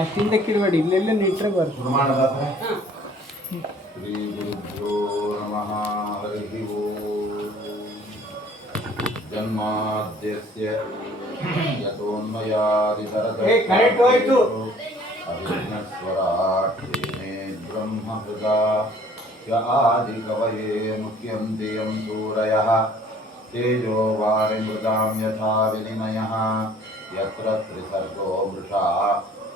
ಅಷ್ಟಿಂದಕ್ಕಿಡಬೇಡಿ, ಇಲ್ಲೆಲ್ಲ ನಿಟ್ರೆ ಬರ್ತದೆ. ಶ್ರೀ ಗುರುಭ್ಯೋ ನಮಃ. ಹರಿ ಓಂ. ಜನ್ಮಾದ್ಯಸ್ಯ ಯತೋನ್ಮಯಾದಿತರತಶ್ಚಾರ್ಥೇನೇ ಬ್ರಹ್ಮಹೃದಾ ಯ ಆದಿಕವಯೇ ಮುಖ್ಯಂತೆ ಯಂ ಸೂರಯಃ ತೇಜೋ ವಾರಿಮೃತಾಂ ಯಥಾ ವಿನಿಮಯಃ ಯತ್ರ ತ್ರಿಸರ್ಗೋ ಮೃಷಾ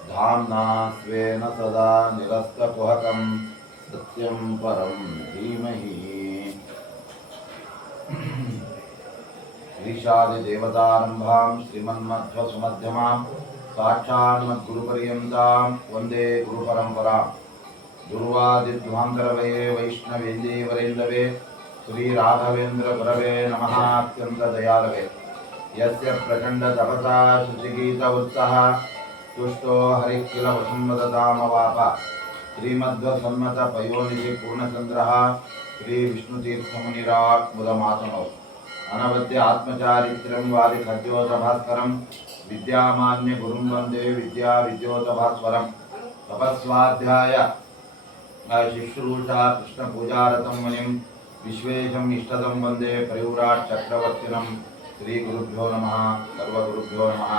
ಧಾಮ್ನಾ ಸ್ವೇನ ಸದಾ ನಿರಸ್ತಕುಹಕಂ ಸತ್ಯಂ ಪರಂ ಧೀಮಹಿ. ಶ್ರೀಶಾದಿದೇವತಾರಂಭಾಂ ಶ್ರೀಮನ್ಮಧ್ವಸುಮಧ್ಯಮಾಂ ಸಾಕ್ಷಾನ್ಮದ್ಗುರುಪರ್ಯಂತಾಂ ವಂದೇ ಗುರುಪರಂಪರಾಂ. ದುರ್ವಾದಿಧ್ವಾಂತರವಯೇ ವೈಷ್ಣವೇಂದೇವರೇಂದವೇ ಶ್ರೀರಾಘವೇಂದ್ರ ಗುರವೇ ನಮಃ. ಅತ್ಯಂತ ದಯಾಳವೇ ಯಸ್ಯ ಪ್ರಚಂಡ ತಪಸಾ ಶುಚಿಗೀತ ಉತ್ಸಾಹ ತುಷ್ಟೋ ಹರಿಃ ಕಿಲ ವಸುಂವದತಾಮವಾಪ. ಶ್ರೀಮಧ್ವಸನ್ಮತ ಪಯೋನಿಧಿ ಪೂರ್ಣಚಂದ್ರಃ ಶ್ರೀ ವಿಷ್ಣುತೀರ್ಥಮುನಿರಾಟ್ ಮುದಮಾತನೋ. ಅನವದ್ಯ ಆತ್ಮಚಾರಿತ್ರ್ಯಂ ವಾದಿ ಸದ್ಯೋತಭಾಸ್ಕರಂ ವಿದ್ಯಾಮಾನ್ಯ ಗುರುಂ ವಂದೇ ವಿದ್ಯಾ ವಿದ್ಯೋತಭಾಸ್ವರಂ. ತಪಸ್ವಾಧ್ಯಾಯ ಶುಶ್ರೂಷಾ ಕೃಷ್ಣ ಪೂಜಾರತಂ ಮುನಿಂ ವಿಶ್ವೇಶಂ ಇಷ್ಟದಂ ವಂದೇ ಪರಿವ್ರಾಟ್ ಚಕ್ರವರ್ತಿನಂ. ಶ್ರೀ ಗುರುಭ್ಯೋ ನಮಃ. ಸರ್ವಗುರುಭ್ಯೋ ನಮಃ.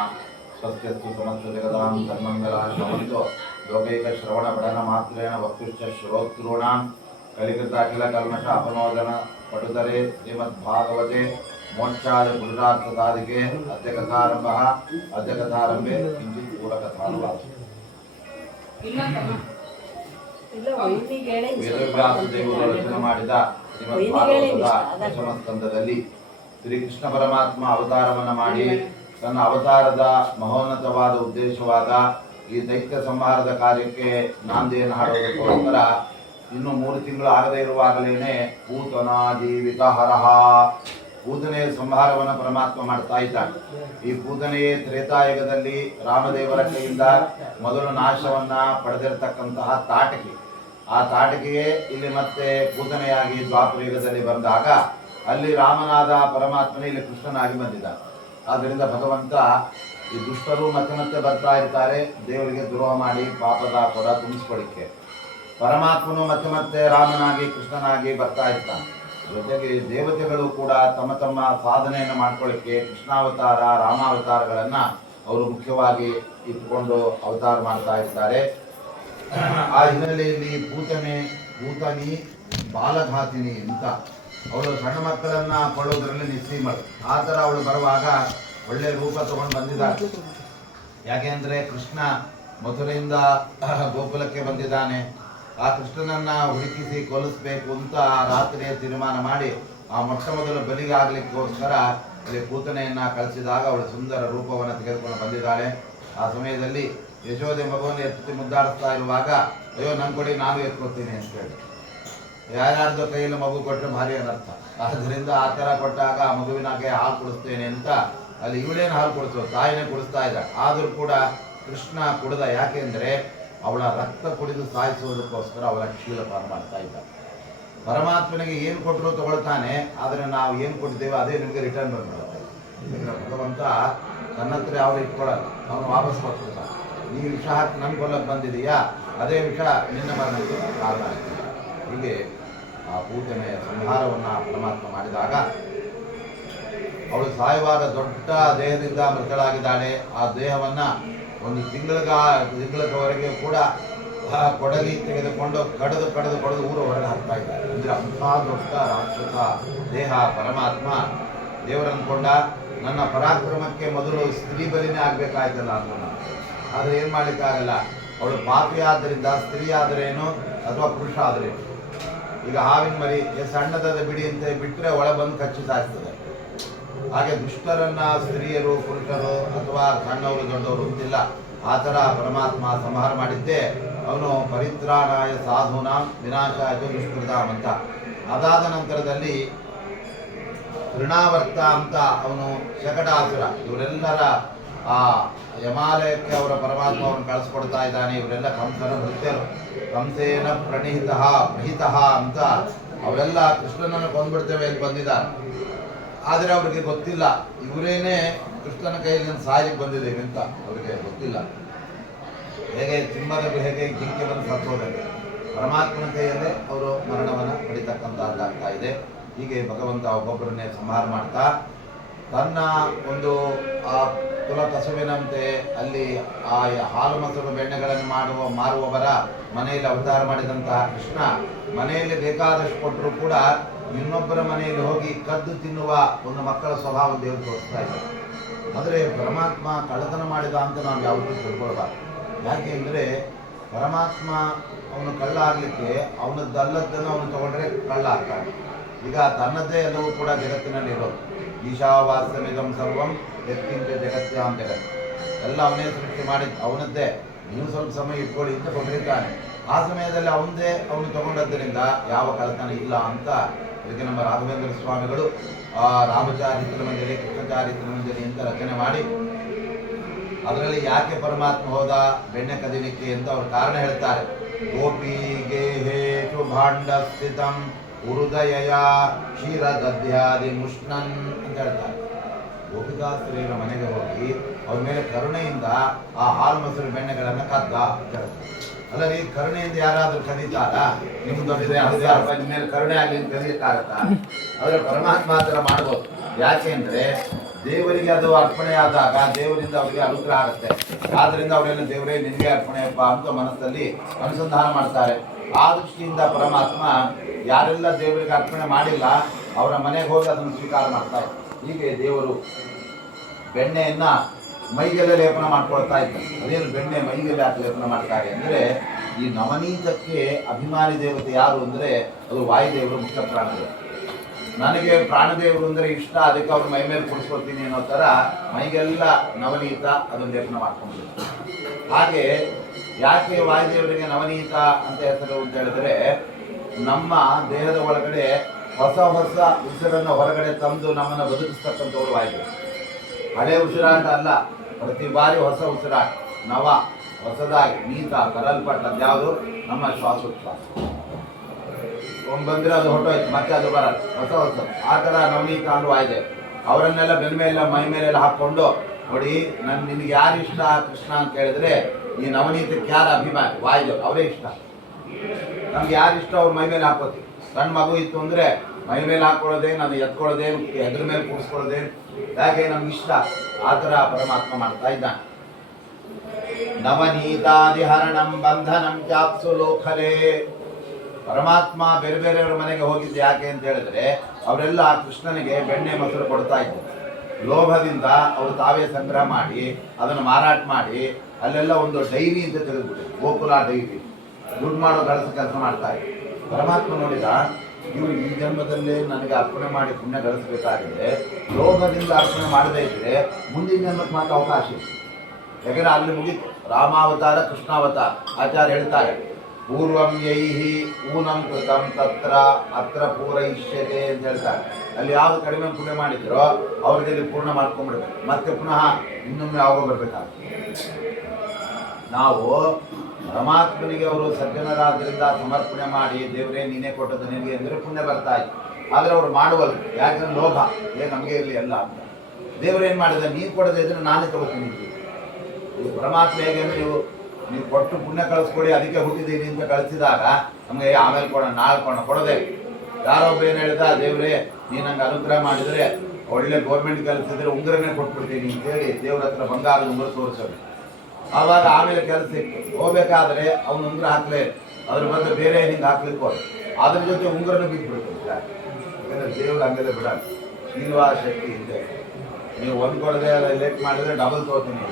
ಸ್ವಸ್ತ್ಯಸ್ತು ಸಮಸ್ತ ಜಗದಾಂ ಸನ್ಮಂಗಲಾಶ್ರವಂತೋ ಲೋಕೈಕ ಶ್ರವಣ ಪಠನ ಮಾತ್ರೇಣ ವಕ್ತುಶ್ಚ ಶ್ರೋತॄಣಾಂ ಕಲಿಕೃತ ಅಖಿಲ ಕಲ್ಮಷ ಅಪನೋದನ ಪಟುತರೆ ಶ್ರೀಮದ್ಭಾಗವತೆ ಮೋಕ್ಷಾದ ಪುರುಷಾರ್ಥ ಸಾಧಿಕೆ ಅದ್ಯ ಕಥಾರಂಭೆ ಕಿಂಚಿತ್ ಪೂರ್ವಕಥಾನುವಾದ. ವೇದವ್ಯಾಸ ದೇವರು ರಚನೆ ಮಾಡಿದ ಶ್ರೀಮದ್ಭಾಗವತದ ದಶಮ ಸ್ಕಂದದಲ್ಲಿ ಶ್ರೀಕೃಷ್ಣ ಪರಮಾತ್ಮ ಅವತಾರವನ್ನು ಮಾಡಿ ತನ್ನ ಅವತಾರದ ಮಹೋನ್ನತವಾದ ಉದ್ದೇಶವಾದ ಈ ದೈತ್ಯ ಸಂಹಾರದ ಕಾರ್ಯಕ್ಕೆ ನಾಂದಿಯನ್ನು ಹಾಡೋದಕ್ಕೋಸ್ಕರ ಇನ್ನು 3 ತಿಂಗಳು ಆಗದೇ ಇರುವಾಗಲೇನೆ ಪೂತನಾ ಜೀವಿತ ಹರಹ ಪೂತನೆಯ ಸಂಹಾರವನ್ನು ಪರಮಾತ್ಮ ಮಾಡ್ತಾ ಇದ್ದಾನೆ. ಈ ಪೂತನೆಯೇ ತ್ರೇತಾಯುಗದಲ್ಲಿ ರಾಮದೇವರ ಕೈಯಿಂದ ಮೊದಲು ನಾಶವನ್ನ ಪಡೆದಿರತಕ್ಕಂತಹ ತಾಟಕಿ. ಆ ತಾಟಕಿಗೆ ಇಲ್ಲಿ ಮತ್ತೆ ಪೂತನೆಯಾಗಿ ದ್ವಾಪರ ಯುಗದಲ್ಲಿ ಬಂದಾಗ ಅಲ್ಲಿ ರಾಮನಾದ ಪರಮಾತ್ಮನೇ ಇಲ್ಲಿ ಕೃಷ್ಣನಾಗಿ ಬಂದಿದ್ದಾನೆ. ಆದ್ದರಿಂದ ಭಗವಂತ ಈ ದುಷ್ಟರು ಮತ್ತೆ ಮತ್ತೆ ಬರ್ತಾ ಇರ್ತಾರೆ ದೇವರಿಗೆ ದ್ರೋಹ ಮಾಡಿ ಪಾಪದ ಕೊಡ ತುಂಬಿಸ್ಕೊಳ್ಳಿಕ್ಕೆ. ಪರಮಾತ್ಮನು ಮತ್ತೆ ಮತ್ತೆ ರಾಮನಾಗಿ ಕೃಷ್ಣನಾಗಿ ಬರ್ತಾ ಇರ್ತಾನೆ. ಜೊತೆಗೆ ದೇವತೆಗಳು ಕೂಡ ತಮ್ಮ ತಮ್ಮ ಸಾಧನೆಯನ್ನು ಮಾಡ್ಕೊಳ್ಳಿಕ್ಕೆ ಕೃಷ್ಣಾವತಾರ ರಾಮಾವತಾರಗಳನ್ನು ಅವರು ಮುಖ್ಯವಾಗಿ ಇಟ್ಕೊಂಡು ಅವತಾರ ಮಾಡ್ತಾ ಇರ್ತಾರೆ. ಆ ಹಿನ್ನೆಲೆಯಲ್ಲಿ ಭೂತನಿ ಬಾಲಘಾತಿನಿ ಅಂತ ಅವಳು ಸಣ್ಣ ಮಕ್ಕಳನ್ನ ಕೊಳ್ಳೋದ್ರಲ್ಲಿ ನಿಸ್ಸೀಮಳು. ಆ ಥರ ಅವಳು ಬರುವಾಗ ಒಳ್ಳೆ ರೂಪ ತಗೊಂಡು ಬಂದಿದ್ದಾಳೆ. ಯಾಕೆಂದ್ರೆ ಕೃಷ್ಣ ಮಥುರೆಯಿಂದ ಗೋಕುಲಕ್ಕೆ ಬಂದಿದ್ದಾನೆ. ಆ ಕೃಷ್ಣನನ್ನ ಹುಡುಕಿಸಿ ಕೊಲ್ಲಿಸ್ಬೇಕು ಅಂತ ರಾತ್ರಿಯ ತೀರ್ಮಾನ ಮಾಡಿ ಆ ಮೊಟ್ಟ ಮೊದಲು ಬಲಿಗಾಗ್ಲಿಕ್ಕೋಸ್ಕರ ಇಲ್ಲಿ ಪೂತನೆಯನ್ನ ಕಳಿಸಿದಾಗ ಅವಳು ಸುಂದರ ರೂಪವನ್ನು ತೆಗೆದುಕೊಂಡು ಬಂದಿದ್ದಾಳೆ. ಆ ಸಮಯದಲ್ಲಿ ಯಶೋದೆ ಮಗುವನ್ನು ಎತ್ತಿ ಮುದ್ದಾಡಿಸ್ತಾ ಇರುವಾಗ ಅಯ್ಯೋ ನನ್ ಕೊಡಿ ನಾನು ಎತ್ಕೊಳ್ತೀನಿ ಅಂತ ಹೇಳಿ ಯಾರ್ಯಾರ್ದು ಕೈಯಲ್ಲಿ ಮಗು ಕೊಟ್ಟರೆ ಭಾರಿ ಅನರ್ಥ. ಆದ್ದರಿಂದ ಆ ಥರ ಕೊಟ್ಟಾಗ ಆ ಮಗುವಿನಾಗೆ ಹಾಲು ಕುಡಿಸ್ತೇನೆ ಅಂತ ಅಲ್ಲಿ ಇವಳೇನು ಹಾಲು ಕುಡಿಸೋದು ತಾಯಿನೇ ಕುಡಿಸ್ತಾ ಇದ್ದ. ಆದರೂ ಕೂಡ ಕೃಷ್ಣ ಕುಡಿದ. ಯಾಕೆಂದ್ರೆ ಅವಳ ರಕ್ತ ಕುಡಿದು ಸಾಯಿಸುವುದಕ್ಕೋಸ್ಕರ ಅವಳ ಕ್ಷೀರಪಾನ ಮಾಡ್ತಾ ಇದ್ದ. ಪರಮಾತ್ಮನಿಗೆ ಏನು ಕೊಟ್ಟರು ತಗೊಳ್ತಾನೆ, ಆದರೆ ನಾವು ಏನು ಕೊಟ್ಟಿದ್ದೇವೆ ಅದೇ ನಿಮಗೆ ರಿಟರ್ನ್ ಬಂದ್ಬಿಡುತ್ತೆ. ಭಗವಂತ ನನ್ನ ಹತ್ರ ಅವ್ರು ಇಟ್ಕೊಳ್ಳಲ್ಲ, ಅವನು ವಾಪಸ್ ಕೊಟ್ಬಿಡ್ತಾನೆ. ನೀವು ವಿಷ ಹಾಕಿ ನನ್ಗೆ ಕೊಲ್ಲಕ್ಕೆ ಬಂದಿದೆಯಾ, ಅದೇ ವಿಷ ನಿನ್ನ ಮರಣಕ್ಕೆ ಕಾರಣ ಆಗ್ತದೆ. ಹೀಗೆ ಆ ಪೂಜನೆಯ ಸಂಹಾರವನ್ನು ಪರಮಾತ್ಮ ಮಾಡಿದಾಗ ಅವಳು ಸಾಯುವಾಗ ದೊಡ್ಡ ದೇಹದಿಂದ ಮೃತಳಾಗಿದ್ದಾಳೆ. ಆ ದೇಹವನ್ನ 1 ತಿಂಗಳವರೆಗೆ ಕೂಡ ಕೊಡಲಿ ತೆಗೆದುಕೊಂಡು ಕಡಿದು ಊರ ಹೊರಗೆ ಹಾಕ್ತಾ ಇದ್ದಾರೆ. ಅಂದ್ರೆ ಅಂಥ ದೊಡ್ಡ ರಾಕ್ಷಸ ದೇಹ ಪರಮಾತ್ಮ. ದೇವರು ಅಂದ್ಕೊಂಡ ನನ್ನ ಪರಾಕ್ರಮಕ್ಕೆ ಮೊದಲು ಸ್ತ್ರೀ ಬಲಿನೇ ಆಗ್ಬೇಕಾಯ್ತಲ್ಲ ಅಂತ. ಆದ್ರೆ ಏನ್ ಮಾಡ್ಲಿಕ್ಕಾಗಲ್ಲ. ಅವಳು ಪಾಪಿ ಆದ್ದರಿಂದ ಸ್ತ್ರೀ ಆದರೇನು ಅಥವಾ ಪುರುಷ ಆದರೇನು. ಈಗ ಹಾವಿನ ಮರಿ ಸಣ್ಣದಾದ ಬಿಡಿ ಅಂತ ಬಿಟ್ಟರೆ ಒಳ ಬಂದು ಕಚ್ಚಿ ಸಾಯಿಸ್ತದೆ. ಹಾಗೆ ದುಷ್ಟರನ್ನ ಸ್ತ್ರೀಯರು ಪುರುಷರು ಅಥವಾ ಸಣ್ಣವರು ದೊಡ್ಡವರು ಅಂತಿಲ್ಲ. ಆ ಥರ ಪರಮಾತ್ಮ ಸಂಹಾರ ಮಾಡಿದ್ದೆ ಅವನು ಪರಿತ್ರಾಣಾಯ ಸಾಧೂನಾಂ ವಿನಾಶಾಯ ದುಷ್ಕೃತಾಂ ಅಂತ. ಅದಾದ ನಂತರದಲ್ಲಿ ತೃಣಾವರ್ತ ಅಂತ ಅವನು ಶಕಟಾಸುರ ಇವರೆಲ್ಲರ ಆ ಯಮಾಲಯಕ್ಕೆ ಅವರ ಪರಮಾತ್ಮ ಅವನು ಕಳಿಸ್ಕೊಡ್ತಾ ಇದ್ದಾನೆ. ಇವರೆಲ್ಲ ಕಂಸನ ಭೃತ್ಯರು. ಕಂಸೇನ ಪ್ರಹಿತ ಅಂತ ಅವರೆಲ್ಲ ಕೃಷ್ಣನನ್ನು ಕೊಂದ್ಬಿಡ್ತೇವೆ ಅಂತ ಬಂದಿದ್ದಾರೆ. ಆದರೆ ಅವ್ರಿಗೆ ಗೊತ್ತಿಲ್ಲ ಇವರೇನೆ ಕೃಷ್ಣನ ಕೈಯಲ್ಲಿ ಸಾಯಲಿಕ್ಕೆ ಬಂದಿದ್ದೇವೆ ಅಂತ ಅವ್ರಿಗೆ ಗೊತ್ತಿಲ್ಲ. ಹೇಗೆ ಸಿಂಹದ ಗುಹೆಗೆ ಜಿಂಕೆ ಬಂದು ಸತ್ತೋದಾಗ ಪರಮಾತ್ಮನ ಕೈಯಲ್ಲೇ ಅವರು ಮರಣವನ್ನು ಪಡಿತಕ್ಕಂಥದ್ದಾಗ್ತಾ ಇದೆ. ಹೀಗೆ ಭಗವಂತ ಒಬ್ಬೊಬ್ಬರನ್ನೇ ಸಂಹಾರ ಮಾಡ್ತಾ ತನ್ನ ಒಂದು ಆ ಕುಲ ಕಸುವಿನಂತೆ ಅಲ್ಲಿ ಆ ಹಾಲು ಮೊಸರು ಬೆಣ್ಣೆಗಳನ್ನು ಮಾರುವವರ ಮನೆಯಲ್ಲಿ ಅವತಾರ ಮಾಡಿದಂತಹ ಕೃಷ್ಣ ಮನೆಯಲ್ಲಿ ಬೇಕಾದಷ್ಟು ಕೊಟ್ಟರು ಕೂಡ ಇನ್ನೊಬ್ಬರ ಮನೆಯಲ್ಲಿ ಹೋಗಿ ಕದ್ದು ತಿನ್ನುವ ಒಂದು ಮಕ್ಕಳ ಸ್ವಭಾವ ದೇವರು ತೋರಿಸ್ತಾ ಇದ್ದಾರೆ. ಆದರೆ ಪರಮಾತ್ಮ ಕಳ್ಳತನ ಮಾಡಿದ ಅಂತ ನಾವು ಯಾವುದೂ ತಿಳ್ಕೊಳ್ಬಾರ್ದು. ಯಾಕೆ ಅಂದರೆ ಪರಮಾತ್ಮ ಅವನು ಕಳ್ಳ ಆಗಲಿಕ್ಕೆ ಅವನದ್ದಲ್ಲದನ್ನು ಅವನು ತಗೊಂಡ್ರೆ ಕಳ್ಳ ಆಗ್ತಾನೆ. ಈಗ ತನ್ನದೇ ಎಲ್ಲವೂ ಕೂಡ ಜಗತ್ತಿನಲ್ಲಿ ಇರೋದು. ಈಶಾವಾಸ್ಯಮಿದಂ ಸರ್ವಂ ಯತ್ಕಿಂಚ ಜಗತ್ಯಾಂ ಜಗತ್, ಎಲ್ಲ ಅವನೇ ಸೃಷ್ಟಿ ಮಾಡಿದ್ದು ಅವನದ್ದೇ. ನೀವು ಸ್ವಲ್ಪ ಸಮಯ ಇಟ್ಕೊಳ್ಳಿ ಅಂತ ಕೊಟ್ಟಿರ್ತಾನೆ. ಆ ಸಮಯದಲ್ಲಿ ಅವನು ತಗೊಂಡದ್ದರಿಂದ ಯಾವ ಕಳ್ಳತನ ಇಲ್ಲ ಅಂತ ಇದಕ್ಕೆ ನಮ್ಮ ರಾಘವೇಂದ್ರ ಸ್ವಾಮಿಗಳು ರಾಮಚಾರಿತ್ರ ಮಂಜರಿ ಕೃಷ್ಣಚಾರಿತ್ರ ಮಂಜರಿ ಅಂತ ರಚನೆ ಮಾಡಿ ಅದರಲ್ಲಿ ಯಾಕೆ ಪರಮಾತ್ಮ ಹೋದ ಬೆಣ್ಣೆ ಕದಿಲಿಕ್ಕೆ ಅಂತ ಅವ್ರ ಕಾರಣ ಹೇಳ್ತಾರೆ. ಗೋಪಿಗೆ ಹೇಷು ಭಾಂಡ ಸ್ಥಿತಂ ಹೃದಯ ಕ್ಷೀರ ದಧ್ಯಾದಿ ಮುಷ್ಣನ್ ಅಂತ ಹೇಳ್ತಾರೆ. ಗೋಪಿಕಾಸ್ತ್ರೀಯರ ಮನೆಗೆ ಹೋಗಿ ಅವ್ರ ಮೇಲೆ ಕರುಣೆಯಿಂದ ಆ ಹಾಲು ಮೊಸರು ಬೆಣ್ಣೆಗಳನ್ನು ಕದ್ದ ಅಂತ ಹೇಳ್ತಾರೆ. ಅಲ್ಲ ರೀ, ಕರುಣೆಯಿಂದ ಯಾರಾದ್ರೂ ಕದೀತಾರ? ನಿಮ್ಗೆ ದೊಡ್ಡದೇ ನಿಮ್ಮ ಮೇಲೆ ಕರುಣೆ ಆಗಲಿ ಅಂತ ಕದೀಲಿಕ್ಕಾಗತ್ತಾ? ಆದರೆ ಪರಮಾತ್ಮ ಆ ಥರ ಮಾಡ್ಬೋದು. ಯಾಕೆ ಅಂದರೆ ದೇವರಿಗೆ ಅದು ಅರ್ಪಣೆ ಆದಾಗ ದೇವರಿಂದ ಅವರಿಗೆ ಅನುಗ್ರಹ ಆಗುತ್ತೆ. ಆದ್ರಿಂದ ಅವರೆಲ್ಲ ದೇವರೇ ನಿನಗೆ ಅರ್ಪಣೆಯಪ್ಪ ಅಂತ ಮನಸ್ಸಲ್ಲಿ ಅನುಸಂಧಾನ ಮಾಡ್ತಾರೆ. ಆ ದೃಷ್ಟಿಯಿಂದ ಪರಮಾತ್ಮ ಯಾರೆಲ್ಲ ದೇವರಿಗೆ ಅರ್ಪಣೆ ಮಾಡಿಲ್ಲ ಅವರ ಮನೆಗೆ ಹೋಗಿ ಅದನ್ನು ಸ್ವೀಕಾರ ಮಾಡ್ತಾರೆ. ಹೀಗೆ ದೇವರು ಬೆಣ್ಣೆಯನ್ನ ಮೈಗೆಲ್ಲ ಲೇಪನ ಮಾಡ್ಕೊಳ್ತಾ ಇದ್ದಾರೆ. ಅದೇನು ಬೆಣ್ಣೆ ಮೈಗೆಲ್ಲ ಯಾಕೆ ಲೇಪನ ಮಾಡ್ತಾರೆ ಅಂದರೆ ಈ ನವನೀತಕ್ಕೆ ಅಭಿಮಾನಿ ದೇವತೆ ಯಾರು ಅಂದರೆ ಅದು ವಾಯುದೇವರು, ಮುಖ್ಯ ಪ್ರಾಣದೇವರು. ನನಗೆ ಪ್ರಾಣದೇವರು ಅಂದರೆ ಇಷ್ಟ, ಅದಕ್ಕೆ ಅವ್ರ ಮೈ ಮೇಲೆ ಕುಡಿಸ್ಕೊಳ್ತೀನಿ ಅನ್ನೋ ಥರ ಮೈಗೆಲ್ಲ ನವನೀತ ಅದನ್ನು ಲೇಪನ ಮಾಡ್ಕೊಂಡಿರ್ತಾರೆ. ಹಾಗೆ ಯಾಕೆ ವಾಯುದೇವರಿಗೆ ನವನೀತ ಅಂತ ಹೆಸರು ಅಂತ ಹೇಳಿದ್ರೆ ನಮ್ಮ ದೇಹದ ಒಳಗಡೆ ಹೊಸ ಹೊಸ ಉಸಿರನ್ನು ಹೊರಗಡೆ ತಂದು ನಮ್ಮನ್ನು ಬದುಕಿಸ್ತಕ್ಕಂಥವ್ರು ವಾಯುದೇವರು. ಹಳೆ ಉಸಿರಾಟ ಅಲ್ಲ, ಪ್ರತಿ ಬಾರಿ ಹೊಸ ಉಸಿರಾಟ, ನವ ಹೊಸದಾಗಿ ನೀತ ಕರಲ್ಪಟ್ಟದ್ದು ಯಾವುದು ನಮ್ಮ ಶ್ವಾಸೋಚ್ಛ್ವಾಸ. ಬಂದರೆ ಅದು ಹೊಟ್ಟೋಯ್ತು, ಮತ್ತೆ ಅದು ಬರಲ್ಲ, ಹೊಸ ಹೊಸ. ಆ ಥರ ನವನೀತ ಅನ್ನೋ ವಾಯುದೇವರು. ಅವರನ್ನೆಲ್ಲ ಬೆನ್ನ ಮೇಲೆ ಮೈ ಮೇಲೆಲ್ಲ ಹಾಕ್ಕೊಂಡು ನೋಡಿ ನಿನಗೆ ಯಾರು ಇಷ್ಟ ಕೃಷ್ಣ ಅಂತ ಹೇಳಿದ್ರೆ ಈ ನವನೀತಕ್ಕೆ ಯಾರು ಅಭಿಮಾನಿ? ವಾಯುದೇವರು, ಅವರೇ ಇಷ್ಟ. ನಮ್ಗೆ ಯಾರು ಇಷ್ಟ ಅವ್ರ ಮೈ ಮೇಲೆ ಹಾಕೋತೀವಿ. ಸಣ್ಣ ಮಗು ಇತ್ತು ಅಂದರೆ ಮೈ ಮೇಲೆ ಹಾಕೊಳ್ಳೋದೇ, ನಾನು ಎತ್ಕೊಳ್ಳೋದೇ, ಎದ್ರ ಮೇಲೆ ಕೂಡಿಸ್ಕೊಳ್ಳೋದೇ, ಯಾಕೆ ನಮ್ಗೆ ಇಷ್ಟ. ಆ ಥರ ಪರಮಾತ್ಮ ಮಾಡ್ತಾ ಇದ್ದಾನೆ. ನವನೀತಾದಿಹರಣಂ ಬಂಧನಂ ಚಾಪ್ಸು ಲೋಕಲೇ. ಪರಮಾತ್ಮ ಬೇರೆ ಬೇರೆಯವ್ರ ಮನೆಗೆ ಹೋಗಿದ್ದು ಯಾಕೆ ಅಂತ ಹೇಳಿದ್ರೆ ಅವರೆಲ್ಲ ಕೃಷ್ಣನಿಗೆ ಬೆಣ್ಣೆ ಮೊಸರು ಕೊಡ್ತಾ ಇದ್ರು. ಲೋಭದಿಂದ ಅವರು ತಾವೇ ಸಂಗ್ರಹ ಮಾಡಿ ಅದನ್ನು ಮಾರಾಟ ಮಾಡಿ ಅಲ್ಲೆಲ್ಲ ಒಂದು ಡೈರಿ ಅಂತ ತೆಗೆದುಬಿಟ್ಟು ಗೋಕುಲ ಡೈರಿ ದುಡ್ಡು ಮಾಡೋ ಕೆಲಸ ಮಾಡ್ತಾ ಇದ್ರು. ಪರಮಾತ್ಮ ನೋಡಿದ ಇವರು ಈ ಜನ್ಮದಲ್ಲೇ ನನಗೆ ಅರ್ಪಣೆ ಮಾಡಿ ಪುಣ್ಯ ಗಳಿಸಬೇಕಾಗಿದೆ, ಲೋಭದಿಂದ ಅರ್ಪಣೆ ಮಾಡದೇ ಇದ್ರೆ ಮುಂದಿನ ಜನ್ಮಕ್ಕೆ ಮಾತ್ರ ಅವಕಾಶ ಇದೆ. ಯಾಕಂದ್ರೆ ಅಲ್ಲಿ ಮುಗಿತು ರಾಮಾವತಾರ ಕೃಷ್ಣಾವತಾರ. ಆಚಾರ್ಯ ಹೇಳ್ತಾರೆ ಪೂರ್ವಂ ಯೈಹಿ ಊನಂ ಕೃತಂ ತತ್ರ ಅತ್ರ ಪೂರೈಷ್ಯತೆ ಅಂತ ಹೇಳ್ತಾರೆ. ಅಲ್ಲಿ ಯಾವ್ದು ಕಡಿಮೆ ಪುಣ್ಯ ಮಾಡಿದ್ರೋ ಅವ್ರಿಗೆ ಇಲ್ಲಿ ಪೂರ್ಣ ಮಾಡ್ಕೊಂಡ್ಬಿಡ್ಬೇಕು, ಮತ್ತೆ ಪುನಃ ಇನ್ನೊಮ್ಮೆ ಯಾವಾಗ ಬರ್ಬೇಕಾಗ್ತದೆ. ನಾವು ಪರಮಾತ್ಮನಿಗೆ ಅವರು ಸಜ್ಜನರಾದ್ರಿಂದ ಸಮರ್ಪಣೆ ಮಾಡಿ ದೇವರೇ ನೀನೇ ಕೊಟ್ಟದ್ದು ನಿನಗೆ ಅಂದರೆ ಪುಣ್ಯ ಬರ್ತಾ ಇತ್ತು. ಆದರೆ ಅವ್ರು ಮಾಡುವಲ್ಲ, ಯಾಕಂದ್ರೆ ಲೋಭ, ನಮಗೆ ಇರಲಿ ಎಲ್ಲ ಅಂತ. ದೇವರೇನು ಮಾಡಿದ, ನೀವು ಕೊಡದೆ ಇದ್ರೆ ನಾನೇ ತಗೋತೀನಿ. ಈ ಪರಮಾತ್ಮ ಹೇಗೆ ಅಂದರೆ ನೀವು ಕೊಟ್ಟು ಪುಣ್ಯ ಕಳಿಸ್ಕೊಡಿ ಅದಕ್ಕೆ ಹುಟ್ಟಿದ್ದೀನಿ ಅಂತ ಕಳಿಸಿದಾಗ ನಮಗೆ ಆಮೇಲೆ ಕೊಡೋಣ ನಾಳೆ ಕೊಡೋದೇ. ಯಾರೊಬ್ಬ ಏನು ಹೇಳಿದ, ದೇವರೇ ನೀನು ನಂಗೆ ಅನುಗ್ರಹ ಮಾಡಿದರೆ ಒಳ್ಳೆ ಗೌರ್ಮೆಂಟ್ ಕಲಿಸಿದ್ರೆ ಉಂಗುರನೇ ಕೊಟ್ಬಿಡ್ತೀನಿ ಅಂತೇಳಿ ದೇವ್ರ ಹತ್ರ ಬಂಗಾರದ ಉಂಗುರ ತೋರಿಸೋದು. ಆವಾಗ ಆಮೇಲೆ ಕೆಲಸ ಇತ್ತು, ಹೋಗ್ಬೇಕಾದ್ರೆ ಅವನು ಉಂಗುರ ಹಾಕ್ಲೇ, ಅದ್ರ ಬದಲು ಬೇರೆ ಹಿಂಗೆ ಹಾಕ್ಲಿಕ್ಕೆ ಹೋದ, ಅದ್ರ ಜೊತೆ ಉಂಗುರನ ಬಿಟ್ಬಿಡ್ತಾರೆ. ಯಾಕಂದರೆ ದೇವ್ರು ಹಂಗೆಲ್ಲ ಬಿಡಲ್ಲ, ಇಲ್ವಾ ಶಕ್ತಿ ಇದೆ. ನೀವು ಒಂದು ಕೊಡದೆ ಲೇಟ್ ಮಾಡಿದರೆ ಡಬಲ್ ತೋರ್ತೀನಿ,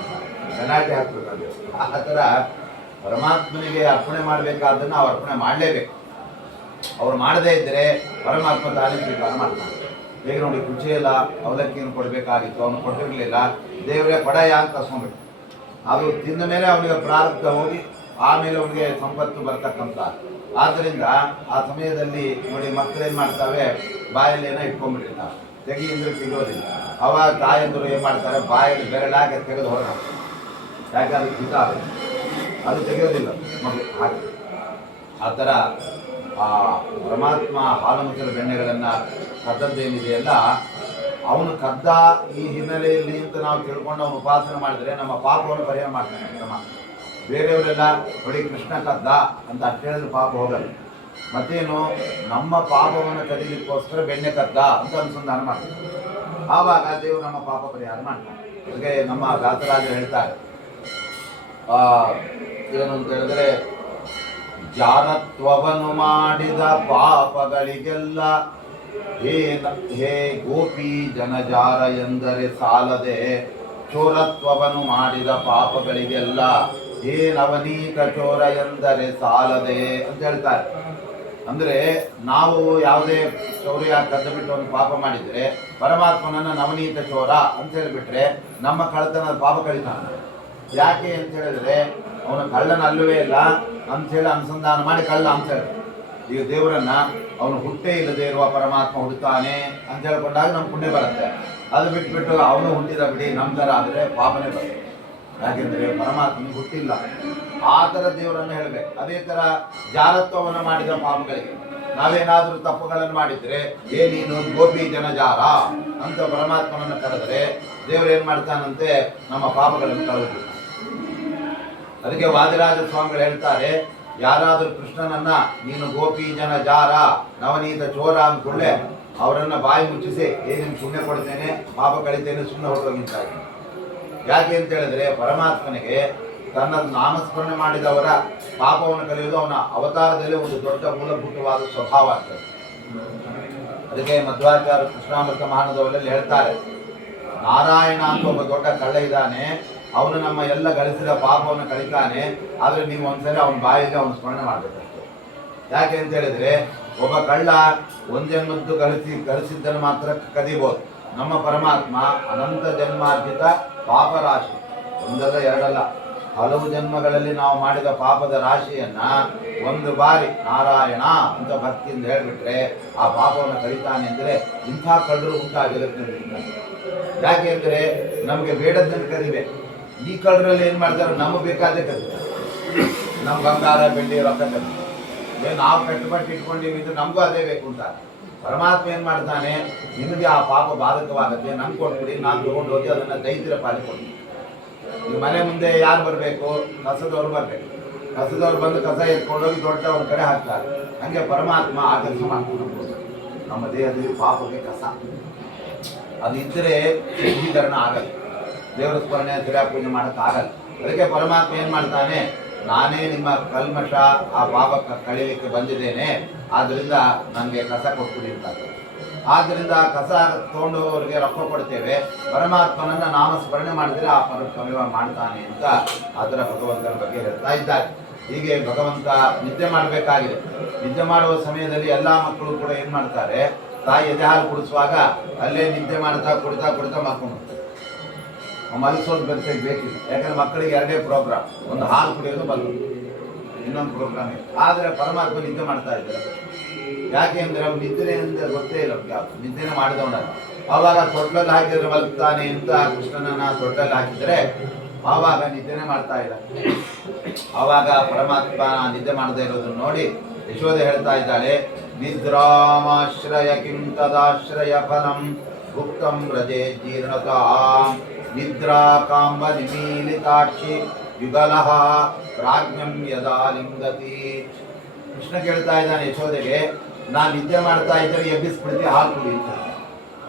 ಪೆನಾಲ್ಟಿ ಹಾಕ್ಬೇಕು. ಆ ಥರ ಪರಮಾತ್ಮನಿಗೆ ಅರ್ಪಣೆ ಮಾಡಬೇಕಾದನ್ನು ನಾವು ಅರ್ಪಣೆ ಮಾಡಲೇಬೇಕು. ಅವ್ರು ಮಾಡದೇ ಇದ್ದರೆ ಪರಮಾತ್ಮ ತಾನೇ ಸ್ವೀಕಾರ ಮಾಡ್ತಾನೆ. ಈಗ ನೋಡಿ ಕುಚೇಲ ಅವಲಕ್ಕಿಯನ್ನು ಕೊಡಬೇಕಾಗಿತ್ತು, ಅವನು ಕೊಟ್ಟಿರಲಿಲ್ಲ, ದೇವರೇ ಪಡಯ ಅಂತ ಕಸ್ಕೊಂಡ್ಬಿಟ್ಟು ಅದು ತಿಂದ ಮೇಲೆ ಅವನಿಗೆ ಪ್ರಾರಬ್ಧ ಹೋಗಿ ಆಮೇಲೆ ಅವನಿಗೆ ಸಂಪತ್ತು ಬರ್ತಕ್ಕಂಥ. ಆದ್ದರಿಂದ ಆ ಸಮಯದಲ್ಲಿ ನೋಡಿ ಮಕ್ಕಳೇನು ಮಾಡ್ತಾವೆ, ಬಾಯಲ್ಲಿ ಏನೋ ಇಟ್ಕೊಂಡ್ಬಿಟ್ಟಿರ್ತಾವೆ, ತೆಗಿ ಅಂದ್ರೆ ತೆಗೋದಿಲ್ಲ. ಅವಾಗ ತಾಯಂದರು ಏನು ಮಾಡ್ತಾರೆ, ಬಾಯಲ್ಲಿ ಬೆರಳಾಗಿ ತೆಗೆದು ಹೊರಗೆ, ಯಾಕೆ ಅದು ಹಿತ ಅದು ತೆಗೆಯೋದಿಲ್ಲ ಮಗು. ಹಾಗೆ ಆ ಥರ ಆ ಪರಮಾತ್ಮ ಹಾಲು ಮೊಸರು ಬೆಣ್ಣೆಗಳನ್ನು ಕದ್ದದ್ದೇನಿದೆಯಲ್ಲ, ಅವನು ಕದ್ದ ಈ ಹಿನ್ನೆಲೆಯಲ್ಲಿ ಅಂತ ನಾವು ತಿಳ್ಕೊಂಡು ಅವನು ಉಪಾಸನೆ ಮಾಡಿದರೆ ನಮ್ಮ ಪಾಪವನ್ನು ಪರಿಹಾರ ಮಾಡ್ತಾನೆ ಪರಮಾತ್ಮ. ಬೇರೆಯವರೆಲ್ಲ ನೋಡಿ ಕೃಷ್ಣ ಕದ್ದ ಅಂತ ಅಷ್ಟು ಹೇಳಿದ್ರೆ ಪಾಪ ಹೋಗಲ್ಲ. ಮತ್ತೇನು, ನಮ್ಮ ಪಾಪವನ್ನು ಕದೀಲಿಕ್ಕೋಸ್ಕರ ಬೆಣ್ಣೆ ಕದ್ದ ಅಂತ ಅನುಸಂಧಾನ ಮಾಡ್ತಾರೆ. ಆವಾಗ ದೇವರು ನಮ್ಮ ಪಾಪ ಪರಿಹಾರ ಮಾಡ್ತಾರೆ. ಹಾಗೆ ನಮ್ಮ ದಾಸರಾಜರು ಹೇಳ್ತಾರೆ, ಏನು ಅಂತ ಹೇಳಿದ್ರೆ, ಜಾರತ್ವವನ್ನು ಮಾಡಿದ ಪಾಪಗಳಿಗೆಲ್ಲ ಹೇ ಗೋಪಿ ಜನಜಾರ ಎಂದರೆ ಸಾಲದೆ, ಚೋರತ್ವವನ್ನು ಮಾಡಿದ ಪಾಪಗಳಿಗೆಲ್ಲ ಹೇ ನವನೀತ ಚೋರ ಎಂದರೆ ಸಾಲದೆ ಅಂತ ಹೇಳ್ತಾರೆ. ಅಂದ್ರೆ ನಾವು ಯಾವುದೇ ಚೌರ್ಯ ಕದ್ದು ಬಿಟ್ಟು ಒಂದು ಪಾಪ ಮಾಡಿದ್ರೆ ಪರಮಾತ್ಮನನ್ನ ನವನೀತ ಚೋರ ಅಂತ ಹೇಳಿಬಿಟ್ರೆ ನಮ್ಮ ಕಳ್ಳತನದ ಪಾಪ ಕಳಿತಾನೆ. ಯಾಕೆ ಅಂತ ಹೇಳಿದ್ರೆ ಅವನ ಕಳ್ಳನ ಅಲ್ಲವೇ ಇಲ್ಲ ಅಂಥೇಳಿ ಅನುಸಂಧಾನ ಮಾಡಿ ಕಳ್ಳ ಅಂತ ಹೇಳಿ. ಈಗ ದೇವರನ್ನ ಅವನು ಹುಟ್ಟೇ ಇಲ್ಲದೆ ಇರುವ ಪರಮಾತ್ಮ ಹುಡ್ತಾನೆ ಅಂತ ಹೇಳ್ಕೊಂಡಾಗ ನಮ್ಗೆ ಪುಣ್ಯ ಬರುತ್ತೆ. ಅದು ಬಿಟ್ಬಿಟ್ಟು ಅವನು ಹುಟ್ಟಿದ ಬಿಡಿ ನಮ್ಮ ಥರ ಆದರೆ ಪಾಪನೇ ಬರುತ್ತೆ. ಯಾಕೆಂದ್ರೆ ಪರಮಾತ್ಮನಿಗೆ ಹುಟ್ಟಿಲ್ಲ. ಆ ಥರ ದೇವರನ್ನು ಹೇಳಬೇಕು. ಅದೇ ಥರ ಜಾರತ್ವವನ್ನು ಮಾಡಿದ ಪಾಪಗಳಿಗೆ ನಾವೇನಾದರೂ ತಪ್ಪುಗಳನ್ನು ಮಾಡಿದ್ರೆ ನೀನು ಗೋಪಿ ಜನಜಾರ ಅಂತ ಪರಮಾತ್ಮನನ್ನು ಕರೆದರೆ ದೇವರು ಏನು ಮಾಡ್ತಾನಂತೆ, ನಮ್ಮ ಪಾಪಗಳನ್ನು ಕಳೆದು. ಅದಕ್ಕೆ ವಾದಿರಾಜ ಸ್ವಾಮಿಗಳು ಹೇಳ್ತಾರೆ, ಯಾರಾದರೂ ಕೃಷ್ಣನನ್ನ ನೀನು ಗೋಪಿ ಜನ ಜಾರ ನವನೀತ ಚೋರ ಅಂದ್ಕೊಳ್ಳೆ ಅವರನ್ನ ಬಾಯಿ ಮುಚ್ಚಿಸಿ ನಿಮ್ಗೆ ಪುಣ್ಯ ಕೊಡ್ತೇನೆ ಪಾಪ ಕಳಿತೇನೆ ಸುಮ್ಮನೆ ಹೊರಟೋಗಿಂತ. ಯಾಕೆ ಅಂತ ಹೇಳಿದ್ರೆ ಪರಮಾತ್ಮನಿಗೆ ತನ್ನ ನಾಮಸ್ಮರಣೆ ಮಾಡಿದವರ ಪಾಪವನ್ನು ಕಲಿಯುವುದು ಅವನ ಅವತಾರದಲ್ಲಿ ಒಂದು ದೊಡ್ಡ ಮೂಲಭೂತವಾದ ಸ್ವಭಾವ ಆಗ್ತದೆ. ಅದಕ್ಕೆ ಮಧ್ವಾಚಾರ್ಯ ಕೃಷ್ಣಾಮೃತ ಮಹಾನದವರಲ್ಲಿ ಹೇಳ್ತಾರೆ, ನಾರಾಯಣ ಅಂತ ಒಬ್ಬ ದೊಡ್ಡ ಕಳ್ಳ ಇದ್ದಾನೆ, ಅವನು ನಮ್ಮ ಎಲ್ಲ ಗಳಿಸಿದ ಪಾಪವನ್ನು ಕಳಿತಾನೆ. ಆದರೆ ನೀವು ಒಂದ್ಸರಿ ಅವನ ಬಾಯಿಗೆ ಅವನು ಸ್ಮರಣೆ ಮಾಡಬೇಕಷ್ಟೆ. ಯಾಕೆ ಅಂತ ಹೇಳಿದ್ರೆ ಒಬ್ಬ ಕಳ್ಳ ಒಂದೆಂಬತ್ತು ಗಳಿಸಿದ್ದನ್ನು ಮಾತ್ರ ಕದಿಬೋದು. ನಮ್ಮ ಪರಮಾತ್ಮ ಅನಂತ ಜನ್ಮಾರ್ಜಿತ ಪಾಪ ರಾಶಿ, ಒಂದಲ್ಲ ಎರಡಲ್ಲ ಹಲವು ಜನ್ಮಗಳಲ್ಲಿ ನಾವು ಮಾಡಿದ ಪಾಪದ ರಾಶಿಯನ್ನ ಒಂದು ಬಾರಿ ನಾರಾಯಣ ಅಂತ ಭಕ್ತಿಯಿಂದ ಹೇಳಿಬಿಟ್ರೆ ಆ ಪಾಪವನ್ನು ಕಳಿತಾನೆ ಅಂದರೆ ಇಂಥ ಕಳ್ಳರು ಉಂಟಾಗಿರುತ್ತೆ. ಯಾಕೆ ಅಂದರೆ ನಮಗೆ ಬೇಡದ್ದನ್ನು ಕದಿಬೇಕು. ಈ ಕಳ್ಳರಲ್ಲಿ ಏನು ಮಾಡ್ತಾರೆ, ನಮಗೆ ಬೇಕಾದೇ ಕದಿತಾರೆ. ನಮ್ಮ ಬಂಗಾರ ಬೆಳ್ಳಿ ರೊಕ್ಕ ಕದಿತಾರೆ. ನಾವು ಕಟ್ಟುಪಟ್ಟು ಇಟ್ಕೊಂಡಿವಿ ಇದು ನಮಗೂ ಅದೇ ಬೇಕು ಅಂತ. ಪರಮಾತ್ಮ ಏನು ಮಾಡ್ತಾನೆ, ನಿಮಗೆ ಆ ಪಾಪ ಬಾಧಕವಾಗುತ್ತೆ, ನಮ್ಗೆ ಕೊಟ್ಬಿಡಿ, ನಾನು ತೊಗೊಂಡು ಹೋಗಿ ಅದನ್ನು ದೈತ್ಯರ ಪಾಲಿಗೆ ಕೊಡ್ತೀನಿ. ಈ ಮನೆ ಮುಂದೆ ಯಾರು ಬರಬೇಕು, ಕಸದವ್ರು ಬರಬೇಕು. ಕಸದವ್ರು ಬಂದು ಕಸ ಎತ್ಕೊಂಡೋಗಿ ದೊಡ್ಡ ಒಂದು ಕಡೆ ಹಾಕ್ತಾರೆ. ಹಂಗೆ ಪರಮಾತ್ಮ ಆ ಕೆಲಸ ಮಾಡ್ಕೊಂಡು ನಮ್ಮ ದೇಹದಲ್ಲಿ ಪಾಪಕ್ಕೆ ಕಸ ಅದು ಇದ್ದರೆ ಶುದ್ಧೀಕರಣ ಆಗಲ್ಲ, ದೇವರ ಸ್ಮರಣೆ ತಿರ್ಗಾ ಪೂಜೆ ಮಾಡೋಕ್ಕಾಗಲ್ಲ. ಅದಕ್ಕೆ ಪರಮಾತ್ಮ ಏನು ಮಾಡ್ತಾನೆ, ನಾನೇ ನಿಮ್ಮ ಕಲ್ಮಶ ಆ ಪಾಪ ಕಳೀಲಿಕ್ಕೆ ಬಂದಿದ್ದೇನೆ, ಆದ್ದರಿಂದ ನನಗೆ ಕಸ ಕೊಟ್ಬಿಡಿ ಅಂತ. ಆದ್ದರಿಂದ ಕಸ ತಗೊಂಡು ಅವರಿಗೆ ರೊಕ್ಕ ಕೊಡ್ತೇವೆ. ಪರಮಾತ್ಮನನ್ನ ನಾಮಸ್ಮರಣೆ ಮಾಡಿದರೆ ಆ ಪರಿವಾರ ಮಾಡ್ತಾನೆ ಅಂತ ಅದರ ಭಗವಂತನ ಬಗ್ಗೆ ಹೇಳ್ತಾ ಇದ್ದಾರೆ. ಹೀಗೆ ಭಗವಂತ ನಿದ್ದೆ ಮಾಡಬೇಕಾಗಿದೆ. ನಿದ್ದೆ ಮಾಡುವ ಸಮಯದಲ್ಲಿ ಎಲ್ಲ ಮಕ್ಕಳು ಕೂಡ ಏನು ಮಾಡ್ತಾರೆ, ತಾಯಿ ಎದೆ ಹಾಲು ಕುಡಿಸುವಾಗ ಅಲ್ಲೇ ನಿದ್ದೆ ಮಾಡ್ತಾ ಕುಡಿತಾ ಮಲ್ಕೊಂಡು ಮಲಗಿಸೋದು ಬರ್ತೇವೆ ಬೇಕಿಲ್ಲ. ಯಾಕಂದ್ರೆ ಮಕ್ಕಳಿಗೆ ಎರಡೇ ಪ್ರೋಗ್ರಾಮ್, ಒಂದು ಹಾಲು ಕುಡಿಯೋದು ಬಂದು ಇನ್ನೊಂದು ಪ್ರೋಗ್ರಾಮ್ ಇದೆ. ಆದರೆ ಪರಮಾತ್ಮ ನಿದ್ದೆ ಮಾಡ್ತಾ ಇದ್ದಾರೆ. ಯಾಕೆ ಅಂದರೆ ಅವ್ನು ನಿದ್ರೆಯಿಂದ ಗೊತ್ತೇ ಇಲ್ಲ, ನಿದ್ದೆನೇ ಮಾಡಿದವನಲ್ಲ. ಆವಾಗ ತೊಟ್ಲಲ್ಲಿ ಹಾಕಿದ್ರೆ ಮಲಗ್ತಾನೆ ಅಂತ ಕೃಷ್ಣನನ್ನ ತೊಟ್ಲಲ್ಲಿ ಹಾಕಿದರೆ ಆವಾಗ ನಿದ್ದೆನೇ ಮಾಡ್ತಾ ಇಲ್ಲ. ಆವಾಗ ಪರಮಾತ್ಮ ನಿದ್ದೆ ಮಾಡದೇ ಇರೋದನ್ನು ನೋಡಿ ಯಶೋದೆ ಹೇಳ್ತಾ ಇದ್ದಾಳೆ, ನಿದ್ರಾಮಾಶ್ರಯ ಕಿಂ ತದಾಶ್ರಯ ಫಲಂ ಗುಪ್ತಂ ವ್ರಜೇ ಜೀರ್ಣತಾ ನಿದ್ರಾ ಕಾಂಬ ನಿಮೀಲಿತಾಕ್ಷಿ ಯುಗಲಃ ಪ್ರಾಜ್ಞಂ ಯದಾ ಲಿಂಗತಿ. ಕೃಷ್ಣ ಕೇಳ್ತಾ ಇದ್ದಾನೆ ಯಶೋದೆಗೆ, ನಾನು ನಿದ್ದೆ ಮಾಡ್ತಾ ಇದ್ದರೆ ಎಬ್ಬಿಸ್ಬಿಡ್ತೀನಿ, ಹಾಲು ಕುಡಿ ಅಂತ.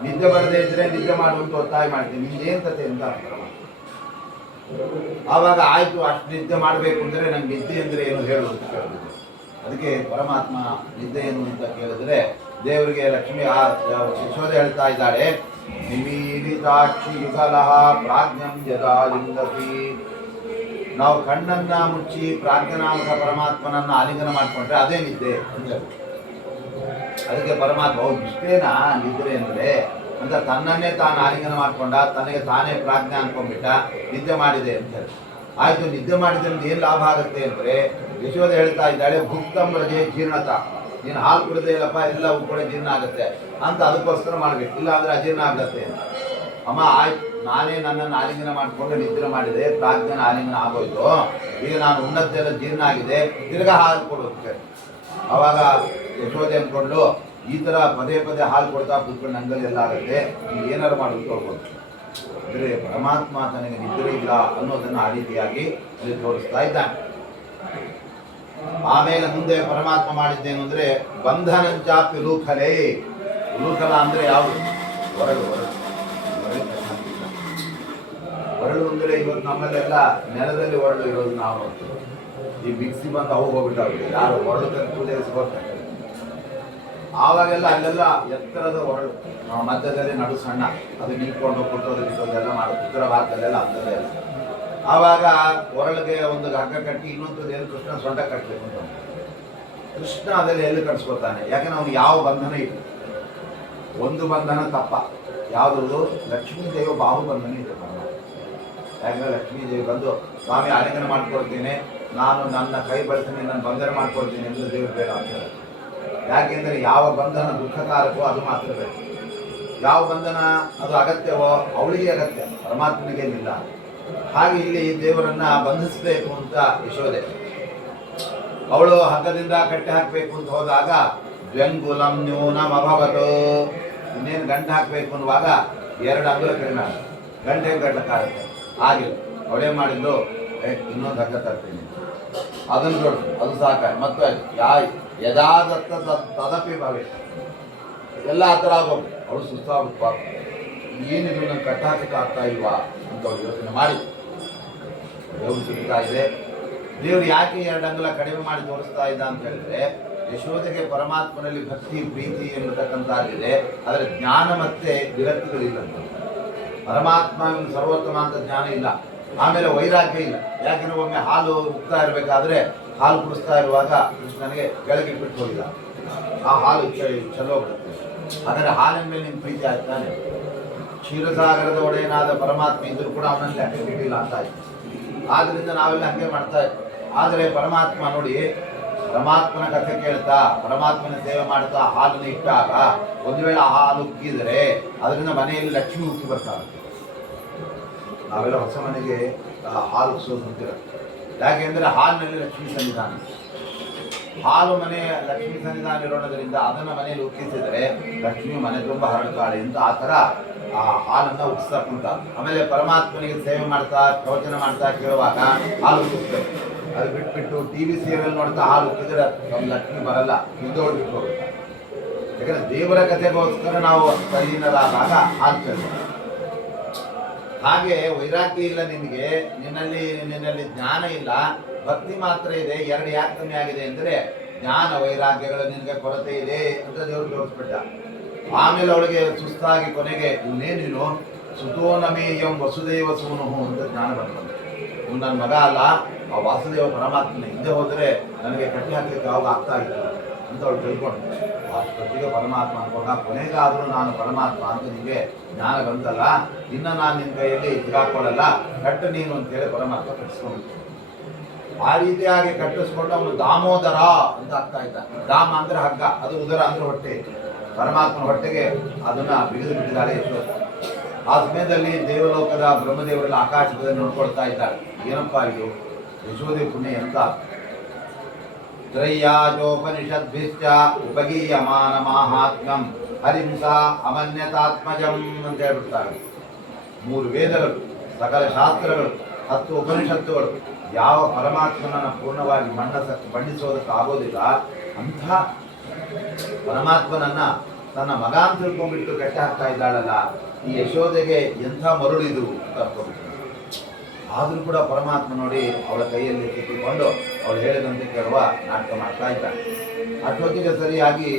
ನಿದ್ದೆ ಬರದೇ ಇದ್ರೆ ನಿದ್ದೆ ಮಾಡುವಂತ ಒತ್ತಾಯ ಮಾಡ್ತೀನಿ, ನಿಮ್ದೇನ್ ಕತೆ ಅಂತ. ಆವಾಗ ಆಯ್ತು, ಅಷ್ಟು ನಿದ್ದೆ ಮಾಡಬೇಕು ಅಂದ್ರೆ ನಂಗೆ ನಿದ್ದೆ ಅಂದ್ರೆ ಏನು ಹೇಳು ಅಂತ ಕೇಳಿದ್ರು. ಅದಕ್ಕೆ ಪರಮಾತ್ಮ ನಿದ್ದೆ ಏನು ಅಂತ ಕೇಳಿದ್ರೆ ದೇವರಿಗೆ ಲಕ್ಷ್ಮಿ ಯಶೋದೆ ಹೇಳ್ತಾ ಇದ್ದಾಳೆ, ನಿಮೀಲಿತಾಕ್ಷಿ ಯುಗಲಃ ಪ್ರಾಜ್ಞಂ ಯದಾ ಲಿಂಗತಿ. ನಾವು ಕಣ್ಣನ್ನ ಮುಚ್ಚಿ ಪ್ರಾಜ್ಞನಾಮಕ ಪರಮಾತ್ಮನನ್ನ ಆಲಿಂಗನ ಮಾಡ್ಕೊಂಡ್ರೆ ಅದೇ ನಿದ್ದೆ ಅಂತ. ಅದಕ್ಕೆ ಪರಮಾತ್ಮ ಇಷ್ಟೇನಾ ನಿದ್ರೆ ಅಂದ್ರೆ ಅಂತ ತನ್ನನ್ನೇ ತಾನು ಆಲಿಂಗನ ಮಾಡ್ಕೊಂಡ, ತನಗೆ ತಾನೇ ಪ್ರಾಜ್ಞೆ ಅನ್ಕೊಂಡ್ಬಿಟ್ಟ, ನಿದ್ದೆ ಮಾಡಿದೆ ಅಂತ ಹೇಳಿ. ಆಯ್ತು, ನಿದ್ದೆ ಮಾಡಿದ್ರಿಂದ ಏನು ಲಾಭ ಆಗುತ್ತೆ ಅಂದ್ರೆ ಯಶೋಧ ಹೇಳ್ತಾ ಇದ್ದಾಳೆ, ಭುಕ್ತಂ ರಜೆ ಜೀರ್ಣತ. ನೀನು ಹಾಲು ಕುಡಿದೇ ಇಲ್ಲಪ್ಪ, ಎಲ್ಲ ಕೂಡ ಜೀರ್ಣ ಆಗುತ್ತೆ ಅಂತ ಅದಕ್ಕೋಸ್ಕರ ಮಾಡ್ಬೇಕು, ಇಲ್ಲ ಅಂದ್ರೆ ಅಜೀರ್ಣ ಆಗುತ್ತೆ ಅಂತ. ಅಮ್ಮ ಆಯ್ತು, ನಾನೇ ನನ್ನನ್ನು ಆಲಿಂಗನ ಮಾಡಿಕೊಂಡು ನಿದ್ರೆ ಮಾಡಿದೆ, ಪ್ರಾಜ್ಞನ ಆಲಿಂಗನ ಆಗೋಯ್ತು, ಈಗ ನಾನು ಉನ್ನತೆಲ್ಲ ಜೀರ್ಣ ಆಗಿದೆ, ತಿರ್ಗಾ ಹಾಲು ಕೊಡುತ್ತೆ. ಅವಾಗ ಯಶೋಧೆ ಅಂದ್ಕೊಂಡು ಈ ಥರ ಪದೇ ಹಾಲು ಕೊಡ್ತಾ ಕೂತ್ಕೊಂಡು ನಂಗಲ್ಲಿ ಎಲ್ಲ ಆಗುತ್ತೆ, ನೀವು ಏನಾರು ಮಾಡೋದು ಹೋಗ್ಬೋದು. ಅಂದರೆ ಪರಮಾತ್ಮ ತನಗೆ ನಿದ್ರೆ ಇಲ್ಲ ಅನ್ನೋದನ್ನು ಆ ರೀತಿಯಾಗಿ ಅಲ್ಲಿ ತೋರಿಸ್ತಾ ಇದ್ದಾನೆ. ಆಮೇಲೆ ಮುಂದೆ ಪರಮಾತ್ಮ ಮಾಡಿದ್ದೇನು ಅಂದರೆ ಬಂಧನಂಚಾಪಿ ಲೂಖಲೆ. ಲೂಖಲ ಅಂದರೆ ಯಾವುದು? ಹೊರಳು. ಹೊರಳು ಅಂದರೆ ಇವತ್ತು ನಮ್ಮಲ್ಲೆಲ್ಲ ನೆಲದಲ್ಲಿ ಹೊರಳು ಇರೋದು ನಾವು ನೋಡ್ತೀವಿ. ಈ ಮಿಕ್ಸಿ ಬಂದು ಅವು ಹೋಗ್ಬಿಟ್ಟಾಗುತ್ತೆ. ಯಾರು ಹೊರಳು ತಂದು ಪೂಜೆಸ್ಕೊಡ್ತಾರೆ. ಆವಾಗೆಲ್ಲ ಅಲ್ಲೆಲ್ಲ ಎತ್ತರದ ಹೊರಳು, ಮಧ್ಯದಲ್ಲಿ ನಡು ಸಣ್ಣ, ಅದು ನಿಂತ್ಕೊಂಡು ಕೊಟ್ಟೋದು ಬಿಟ್ಟೋದೆಲ್ಲ ಮಾಡೋದು. ಉತ್ತರ ಭಾರತದಲ್ಲೆಲ್ಲ ಅಂತದೇ ಇಲ್ಲ. ಆವಾಗ ಹೊರಳಿಗೆ ಒಂದು ಹಗ್ಗ ಕಟ್ಟಿ ಇನ್ನೊಂದು ಏನು ಕೃಷ್ಣ ಸೊಂಟ ಕಟ್ಟಬೇಕು ಅಂತ. ಕೃಷ್ಣ ಅದರಲ್ಲಿ ಎಲ್ಲಿ ಕಟ್ಸ್ಕೊತಾನೆ? ಯಾಕಂದ್ರೆ ಅವನು ಯಾವ ಬಂಧನ ಇತ್ತು. ಒಂದು ಬಂಧನ ತಪ್ಪ. ಯಾವುದು? ಲಕ್ಷ್ಮೀ ದೇವ ಬಾಹು ಬಂಧನ ಇತ್ತು. ಯಾಕಂದ್ರೆ ಲಕ್ಷ್ಮೀ ದೇವಿ ಬಂದು ಸ್ವಾಮಿ ಆಲಿಂಗನ ಮಾಡ್ಕೊಡ್ತೀನಿ, ನಾನು ನನ್ನ ಕೈ ಬಳಸ್ತೀನಿ, ನಾನು ಬಂಧನ ಮಾಡ್ಕೊಡ್ತೀನಿ ಎಂದು ದೇವರು ಬೇಡ ಅಂತಾರೆ. ಯಾಕೆಂದರೆ ಯಾವ ಬಂಧನ ದುಃಖಕಾರಕವೋ ಅದು ಮಾತ್ರ ಬೇಕು. ಯಾವ ಬಂಧನ ಅದು ಅಗತ್ಯವೋ ಅವಳಿಗೆ ಅಗತ್ಯ, ಪರಮಾತ್ಮನಿಗೇನಿಲ್ಲ. ಹಾಗೆ ಇಲ್ಲಿ ದೇವರನ್ನ ಬಂಧಿಸಬೇಕು ಅಂತ ಯಶೋದೆ ಅವಳು ಹಗ್ಗದಿಂದ ಕಟ್ಟಿ ಹಾಕಬೇಕು ಅಂತ ಹೋದಾಗ ದ್ವಂಗುಲಂ ನ್ಯೂನಂ ಅಭವತು. ಇನ್ನೇನು ಗಂಟೆ ಹಾಕಬೇಕು ಅನ್ನುವಾಗ 2 ಅಂಗುಲ ಕಡಿಮೆ ಆಗುತ್ತೆ. ಗಂಟೆ ಕಟ್ಟಕ್ಕಾಗುತ್ತೆ, ಆಗಿಲ್ಲ. ಅವಳೇನು ಮಾಡಿದ್ಲು? ಇನ್ನೊಂದು ಹಗ್ಗ ತರ್ತೀನಿ, ಅದನ್ನು ದೊಡ್ಡದು, ಅದು ಸಾಕ. ಮತ್ತೆ ಯದಾದತ್ತ ತದಪಿ ಭವೇತ್. ಎಲ್ಲ ಆ ಥರ ಆಗೋದು. ಅವಳು ಸುಸ್ತಾಗುತ್ತೆ. ಏನಿದು ನಂಗೆ ಕಟ್ಟಾಕಕ್ಕೆ ಆಗ್ತಾ ಇಲ್ವಾ ಅಂತ ಅವಳು ಯೋಚನೆ ಮಾಡಿ ದೇವ್ರು ಸಿಗ್ತಾ ಇದೆ. ದೇವ್ರು ಯಾಕೆ 2 ಅಂಗುಲ ಕಡಿಮೆ ಮಾಡಿ ತೋರಿಸ್ತಾ ಇದ್ದ ಅಂತ ಹೇಳಿದ್ರೆ, ಯಶೋದೆಗೆ ಪರಮಾತ್ಮನಲ್ಲಿ ಭಕ್ತಿ ಪ್ರೀತಿ ಎನ್ನುತಕ್ಕಂಥದ್ದಿದೆ, ಅದರ ಜ್ಞಾನ ಮತ್ತೆ ವಿರಕ್ತಿಗಳಿಲ್ಲ. ಪರಮಾತ್ಮ ಸರ್ವೋತ್ತಮ ಅಂತ ಜ್ಞಾನ ಇಲ್ಲ. ಆಮೇಲೆ ವೈರಾಗ್ಯ ಇಲ್ಲ. ಯಾಕೆಂದ್ರೆ ಒಮ್ಮೆ ಹಾಲು ಉಗ್ತಾ ಇರಬೇಕಾದ್ರೆ ಹಾಲು ಕುಡಿಸ್ತಾ ಇರುವಾಗ ಕೃಷ್ಣನಿಗೆ ಕೆಳಗೆ ಬಿಟ್ಟು ಹೋಗಿಲ್ಲ, ಆ ಹಾಲು ಚೆಲ್ಲೋಗ್ಬಿಡುತ್ತೆ. ಹಾಗಾದ್ರೆ ಹಾಲಿನ ಮೇಲೆ ನಿಮ್ಗೆ ಪ್ರೀತಿ ಆಗ್ತಾನೆ. ಕ್ಷೀರಸಾಗರದ ಒಡೆಯನಾದ ಪರಮಾತ್ಮ ಇದ್ರೂ ಕೂಡ ಅವನಲ್ಲಿ ಲೆಕ್ಕ ಬಿಟ್ಟಿಲ್ಲ ಅಂತ ಆಯ್ತು. ಆದ್ರಿಂದ ನಾವೆಲ್ಲ ಹಂಗೆ ಮಾಡ್ತಾ ಇದ್ವಿ. ಆದರೆ ಪರಮಾತ್ಮ ನೋಡಿ, ಪರಮಾತ್ಮನ ಕಥೆ ಕೇಳ್ತಾ ಪರಮಾತ್ಮನ ಸೇವೆ ಮಾಡ್ತಾ ಹಾಲನ್ನು ಇಟ್ಟಾಗ ಒಂದು ವೇಳೆ ಆ ಹಾಲು ಉಕ್ಕಿದರೆ ಅದರಿಂದ ಮನೆಯಲ್ಲಿ ಲಕ್ಷ್ಮಿ ಉಕ್ಕಿ ಬರ್ತಾರೆ. ನಾವೆಲ್ಲ ಹೊಸ ಮನೆಗೆ ಹಾಲು ಉಕ್ಸೋದು ಅಂತೀರ. ಯಾಕೆಂದರೆ ಹಾಲಿನಲ್ಲಿ ಲಕ್ಷ್ಮೀ ಸನ್ನಿಧಾನ. ಹಾಲು ಮನೆ ಲಕ್ಷ್ಮೀ ಸನ್ನಿಧಾನ ಇರೋಣದ್ರಿಂದ ಅದನ್ನು ಮನೆಯಲ್ಲಿ ಉಕ್ಕಿಸಿದರೆ ಲಕ್ಷ್ಮಿ ಮನೆ ತುಂಬ ಹರಡ್ತಾಳೆ ಅಂತ ಆ ಥರ ಆ ಹಾಲನ್ನು ಉಕ್ಸಕ್ಕಂತ. ಆಮೇಲೆ ಪರಮಾತ್ಮನಿಗೆ ಸೇವೆ ಮಾಡ್ತಾ ಪ್ರವಚನ ಮಾಡ್ತಾ ಕೇಳುವಾಗ ಹಾಲು ಉಕ್ಕಿಸ್ಬೇಕು. ಅದು ಬಿಟ್ಬಿಟ್ಟು TV ಸೀರಿಯಲ್ ನೋಡ್ತಾ ಹಾಲು ಉಕ್ಕಿದ್ರೆ ನಮ್ಮ ಲಕ್ಷ್ಮಿ ಬರಲ್ಲ, ಹಿಂದೋಡ್ಬಿಟ್ಟು ಹೋಗುತ್ತೆ. ಯಾಕಂದ್ರೆ ದೇವರ ಕಥೆಗೋಸ್ಕರ ನಾವು ಸಲೀನರಾದಾಗ ಹಾಲು ಚೆಲ್ತೀವಿ. ಹಾಗೆ ವೈರಾಗ್ಯ ಇಲ್ಲ ನಿನಗೆ, ನಿನ್ನಲ್ಲಿ ಜ್ಞಾನ ಇಲ್ಲ, ಭಕ್ತಿ ಮಾತ್ರ ಇದೆ. 2 ಯಾಕೆ ಕಮ್ಮಿ ಆಗಿದೆ ಅಂದರೆ ಜ್ಞಾನ ವೈರಾಗ್ಯಗಳು ನಿನಗೆ ಕೊರತೆ ಇದೆ ಅಂತ ದೇವರು ತೋರಿಸ್ಬಿಟ್ಟ. ಆಮೇಲೆ ಅವಳಿಗೆ ಸುಸ್ತಾಗಿ ಕೊನೆಗೆ ಇನ್ನೇನೇನು ಸುತೋನಮೇಯಂ ವಸುದೇವ ಸೂನು ಅಂತ ಜ್ಞಾನ ಬರ್ತದೆ. ಇವ್ನು ನನ್ನ ಮಗ ಅಲ್ಲ, ಆ ವಾಸುದೇವ ಪರಮಾತ್ಮನ ಹಿಂದೆ ಹೋದರೆ ನನಗೆ ಕಟ್ಟಿ ಹಾಕಲಿಕ್ಕೆ ಯಾವಾಗ ಆಗ್ತಾ ಇಲ್ಲ ಅಂತ ಅವಳು ತಿಳ್ಕೊಂಡು ಅಷ್ಟೊತ್ತಿಗೆ ಪರಮಾತ್ಮ ಅನ್ಕೊಂಡ. ಕೊನೆಗಾದರೂ ನಾನು ಪರಮಾತ್ಮ ಅಂತ ನಿಮಗೆ ಜ್ಞಾನ ಬಂತಲ್ಲ, ಇನ್ನು ನಾನು ನಿನ್ನ ಕೈಯಲ್ಲಿ ಸಿಗಾಕೊಳ್ಳಲ್ಲ, ಕಟ್ಟು ನೀನು ಅಂತೇಳಿ ಪರಮಾತ್ಮ ಕಟ್ಟಿಸ್ಕೊಂಡು ಆ ರೀತಿಯಾಗಿ ಕಟ್ಟಿಸ್ಕೊಂಡು ಅವನು ದಾಮೋದರ ಅಂತ ಆಗ್ತಾ ಇದ್ದ. ದಾಮ ಅಂದ್ರೆ ಹಗ್ಗ, ಅದು ಉದರ ಅಂದ್ರೆ ಹೊಟ್ಟೆ. ಪರಮಾತ್ಮನ ಹೊಟ್ಟೆಗೆ ಅದನ್ನ ಬಿಗಿದು ಬಿಟ್ಟಿದ್ದಾಳೆ ಯಶೋಧ. ಆ ಸಮಯದಲ್ಲಿ ದೇವಲೋಕದ ಬ್ರಹ್ಮದೇವರೆಲ್ಲ ಆಕಾಶದಲ್ಲಿ ನೋಡ್ಕೊಳ್ತಾ ಇದ್ದಾರೆ. ಏನಪ್ಪಾ ಇದು ಯಶೋಧೆ ಪುಣ್ಯ ಎಂತ. ತ್ರಯ್ಯಾಜೋಪನಿಷದ್ಭಿಶ್ಚ ಉಪಗೀಯಮಾನ ಮಾಹಾತ್ಮ್ಯಂ ಹರಿಂಸ ಅಮನ್ಯತಾತ್ಮಜಂ ಅಂತ ಹೇಳ್ಬಿಡ್ತಾರೆ. 3 ವೇದಗಳು, ಸಕಲ ಶಾಸ್ತ್ರಗಳು, 10 ಉಪನಿಷತ್ತುಗಳು ಯಾವ ಪರಮಾತ್ಮನನ್ನು ಪೂರ್ಣವಾಗಿ ಬಣ್ಣಿಸೋದಕ್ಕೆ ಆಗೋದಿಲ್ಲ ಅಂಥ ಪರಮಾತ್ಮನನ್ನ ತನ್ನ ಮಗ ಅಂತ ತಿಳ್ಕೊಂಡ್ಬಿಟ್ಟು ಕಟ್ಟಿ ಹಾಕ್ತಾ ಇದ್ದಾಳಲ್ಲ, ಈ ಯಶೋದೆಗೆ ಎಂಥ ಮರುಳಿದು ಅಂತ ಅನ್ಕೊಂಡ್ಬಿಟ್ಟು. ಆದರೂ ಕೂಡ ಪರಮಾತ್ಮ ನೋಡಿ ಅವಳ ಕೈಯಲ್ಲಿ ಸಿಕ್ಕಿಕೊಂಡು ಅವಳು ಹೇಳಿದಂತೆ ಕೇಳುವ ನಾಟಕ ಮಾಡ್ತಾ ಇದ್ದಾಳೆ. ಅಷ್ಟೊತ್ತಿಗೆ ಸರಿಯಾಗಿ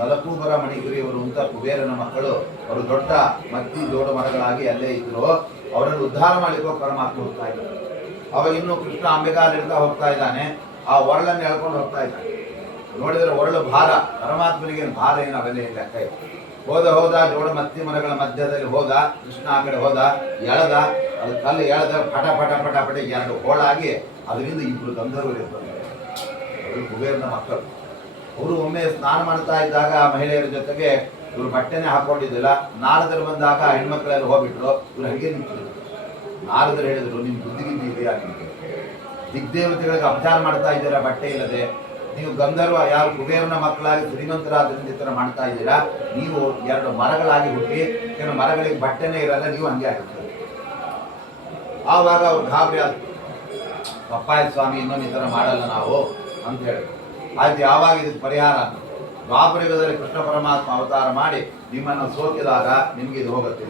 ನಲಕೂಬರ ಮಣಿಗಿರಿಯವರು ಅಂತ ಕುಬೇರನ ಮಕ್ಕಳು, ಅವರು ದೊಡ್ಡ ಮತ್ತಿ ಜೋಡು ಮರಗಳಾಗಿ ಅಲ್ಲೇ ಇದ್ರು. ಅವರನ್ನು ಉದ್ಧಾರ ಮಾಡಿಕೋ ಪರಮಾತ್ಮ ಹೋಗ್ತಾ ಇದ್ದಾರೆ. ಅವಾಗ ಇನ್ನೂ ಕೃಷ್ಣ ಅಂಬೆಗಾಲಿಡ್ತಾ ಹೋಗ್ತಾ ಇದ್ದಾನೆ. ಆ ಒರಳನ್ನು ಎಳ್ಕೊಂಡು ಹೋಗ್ತಾ ಇದ್ದಾನೆ. ನೋಡಿದರೆ ಒರಳು ಭಾರ, ಪರಮಾತ್ಮನಿಗೆ ಭಾರ ಏನು ಅವೆಲ್ಲ ಲೆಕ್ಕ ಇದೆ. ಹೋದ ಜೋಡ ಮತ್ತಿ ಮರಗಳ ಮಧ್ಯದಲ್ಲಿ ಹೋದ ಕೃಷ್ಣ, ಆ ಕಡೆ ಹೋದ, ಎಳೆದ, ಅದು ಕಲ್ಲು ಎಳೆದ, ಪಟ ಪಟ ಪಟ ಪಟ 2 ಹೋಳಾಗಿ ಅದರಿಂದ 2 ಗಂಧರ್ವರು ಇರ್ತಾರೆ. ಅವರು ಕುಬೇರನ ಮಕ್ಕಳು. ಅವರು ಒಮ್ಮೆ ಸ್ನಾನ ಮಾಡ್ತಾ ಇದ್ದಾಗ ಮಹಿಳೆಯರ ಜೊತೆಗೆ ಇವರು ಬಟ್ಟೆನೇ ಹಾಕೊಂಡಿದ್ದಿಲ್ಲ. ನಾರದರು ಬಂದಾಗ ಹೆಣ್ಮಕ್ಳೆಲ್ಲ ಹೋಗ್ಬಿಟ್ರು. ಇವ್ರು ಹಾಗೆ ನಿಂತಿದ್ರು. ನಾರದರು ಹೇಳಿದ್ರು, ನಿಮ್ಮ ಬುದ್ಧಿಗಿಂತ ಇದೆಯಾ ನಿಮಗೆ? ದಿಗ್ದೇವತೆಗಳಿಗೆ ಅಪಚಾರ ಮಾಡ್ತಾ ಇದ್ದೀರಾ ಬಟ್ಟೆ ಇಲ್ಲದೆ, ನೀವು ಗಂಧರ್ವ ಯಾರು ಕುಬೇರನ ಮಕ್ಕಳಾಗಿ ಶ್ರೀಮಂತರಾದ್ರಿಂದ ಈ ಥರ ಮಾಡ್ತಾ ಇದ್ದೀರಾ, ನೀವು 2 ಮರಗಳಾಗಿ ಹುಟ್ಟಿ ಕೆಲವು ಮರಗಳಿಗೆ ಬಟ್ಟೆನೇ ಇರಲ್ಲ, ನೀವು ಹಂಗೆ ಆಗುತ್ತೆ. ಆವಾಗ ಅವ್ರು ಗಾಬರಿ ಆದ್ರು, ಪಪ್ಪಾಯ ಸ್ವಾಮಿ ಇನ್ನೊಂದು ಈ ಥರ ಮಾಡಲ್ಲ ನಾವು ಅಂತ ಹೇಳಿ. ಆಯ್ತು, ಯಾವಾಗ ಇದಕ್ಕೆ ಪರಿಹಾರ? ದ್ವಾಪರಯುಗದಲ್ಲಿ ಕೃಷ್ಣ ಪರಮಾತ್ಮ ಅವತಾರ ಮಾಡಿ ನಿಮ್ಮನ್ನು ಸೋಕಿದಾಗ ನಿಮ್ಗೆ ಇದು ಹೋಗುತ್ತೆ.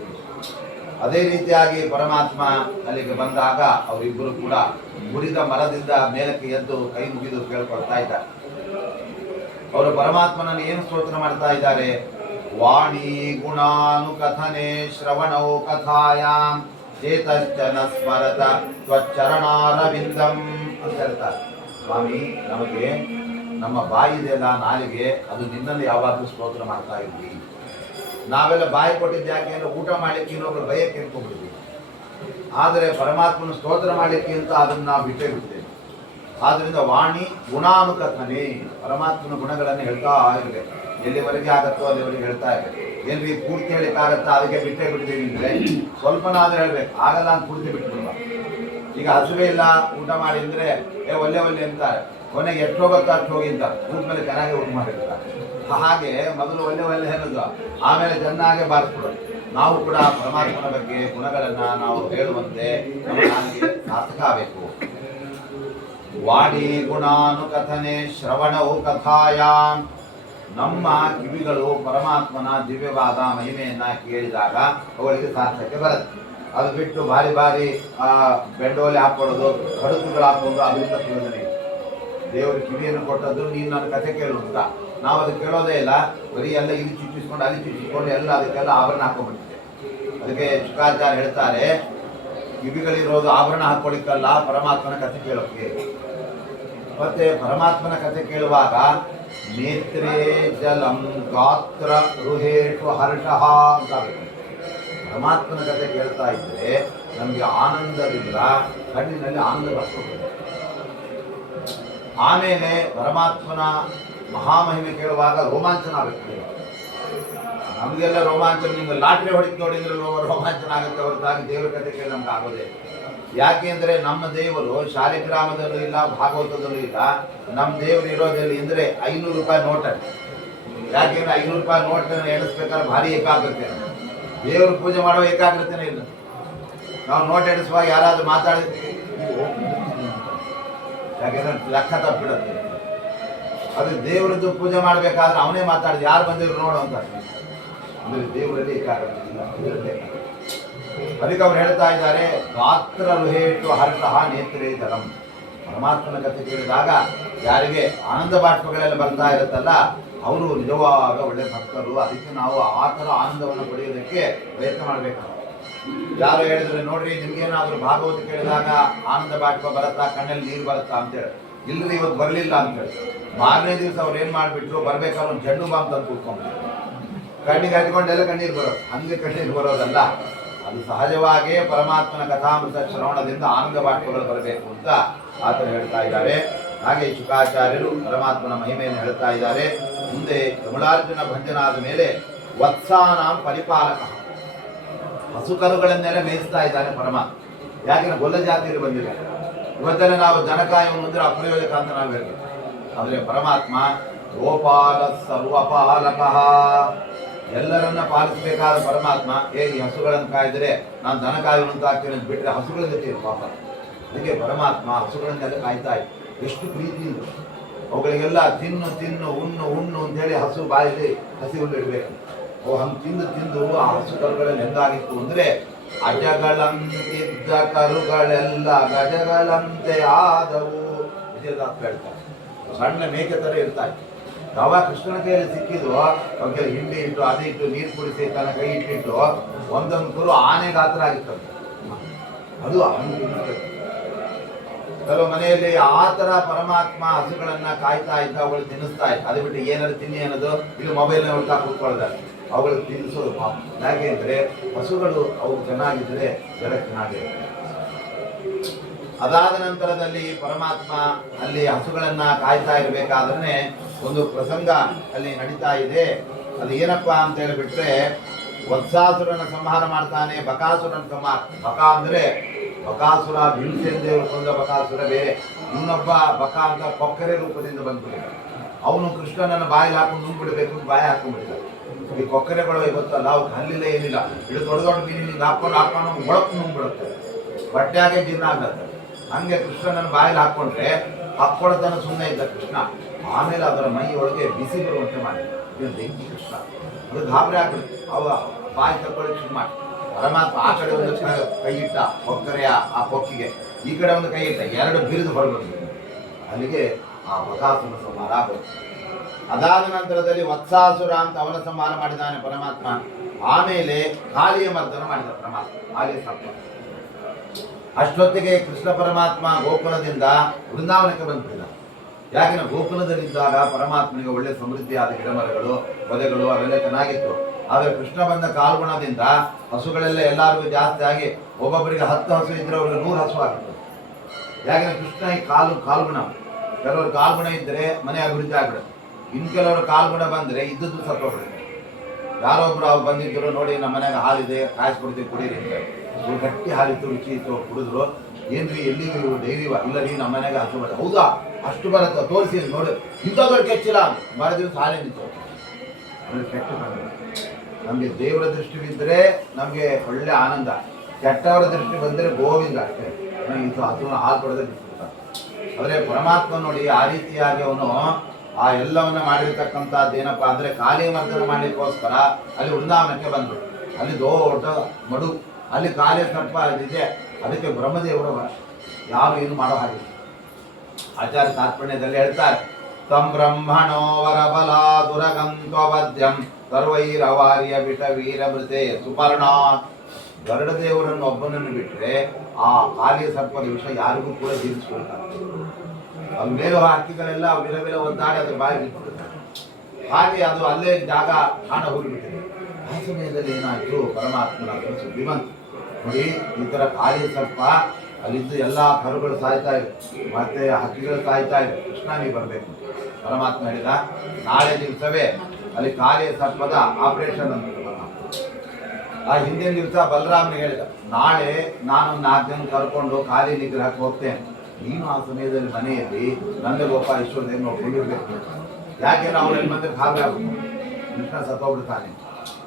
ಅದೇ ರೀತಿಯಾಗಿ ಪರಮಾತ್ಮ ಅಲ್ಲಿಗೆ ಬಂದಾಗ ಅವರಿಬ್ಬರು ಕೂಡ ಮುರಿದ ಮರದಿಂದ ಮೇಲಕ್ಕೆ ಎದ್ದು ಕೈ ಮುಗಿದು ಕೇಳ್ಕೊಳ್ತಾ ಇದ್ದಾರೆ. ಅವರು ಪರಮಾತ್ಮನನ್ನು ಏನು ಸ್ತೋತ್ರ ಮಾಡ್ತಾ ಇದ್ದಾರೆ? ವಾಣಿ ಗುಣಾನುಕಥನೆ ಶ್ರವಣೌ ಕಥಾಯಾಂ ಚೇತಶ್ಚನ ಸ್ಮರತ ತ್ವಚ್ಚರಣಾರವಿಂದಂ ಅಂತ ಹೇಳ್ತಾರೆ. ಸ್ವಾಮಿ, ನಮಗೆ ನಮ್ಮ ಬಾಯಿದೆಲ್ಲ ನಾಲಿಗೆ ಅದು ನಿನ್ನಲ್ಲಿ ಯಾವಾಗಲೂ ಸ್ತೋತ್ರ ಮಾಡ್ತಾ ಇದ್ವಿ. ನಾವೆಲ್ಲ ಬಾಯಿ ಕೊಟ್ಟಿದ್ದು ಯಾಕೆ ಅಂದ್ರೆ ಊಟ ಮಾಡಲಿಕ್ಕೆ ಇನ್ನೊಬ್ರು ಬಯಕ್ಕೆ ಅನ್ಕೊಂಡ್ಬಿಡ್ತೀವಿ. ಆದರೆ ಪರಮಾತ್ಮನ ಸ್ತೋತ್ರ ಮಾಡಲಿಕ್ಕೆ ಅಂತ ಅದನ್ನು ನಾವು ಬಿಟ್ಟೇ ಬಿಡ್ತೇವೆ. ಆದ್ರಿಂದ ವಾಣಿ ಗುಣಾನುಕಥನೆ, ಪರಮಾತ್ಮನ ಗುಣಗಳನ್ನು ಹೇಳ್ತಾ ಇರಬೇಕು. ಎಲ್ಲಿವರೆಗೆ ಆಗತ್ತೋ ಅಲ್ಲಿವರೆಗೆ ಹೇಳ್ತಾ ಇರಬೇಕು. ಏನ್ರಿ ಪೂರ್ತಿ ಹೇಳಿಕ್ಕಾಗತ್ತಾ? ಅದಕ್ಕೆ ಬಿಟ್ಟೇ ಬಿಡ್ತೀವಿ ಅಂದ್ರೆ ಸ್ವಲ್ಪನಾದ್ರೂ ಹೇಳ್ಬೇಕು. ಆಗಲ್ಲ ಅಂತ ಪೂರ್ತಿ ಬಿಟ್ಬಿಡುವ. ಈಗ ಹಸುವೆ ಇಲ್ಲ ಊಟ ಮಾಡಿ ಅಂದ್ರೆ ಒಲ್ಲೆ ಒಲ್ಲೆ ಅಂತಾರೆ, ಕೊನೆಗೆ ಎಷ್ಟು ಹೋಗುತ್ತೋ ಅಷ್ಟು ಹೋಗಿ ಅಂತಾರೆ, ಊಟ ಮೇಲೆ ಚೆನ್ನಾಗಿ ಊಟ ಮಾಡಿರ್ತಾರೆ. ಹಾಗೆ ಮೊದಲು ಒಳ್ಳೆ ಒಳ್ಳೆ ಹೇಳೋದು, ಆಮೇಲೆ ಚೆನ್ನಾಗೆ ಬಾರಿಸ್ಬಿಡೋದು. ನಾವು ಕೂಡ ಪರಮಾತ್ಮನ ಬಗ್ಗೆ ಗುಣಗಳನ್ನ ನಾವು ಹೇಳುವಂತೆ ನಮ್ಮ ನಾಲಿಗೆ ಸಾರ್ಥಕ ಆಗಬೇಕು. ವಾಣಿ ಗುಣಾನುಕಥನೆ ಶ್ರವಣವು ಕಥಾಯಾಮ್, ನಮ್ಮ ಕಿವಿಗಳು ಪರಮಾತ್ಮನ ದಿವ್ಯವಾದ ಮಹಿಮೆಯನ್ನ ಕೇಳಿದಾಗ ಅವುಗಳಿಗೆ ಸಾರ್ಥಕ್ಕೆ ಬರುತ್ತೆ. ಅದು ಬಿಟ್ಟು ಭಾರಿ ಭಾರಿ ಬೆಂಡೋಲೆ ಹಾಕೊಳ್ಳೋದು, ಕಡುಕುಗಳು ಹಾಕೋದು, ಅದರಿಂದ ಪ್ರಯೋಜನ ಇದೆ. ದೇವರು ಕಿವಿಯನ್ನು ಕೊಟ್ಟದ್ದು ನೀನು ನನ್ನ ಕಥೆ ಕೇಳು ಅಂತ. ನಾವು ಅದು ಕೇಳೋದೇ ಇಲ್ಲ, ಬರೀ ಎಲ್ಲ ಇಲ್ಲಿ ಚುಚ್ಚಿಸ್ಕೊಂಡು ಅಲ್ಲಿ ಚುಚ್ಚಿಸ್ಕೊಂಡು ಎಲ್ಲ ಅದಕ್ಕೆಲ್ಲ ಆಭರಣ ಹಾಕೊಂಡ್ಬಿಟ್ಟಿದೆ. ಅದಕ್ಕೆ ಶುಕಾಚಾರ್ಯ ಹೇಳ್ತಾರೆ, ಕಿವಿಗಳಿರೋದು ಆಭರಣ ಹಾಕೊಳ್ಳಿಕ್ಕಲ್ಲ, ಪರಮಾತ್ಮನ ಕಥೆ ಕೇಳೋಕ್ಕೆ. ಮತ್ತೆ ಪರಮಾತ್ಮನ ಕಥೆ ಕೇಳುವಾಗ ನೇತ್ರೇ ಜಲಂ ಗಾತ್ರ ರುಹೇಶು ಹರ್ಷಃ ಅಂತ ಪರಮಾತ್ಮನ ಕಥೆ ಕೇಳ್ತಾ ಇದ್ರೆ ನಮಗೆ ಆನಂದದಿಂದ ಕಣ್ಣಿನಲ್ಲಿ ಆನಂದ ಬರ್ತದೆ. ಆಮೇಲೆ ಪರಮಾತ್ಮನ ಮಹಾಮಹಿಮೆ ಕೇಳುವಾಗ ರೋಮಾಂಚನ ಆಗುತ್ತೆ. ನಮಗೆಲ್ಲ ರೋಮಾಂಚನ, ನಿಮ್ಗೆ ಲಾಟ್ರಿ ಹೊಡಿತು ನೋಡಿದ್ರೆ ರೋಮಾಂಚನ ಆಗುತ್ತೆ ಹೊರತಾಗಿ ದೇವರ ಕಥೆ ಕೇಳಿ ನಮ್ಗೆ ಆಗೋದೇ. ಯಾಕೆ ಅಂದರೆ ನಮ್ಮ ದೇವರು ಶಾಲಿಗ್ರಾಮದಲ್ಲೂ ಇಲ್ಲ, ಭಾಗವತದಲ್ಲೂ ಇಲ್ಲ. ನಮ್ಮ ದೇವರು ಇರೋದಲ್ಲಿ ಅಂದರೆ 500 ರೂಪಾಯಿ ನೋಟಲ್ಲಿ. ಯಾಕೆಂದ್ರೆ 500 ರೂಪಾಯಿ ನೋಟ್ ಎಣಿಸ್ಬೇಕಾದ್ರೆ ಭಾರಿ ಏಕಾಗ್ರತೆ. ದೇವರು ಪೂಜೆ ಮಾಡುವ ಏಕಾಗ್ರತೆನೇ ಇಲ್ಲ. ನಾವು ನೋಟ್ ಎಣಿಸುವಾಗ ಯಾರಾದ್ರೂ ಮಾತಾಡಿದ್ವಿ, ಯಾಕೆಂದ್ರೆ ಲೆಕ್ಕ ತಪ್ಪಿಡುತ್ತೆ. ಅದು ದೇವರದ್ದು ಪೂಜೆ ಮಾಡಬೇಕಾದ್ರೆ ಅವನೇ ಮಾತಾಡಿದ, ಯಾರು ಬಂದಿದ್ರು ನೋಡು ಅಂತ. ಅಂದರೆ ದೇವರಲ್ಲಿ ಏಕಾಗ್ರತೆ ಇಲ್ಲ. ಅದಕ್ಕೆ ಅವ್ರು ಹೇಳ್ತಾ ಇದ್ದಾರೆ, ಗಾತ್ರ ರುಹೇಟು ಹರ್ಷಃ ನೇತ್ರೇ ಜಲಂ. ಪರಮಾತ್ಮನ ಕಥೆ ಕೇಳಿದಾಗ ಯಾರಿಗೆ ಆನಂದ ಬಾಷ್ಪಗಳೆಲ್ಲ ಬರ್ತಾ ಇರುತ್ತಲ್ಲ, ಅವರು ನಿಜವಾಗ ಒಳ್ಳೆ ಭಕ್ತರು. ಅದಕ್ಕೆ ನಾವು ಆ ಥರ ಆನಂದವನ್ನು ಪಡೆಯೋದಕ್ಕೆ ಪ್ರಯತ್ನ ಮಾಡಬೇಕು. ಯಾರು ಹೇಳಿದ್ರೆ ನೋಡ್ರಿ, ನಿಮ್ಗೇನಾದ್ರೂ ಭಾಗವತ ಕೇಳಿದಾಗ ಆನಂದ ಬಾಷ್ಪ ಬರುತ್ತಾ, ಕಣ್ಣಲ್ಲಿ ನೀರು ಬರುತ್ತಾ ಅಂತೇಳಿ, ಇಲ್ಲರಿ ಇವತ್ತು ಬರಲಿಲ್ಲ ಅಂತೇಳಿ. ಮಾರನೇ ದಿವಸ ಅವ್ರು ಏನು ಮಾಡಿಬಿಟ್ರು, ಬರ್ಬೇಕಾದ್ರೆ ಒಂದು ಜಂಡು ಬಾಂಬ್ ತಂದು ಕೂತ್ಕೊಂಡು ಕಣ್ಣಿಗೆ ಹಚ್ಕೊಂಡೆಲ್ಲ ಕಣ್ಣೀರು ಬರೋದು. ಹಂಗೆ ಕಣ್ಣೀರು ಬರೋದಲ್ಲ, ಅದು ಸಹಜವಾಗಿಯೇ ಪರಮಾತ್ಮನ ಕಥಾಮೃತ ಶ್ರವಣದಿಂದ ಆನಂದ ಬಾಷ್ಪಗಳು ಬರಬೇಕು ಅಂತ ಆತನು ಹೇಳ್ತಾ ಇದ್ದಾರೆ. ಹಾಗೆ ಶುಕಾಚಾರ್ಯರು ಪರಮಾತ್ಮನ ಮಹಿಮೆಯನ್ನು ಹೇಳ್ತಾ ಇದ್ದಾರೆ. ಮುಂದೆ ಕಮಲಾರ್ಜುನ ಭಂಜನಾದ ಮೇಲೆ ವತ್ಸಾನಾಂ ಪರಿಪಾಲಕ, ಹಸುಕರುಗಳನ್ನೆಲ್ಲ ಮೇಯಿಸ್ತಾ ಇದ್ದಾನೆ ಪರಮಾತ್ಮ. ಯಾಕೆಂದ್ರೆ ಗೊಲ್ಲ ಜಾತಿಯಲ್ಲಿ ಬಂದಿಲ್ಲ. ಇವತ್ತೆಲ್ಲ ನಾವು ಜನಕಾಯವನ್ನು ಅಂದ್ರೆ ಅಪ್ರಯೋಜಕ ಅಂತ ನಾವು ಹೇಳ್ತೀವಿ. ಆದರೆ ಪರಮಾತ್ಮ ಗೋಪಾಲ ಸರ್ವಪಾಲಕ, ಎಲ್ಲರನ್ನ ಪಾಲಿಸಬೇಕಾದ ಪರಮಾತ್ಮ. ಈ ಹಸುಗಳನ್ನು ಕಾಯ್ದರೆ ನಾನು ದನ ಕಾಯುವಂತ ಆಗ್ತೇನೆ ಅಂತ ಬಿಟ್ಟರೆ ಹಸುಗಳ ಜೊತೆ ಪಾಪ. ಅದಕ್ಕೆ ಪರಮಾತ್ಮ ಹಸುಗಳನ್ನೆಲ್ಲ ಕಾಯ್ತಾ ಇತ್ತು. ಎಷ್ಟು ಪ್ರೀತಿಯಿಂದ ಅವುಗಳಿಗೆಲ್ಲ ತಿನ್ನು ತಿನ್ನು ಉಣ್ಣು ಉಣ್ಣು ಅಂತೇಳಿ ಹಸು ಬಾಯಲ್ಲಿ ಹಸಿ ಹುಲ್ಲು ಇಡಬೇಕು. ಹಂಗೆ ತಿಂದು ತಿಂದು ಆ ಹಸು ಕರುಗಳಲ್ಲಿ ಹೆಂಗಾಗಿತ್ತು ಅಂದರೆ, ಅಜಗಳಂತಿದ್ದ ಕರುಗಳೆಲ್ಲ ಗಜಗಳಂತೆ ಆದವು. ವಿಜಯದಾಸ್ ಹೇಳ್ತಾರೆ, ಸಣ್ಣ ಮೇಕೆ ಥರ ಇರ್ತಾ ಇತ್ತು. ಯಾವಾಗ ಕೃಷ್ಣನ ಕೈಯಲ್ಲಿ ಸಿಕ್ಕಿದ್ರು ಅವ್ರಿಗೆ ಹಿಂಡಿ ಇಟ್ಟು ಅದಿಟ್ಟು ನೀರು ಕುಡಿಸಿ ತನ್ನ ಕೈ ಇಟ್ಟಿಟ್ಟು ಒಂದೊಂದು ಕುರು ಆನೆ ಗಾತ್ರ ಆಗಿತ್ತು. ಅದು ಕೆಲವು ಮನೆಯಲ್ಲಿ ಆ ಥರ ಪರಮಾತ್ಮ ಹಸುಗಳನ್ನ ಕಾಯ್ತಾ ಇದ್ದ, ಅವುಗಳು ತಿನ್ನಿಸ್ತಾ ಇತ್ತು. ಅದು ಬಿಟ್ಟು ಏನಾದ್ರು ತಿನ್ನಿ ಅನ್ನೋದು ಇಲ್ಲಿ ಮೊಬೈಲ್ನ ಹೊಡ್ತಾ ಕೂತ್ಕೊಳ್ತಾರೆ. ಅವುಗಳು ತಿನ್ನಿಸೋದು ಪಾಪ. ಯಾಕೆ ಅಂದರೆ ಹಸುಗಳು ಅವು ಚೆನ್ನಾಗಿದ್ದರೆ ಜನ ಚೆನ್ನಾಗಿರುತ್ತೆ. ಅದಾದ ನಂತರದಲ್ಲಿ ಪರಮಾತ್ಮ ಅಲ್ಲಿ ಹಸುಗಳನ್ನ ಕಾಯ್ತಾ ಇರಬೇಕಾದ್ರೆ ಒಂದು ಪ್ರಸಂಗ ಅಲ್ಲಿ ನಡೀತಾ ಇದೆ. ಅದು ಏನಪ್ಪಾ ಅಂತ ಹೇಳಿಬಿಟ್ರೆ, ವತ್ಸಾಸುರನ ಸಂಹಾರ ಮಾಡ್ತಾನೆ, ಬಕಾಸುರನ ಸಂಹಾರ. ಬಕ ಅಂದ್ರೆ ಬಕಾಸುರ ಭೀಮಸೇನ ದೇವರು ಕೊಂದ ಬಕಾಸುರ ಬೇರೆ, ಇನ್ನೊಬ್ಬ ಬಕ ಅಂತ ಕೊಕ್ಕರೆ ರೂಪದಿಂದ ಬಂದ್ಬಿಟ್ಟಿದ್ದ. ಅವನು ಕೃಷ್ಣನನ್ನು ಬಾಯಿಗೆ ಹಾಕೊಂಡು ನುಂಗ್ಬಿಡ್ಬೇಕು, ಬಾಯಿ ಹಾಕೊಂಡ್ಬಿಟ್ಟಿದ್ದ. ಈ ಕೊಕ್ಕರೆಗಳು ಗೊತ್ತಲ್ಲ, ಅವು ಹಲ್ಲಿಲ್ಲ ಏನಿಲ್ಲ, ಇದು ದೊಡ್ಡ ದೊಡ್ಡ ಮೀನಿಗೆ ಹಾಕೊಂಡು ಒಳಕ್ಕೆ ನುಂಗ್ಬಿಡುತ್ತೆ, ಬಟ್ಟೆಯಾಗೆ ಜೀರ್ಣ ಆಗತ್ತೆ. ಹಂಗೆ ಕೃಷ್ಣನನ್ನು ಬಾಯಿಗೆ ಹಾಕೊಂಡ್ರೆ ಹಾಕ್ಕೊಳ್ತಾನೆ ಸುಮ್ಮನೆ ಇದ್ದ ಕೃಷ್ಣ. ಆಮೇಲೆ ಅದರ ಮೈ ಒಳಗೆ ಬಿಸಿ ಬರುವಂತೆ ಮಾಡಿ ಬೆಂಕಿ ಕೃಷ್ಣ, ಅದು ಗಾಬರಿ ಆಗ್ಬಿಡುತ್ತೆ. ಅವ ಬಾಯಿ ತಗೊಳ್ಳಿ ಶುರು ಮಾಡಿ ಪರಮಾತ್ಮ ಆ ಕಡೆ ಒಂದು ಕೈ ಇಟ್ಟ ಕೊಕ್ಕರೆಯ ಆ ಕೊಕ್ಕಿಗೆ, ಈ ಕಡೆ ಒಂದು ಕೈ ಇಟ್ಟ, ಎರಡು ಬಿರಿದು ಹೊರಬಂದು ಅಲ್ಲಿಗೆ ಆ ಬಕಾಸುರ ಸಂಹಾರ ಆಗುತ್ತೆ. ಅದಾದ ನಂತರದಲ್ಲಿ ವತ್ಸಾಸುರ ಅಂತ ಅವನ ಸಂಹಾರ ಮಾಡಿದಾನೆ ಪರಮಾತ್ಮ. ಆಮೇಲೆ ಕಾಲಿಯ ಮರ್ದನ ಮಾಡಿದ ಪರಮಾತ್ಮ, ಕಾಲಿಯ ಸರ್ಪ. ಅಷ್ಟೊತ್ತಿಗೆ ಕೃಷ್ಣ ಪರಮಾತ್ಮ ಗೋಕುಲದಿಂದ ವೃಂದಾವನಕ್ಕೆ ಬಂದ್ಬಿಟ್ಟಿದ್ದ. ಯಾಕೆಂದ್ರೆ ಗೋಕುಲದಲ್ಲಿದ್ದಾಗ ಪರಮಾತ್ಮನಿಗೆ ಒಳ್ಳೆ ಸಮೃದ್ಧಿಯಾದ ಗಿಡಮರಗಳು, ಪೊದೆಗಳು ಅವೆಲ್ಲ ಚೆನ್ನಾಗಿತ್ತು. ಆದರೆ ಕೃಷ್ಣ ಬಂದ ಕಾಲ್ಗುಣದಿಂದ ಹಸುಗಳೆಲ್ಲ ಎಲ್ಲರಿಗೂ ಜಾಸ್ತಿ ಆಗಿ ಒಬ್ಬೊಬ್ಬರಿಗೆ 10 ಹಸು ಇದ್ರೆ ಅವ್ರಿಗೆ 100 ಹಸು ಆಗುತ್ತೆ. ಯಾಕೆಂದ್ರೆ ಕೃಷ್ಣ ಈ ಕಾಲ್ಗುಣ, ಕೆಲವರು ಕಾಲ್ಗುಣ ಇದ್ದರೆ ಮನೆ ಅಭಿವೃದ್ಧಿ ಆಗ್ಬಿಡುತ್ತೆ, ಇನ್ನು ಕೆಲವರು ಕಾಲ್ಗುಣ ಬಂದರೆ ಇದ್ದದ್ದು ಸ್ವಲ್ಪ ಬಿಡುತ್ತೆ. ಯಾರೊಬ್ರು ಅವ್ರು ಬಂದಿದ್ದರು, ನೋಡಿ ನಮ್ಮ ಮನೆಗೆ ಹಾಲಿದೆ ಕಾಯಿಸ್ಕೊಡ್ತೀವಿ ಕುಡೀರಿ ಅಂತ. ಇವ್ರು ಗಟ್ಟಿ ಹಾಲಿತ್ತು, ರುಚಿ ಇತ್ತು, ಕುಡಿದ್ರು. ಏನ್ರಿ ಎಲ್ಲಿ ಡೈರಿವ? ಇಲ್ಲ ರೀ ನಮ್ಮ ಮನೆಗೆ ಹಸು ಬರುತ್ತೆ. ಹೌದಾ, ಅಷ್ಟು ಬರುತ್ತೆ ತೋರಿಸಿ ನೋಡಿ, ಇಂಥ ದೊಡ್ಡ ಕೆಚ್ಚಿಲ್ಲ ಮರ ದಿವಸ ಹಾಲೇ ನಿಂತು ಕೆಟ್ಟ ಬಂದ. ನಮಗೆ ದೇವರ ದೃಷ್ಟಿ ಬಿದ್ದರೆ ನಮಗೆ ಒಳ್ಳೆ ಆನಂದ, ಕೆಟ್ಟವರ ದೃಷ್ಟಿ ಬಂದರೆ ಗೋವಿಂದ ಅಷ್ಟೇ. ಇಂಥ ಹಸುವನ್ನು ಹಾಲು ಕೊಡೋದೇ ಬಿಟ್ಟಿರ್ತಾರೆ. ಆದರೆ ಪರಮಾತ್ಮ ನೋಡಿ ಆ ರೀತಿಯಾಗಿ ಅವನು ಆ ಎಲ್ಲವನ್ನ ಮಾಡಿರ್ತಕ್ಕಂಥದ್ದು ಏನಪ್ಪ ಅಂದರೆ ಕಾಲಿ ಮರ್ದನ ಮಾಡಲಿಕ್ಕೋಸ್ಕರ ಅಲ್ಲಿ ವೃಂದಾವನಕ್ಕೆ ಬಂದರು. ಅಲ್ಲಿ ದೊಡ್ಡ ಮಡು, ಅಲ್ಲಿ ಕಾಲಿ ಸರ್ಪ ಇದೆ. ಅದಕ್ಕೆ ಬ್ರಹ್ಮದೇವರು ಯಾರು ಏನು ಮಾಡೋ ಹಾಗೆ ಆಚಾರ್ಯ ತಾತ್ಪರ್ಯದಲ್ಲಿ ಹೇಳ್ತಾರೆ, ತಂ ಬ್ರಹ್ಮಣೋ ವರಬಲ ದುರಗಂತ್ವದ್ಯಂ ಸರ್ವೈರವಾರ್ಯ ಬಿಟ ವೀರಮೃತೆ ಸುಪರ್ಣ. ಗರುಡ ದೇವರನ್ನು ಒಬ್ಬನನ್ನು ಬಿಟ್ಟರೆ ಆ ಕಾಲಿಯ ಸರ್ಪದ ವಿಷಯ ಯಾರಿಗೂ ಕೂಡ ಜೀವಿಸ್ಕೊಳ್ತಾರೆ. ಅದು ಮೇಲುವ ಹಕ್ಕಿಗಳೆಲ್ಲ ವಿಲ ಒದ್ದಾಡಿ ಅದ್ರ ಬಾಯಿ ಬಿಟ್ಬಿಡುತ್ತೆ. ಹಾಗೆ ಅದು ಅಲ್ಲೇ ಜಾಗ ಕಾಣ ಹೋಗಿಬಿಟ್ಟಿದೆ. ಆ ಸಮಯದಲ್ಲಿ ಏನಾಯಿತು, ಪರಮಾತ್ಮನ ಸುದ್ದಿ ಬಂತು. ನೋಡಿ, ಈ ಥರ ಕಾಲಿಯ ಸರ್ಪ ಅಲ್ಲಿದ್ದು ಎಲ್ಲ ಕರುಗಳು ಸಾಯ್ತಾ ಇದೆ, ಮತ್ತೆ ಹಕ್ಕಿಗಳು ಸಾಯ್ತಾ ಇದೆ, ಕೃಷ್ಣ ನೀವು ಬರಬೇಕು. ಪರಮಾತ್ಮ ಹೇಳಿದ, ನಾಳೆ ದಿವಸವೇ ಅಲ್ಲಿ ಕಾಲಿಯ ಸರ್ಪದ ಆಪರೇಷನ್ ಅಂತ. ಆ ಹಿಂದಿನ ದಿವಸ ಬಲರಾಮನಿಗೆ ಹೇಳಿದ, ನಾಳೆ ನಾನು 4 ಜನ ಕರ್ಕೊಂಡು ಕಾಲಿ ನಿಗ್ರಹಕ್ಕೆ ಹೋಗ್ತೇನೆ, ನೀನು ಆ ಸಮಯದಲ್ಲಿ ಮನೆಯಲ್ಲಿ ನಂದಗೋಪ ಯಶೋಧೆ ನೋಡ್ಕೊಂಡಿರ್ಬೇಕು. ಯಾಕೆಂದ್ರೆ ಅವರಲ್ಲಿ ಬಂದ್ರೆ ಖಾಲಿ ಆಗುತ್ತೆ, ಕೃಷ್ಣ ಸತ್ತೋಗ್ಬಿಡ್ತಾನೆ,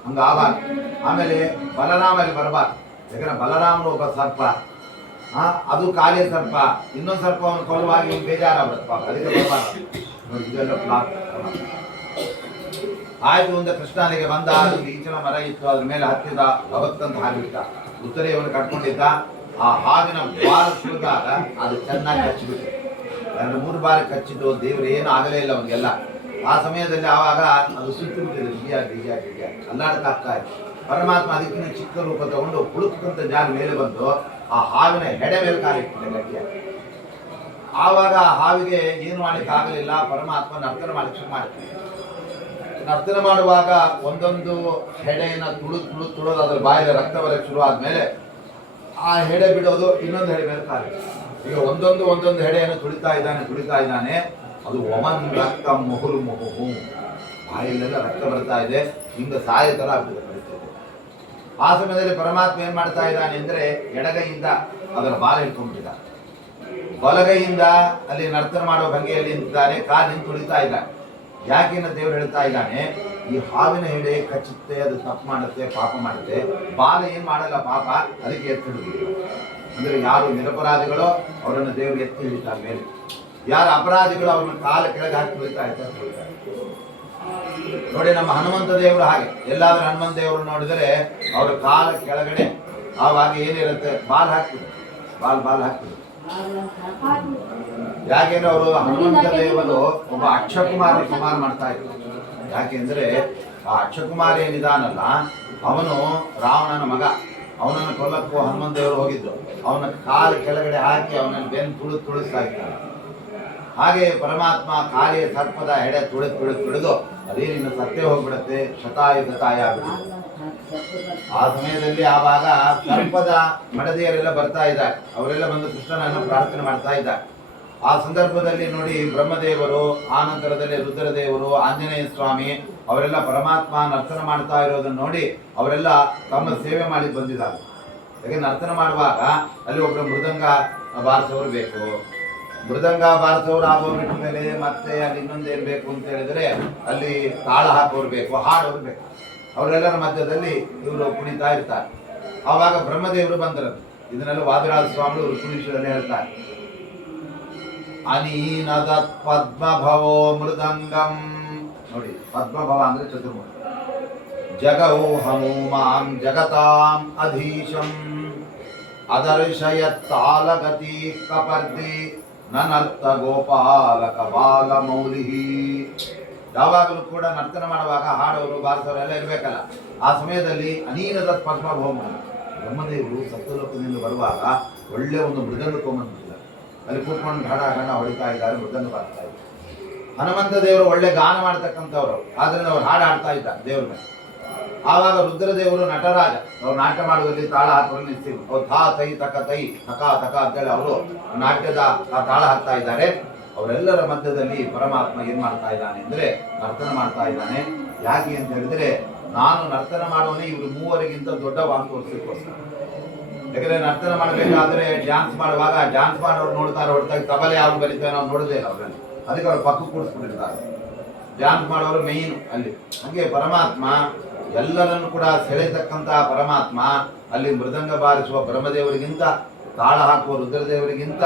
ಹಂಗ ಆಗಬಾರ್ದು. ಆಮೇಲೆ ಬಲರಾಮಲ್ಲಿ ಬರಬಾರ್ದು, ಯಾಕಂದ್ರೆ ಬಲರಾಮನು ಒಬ್ಬ ಸರ್ಪ, ಅದು ಕಾಲಿಯ ಸರ್ಪ, ಇನ್ನೊಂದು ಸರ್ಪವನ್ನು ಕೊಲ್ಲುವಾಗಿ ಬೇಜಾರಾಗ್ಬಿಡುತ್ತೆ, ಅದಕ್ಕೆ ಬರಬಾರ್ದು. ನೋಡಿ, ಇದೆಲ್ಲ ಪ್ಲಾಟ್. ಆಯ್ತು ಅಂತ ಕೃಷ್ಣನಿಗೆ ಬಂದ, ಈಚಲ ಮರ ಇತ್ತು, ಅದ್ರ ಮೇಲೆ ಹತ್ತಿದ, ಅವತ್ತಂತ ಹಾಗಿಬಿಟ್ಟ. ಉತ್ತರೆಯನ್ನು ಕಟ್ಕೊಂಡಿದ್ದ. ಆ ಹಾವಿನ ಬಾಲು ಸುಳಿದಾಗ ಅದು ಚೆನ್ನಾಗಿ ಕಚ್ಚಿಬಿಟ್ಟು 2-3 ಬಾರಿ ಕಚ್ಚಿದ್ದು, ದೇವರು ಏನು ಆಗಲೇ ಇಲ್ಲ ಅವನಿಗೆಲ್ಲ. ಆ ಸಮಯದಲ್ಲಿ ಆವಾಗ ಅದು ಸುತ್ತು ಬಿಟ್ಟಿದೆ, ಬಿಗಿಯಾಗಿ ಅಲ್ಲಾಡಕ್ಕಾಗ್ತಾ ಇತ್ತು. ಪರಮಾತ್ಮ ಅದಕ್ಕಿಂತ ಚಿಕ್ಕ ರೂಪ ತಗೊಂಡು ಹುಡುಕಂತ ಜಾಗ ಮೇಲೆ ಬಂದು ಆ ಹಾವಿನ ಹೆಡೆ ಮೇಲೆ ಕಾಲಿಟ್ಟಿದೆ ಗಟ್ಟಿಯಾಗಿ. ಆವಾಗ ಹಾವಿಗೆ ಏನು ಮಾಡ್ಲಿಕ್ಕೆ ಆಗಲಿಲ್ಲ. ಪರಮಾತ್ಮ ನರ್ತನ ಮಾಡ್ಲಿಕ್ಕೆ ಶುರು ಮಾಡಿರ್ತಾರೆ. ನರ್ತನ ಮಾಡುವಾಗ ಒಂದೊಂದು ಹೆಡೆಯನ್ನು ತುಳಿದು ಅದ್ರ ಬಾಯಿಗೆ ರಕ್ತ ಬರಕ್ಕೆ ಶುರು ಆದ್ಮೇಲೆ ಆ ಹೆಡೆ ಬಿಡೋದು, ಇನ್ನೊಂದು ಹೆಡೆ ಮೇಲೆ ಕಾಲಿ. ಈಗ ಒಂದೊಂದು ಹೆಡೆಯನ್ನು ತುಳಿತಾ ಇದ್ದಾನೆ. ಅದು ಒಮನ್ ರಕ್ತ ಮೊಹುಲು ಬಾಯಿಲೆಲ್ಲ ರಕ್ತ ಬರ್ತಾ ಇದೆ, ಹಿಂಗೆ ಸಾಯ ಥರ ಆಗ್ತದೆ ಪರಿಸ್ಥಿತಿ. ಆ ಸಮಯದಲ್ಲಿ ಪರಮಾತ್ಮ ಏನ್ ಮಾಡ್ತಾ ಇದ್ದಾನೆ ಅಂದ್ರೆ, ಎಡಗೈಯಿಂದ ಅದರ ಬಾಲ ಇಟ್ಕೊಂಡ್ಬಿಟ್ಟಿದ್ದ, ಬಲಗೈಯಿಂದ ಅಲ್ಲಿ ನರ್ತನ ಮಾಡುವ ಭಂಗಿಯಲ್ಲಿ ನಿಂತಿದ್ದಾನೆ, ಕಾಲಿಂದ ತುಳಿತಾ ಇದ್ದಾನೆ. ಯಾಕೆಂದ್ರೆ ದೇವರು ಹೇಳ್ತಾ ಇದ್ದಾನೆ, ಈ ಹಾವಿನ ಹೆಡೆ ಕಚ್ಚುತ್ತೆ, ಅದು ತಪ್ಪು ಮಾಡುತ್ತೆ, ಪಾಪ ಮಾಡುತ್ತೆ, ಬಾಲ ಏನ್ ಮಾಡಲ್ಲ ಪಾಪ, ಅದಕ್ಕೆ ಎತ್ತಿ ಹಿಡಿದಿಲ್ಲ. ಅಂದ್ರೆ ಯಾರು ನಿರಪರಾಧಿಗಳೋ ಅವರನ್ನು ದೇವರು ಎತ್ತಿ ಹಿಡಿತಾರೆ ಮೇಲೆ, ಯಾರು ಅಪರಾಧಿಗಳು ಅವ್ರನ್ನ ಕಾಲ ಕೆಳಗೆ ಹಾಕಿ ತುಳಿತಾ ಇರ್ತಾರೆ. ನೋಡಿ, ನಮ್ಮ ಹನುಮಂತ ದೇವರು ಹಾಗೆ. ಎಲ್ಲಾದ್ರೂ ಹನುಮಂತ ದೇವರು ನೋಡಿದರೆ ಅವ್ರ ಕಾಲ ಕೆಳಗಡೆ ಆವಾಗ ಏನಿರುತ್ತೆ, ಬಾಲ್ ಹಾಕ್ತಿದ್ರು, ಬಾಲ್ ಹಾಕ್ತಿದ್ರು. ಯಾಕೆಂದ್ರೆ ಅವರು ಹನುಮಂತ ದೇವರು ಒಬ್ಬ ಅಕ್ಷಕುಮಾರ ಸಂಹಾರ ಮಾಡ್ತಾ ಇದ್ರು. ಯಾಕೆಂದ್ರೆ ಆ ಅಕ್ಷಕುಮಾರ ಏನಿದಾನಲ್ಲ, ಅವನು ರಾವಣನ ಮಗ. ಅವನನ್ನು ಕೊಲ್ಲಕ್ಕೂ ಹನುಮಂತ ದೇವರು ಹೋಗಿದ್ದು. ಅವನ ಕಾಲ ಕೆಳಗಡೆ ಹಾಕಿ ಅವನನ್ನು ಬೆನ್ನು ತುಳಿಸ್ತಾ ಇದ್ದಾನೆ. ಹಾಗೆ ಪರಮಾತ್ಮ ಕಾಲಿಯ ಸರ್ಪದ ಹೆಡೆ ತುಳಿದು ಅದೇನಿಂದ ಸತ್ಯ ಹೋಗ್ಬಿಡುತ್ತೆ, ಶತಾಯು ಗತಾಯ ಆಗ್ಬಿಡುತ್ತೆ. ಆ ಸಮಯದಲ್ಲಿ ಆವಾಗ ಸರ್ಪದ ಮಡದಿಯರೆಲ್ಲ ಬರ್ತಾ ಇದ್ದಾರೆ. ಅವರೆಲ್ಲ ಬಂದು ಕೃಷ್ಣನನ್ನು ಪ್ರಾರ್ಥನೆ ಮಾಡ್ತಾ ಇದ್ದಾರೆ. ಆ ಸಂದರ್ಭದಲ್ಲಿ ನೋಡಿ, ಬ್ರಹ್ಮದೇವರು, ಆ ನಂತರದಲ್ಲಿ ರುದ್ರದೇವರು, ಆಂಜನೇಯ ಸ್ವಾಮಿ ಅವರೆಲ್ಲ ಪರಮಾತ್ಮ ನರ್ತನ ಮಾಡ್ತಾ ಇರೋದನ್ನು ನೋಡಿ ಅವರೆಲ್ಲ ತಮ್ಮ ಸೇವೆ ಮಾಡಿ ಬಂದಿದ್ದಾರೆ. ಯಾಕೆ ನರ್ತನ ಮಾಡುವಾಗ ಅಲ್ಲಿ ಒಬ್ಬರು ಮೃದಂಗ ಬಾರಿಸೋರು ಬೇಕು. ಮೃದಂಗ ಬಾರಿಸೋರು ಆಗೋ ಬಿಟ್ಟ ಮೇಲೆ ಮತ್ತೆ ಅಲ್ಲಿ ಇನ್ನೊಂದೇನು ಬೇಕು ಅಂತ ಹೇಳಿದ್ರೆ ಅಲ್ಲಿ ತಾಳ ಹಾಕೋರು ಬೇಕು, ಹಾಡೋರು ಬೇಕು. ಅವರೆಲ್ಲರ ಮಧ್ಯದಲ್ಲಿ ಇವರು ಕುಣಿತಾ ಇರ್ತಾರೆ. ಆವಾಗ ಬ್ರಹ್ಮದೇವರು ಬಂದರು. ಇದನ್ನೆಲ್ಲ ವಾದಿರಾಜ ಸ್ವಾಮಿಗಳು ಋಷಿಗಳಲ್ಲಿ ಹೇಳ್ತಾರೆ. ಅನೀನದ ಪದ್ಮಭವೋ ಮೃದಂಗಂ, ನೋಡಿ ಪದ್ಮಭವ ಅಂದ್ರೆ ಚತುರ್ಮುಖ. ಜಗೌ ಹನುಮಾಂ ಜಗತಾಂ ಅಧೀಶಂ ಅದರ್ಶಯತ್ತಾಲಗತಿ ಕಪರ್ದಿ ನನರ್ಥ ಗೋಪಾಲಕ ಬಾಲ ಮೌಲಿಹಿ. ಯಾವಾಗಲೂ ಕೂಡ ನರ್ತನ ಮಾಡುವಾಗ ಹಾಡೋರು ಬಾರಿಸೋರು ಎಲ್ಲ ಇರಬೇಕಲ್ಲ. ಆ ಸಮಯದಲ್ಲಿ ಅನೀನದ ಪದ್ಮಭವಂ, ಬ್ರಹ್ಮದೇವರು ಸಪ್ತಲೋಕದಿಂದ ಬರುವಾಗ ಒಳ್ಳೆ ಒಂದು ಮೃದಂಗ ತಗೊಂಡ್ಬಂದಿದ್ದಾರೆ. ಅಲ್ಲಿ ಕೂತ್ಕೊಂಡು ಘಡ ಘಡ ಹೊಡಿತಾ ಇದ್ದಾರೆ, ಮೃದಂಗ ಬಾರಿಸ್ತಾ ಇದ್ದಾರೆ. ಹನುಮಂತ ದೇವರು ಒಳ್ಳೆ ಗಾನ ಮಾಡ್ತಕ್ಕಂಥವ್ರು, ಆದ್ರಿಂದ ಅವ್ರು ಹಾಡು ಆಡ್ತಾ ಇದ್ದಾರೆ ದೇವ್ರ ಮೇಲೆ. ಆವಾಗ ರುದ್ರದೇವರು ನಟರಾಜ, ಅವ್ರು ನಾಟ್ಯ ಮಾಡುವಲ್ಲಿ ತಾಳ ಹಾಕೋರು ನಿಲ್ಸಿದ್ರು. ಅವ್ರು ಥಾ ತೈ ತಕ ತೈ ತಕ ತಕ ಅಂತೇಳಿ ಅವರು ನಾಟ್ಯದ ತಾಳ ಹಾಕ್ತಾ ಇದ್ದಾರೆ. ಅವರೆಲ್ಲರ ಮಧ್ಯದಲ್ಲಿ ಪರಮಾತ್ಮ ಏನ್ ಮಾಡ್ತಾ ಇದ್ದಾನೆ ಅಂದ್ರೆ ನರ್ತನ ಮಾಡ್ತಾ ಇದ್ದಾನೆ. ಯಾಕೆ ಅಂತ ಹೇಳಿದ್ರೆ ನಾನು ನರ್ತನ ಮಾಡುವನೇ ಇವರು ಮೂವರಿಗಿಂತ ದೊಡ್ಡವ ಅಂತ ತೋರಿಸ್ಲಿಕ್ಕೋಸ್ಕರ. ಯಾಕಂದ್ರೆ ನರ್ತನ ಮಾಡಬೇಕಾದ್ರೆ ಡ್ಯಾನ್ಸ್ ಮಾಡುವಾಗ ಡ್ಯಾನ್ಸ್ ಮಾಡೋರು ನೋಡ್ತಾರೆ ಹೊರತಾಗಿ ತಬಲೆ ಯಾರು ಬರೀತಾರೆ ನಾವು ನೋಡೋದೇ ಇಲ್ಲ ಅವ್ರನ್ನ. ಅದಕ್ಕೆ ಅವ್ರು ಪಕ್ಕ ಕೂಡಿಸ್ಬಿಟ್ಟಿರ್ತಾರೆ. ಡ್ಯಾನ್ಸ್ ಮಾಡೋರು ಮೇಯ್ನ್ ಅಲ್ಲಿ. ಹಾಗೆ ಪರಮಾತ್ಮ ಎಲ್ಲರನ್ನು ಕೂಡ ಸೆಳೆತಕ್ಕಂತಹ ಪರಮಾತ್ಮ ಅಲ್ಲಿ ಮೃದಂಗ ಬಾರಿಸುವ ಬ್ರಹ್ಮದೇವರಿಗಿಂತ, ತಾಳ ಹಾಕುವ ರುದ್ರದೇವರಿಗಿಂತ,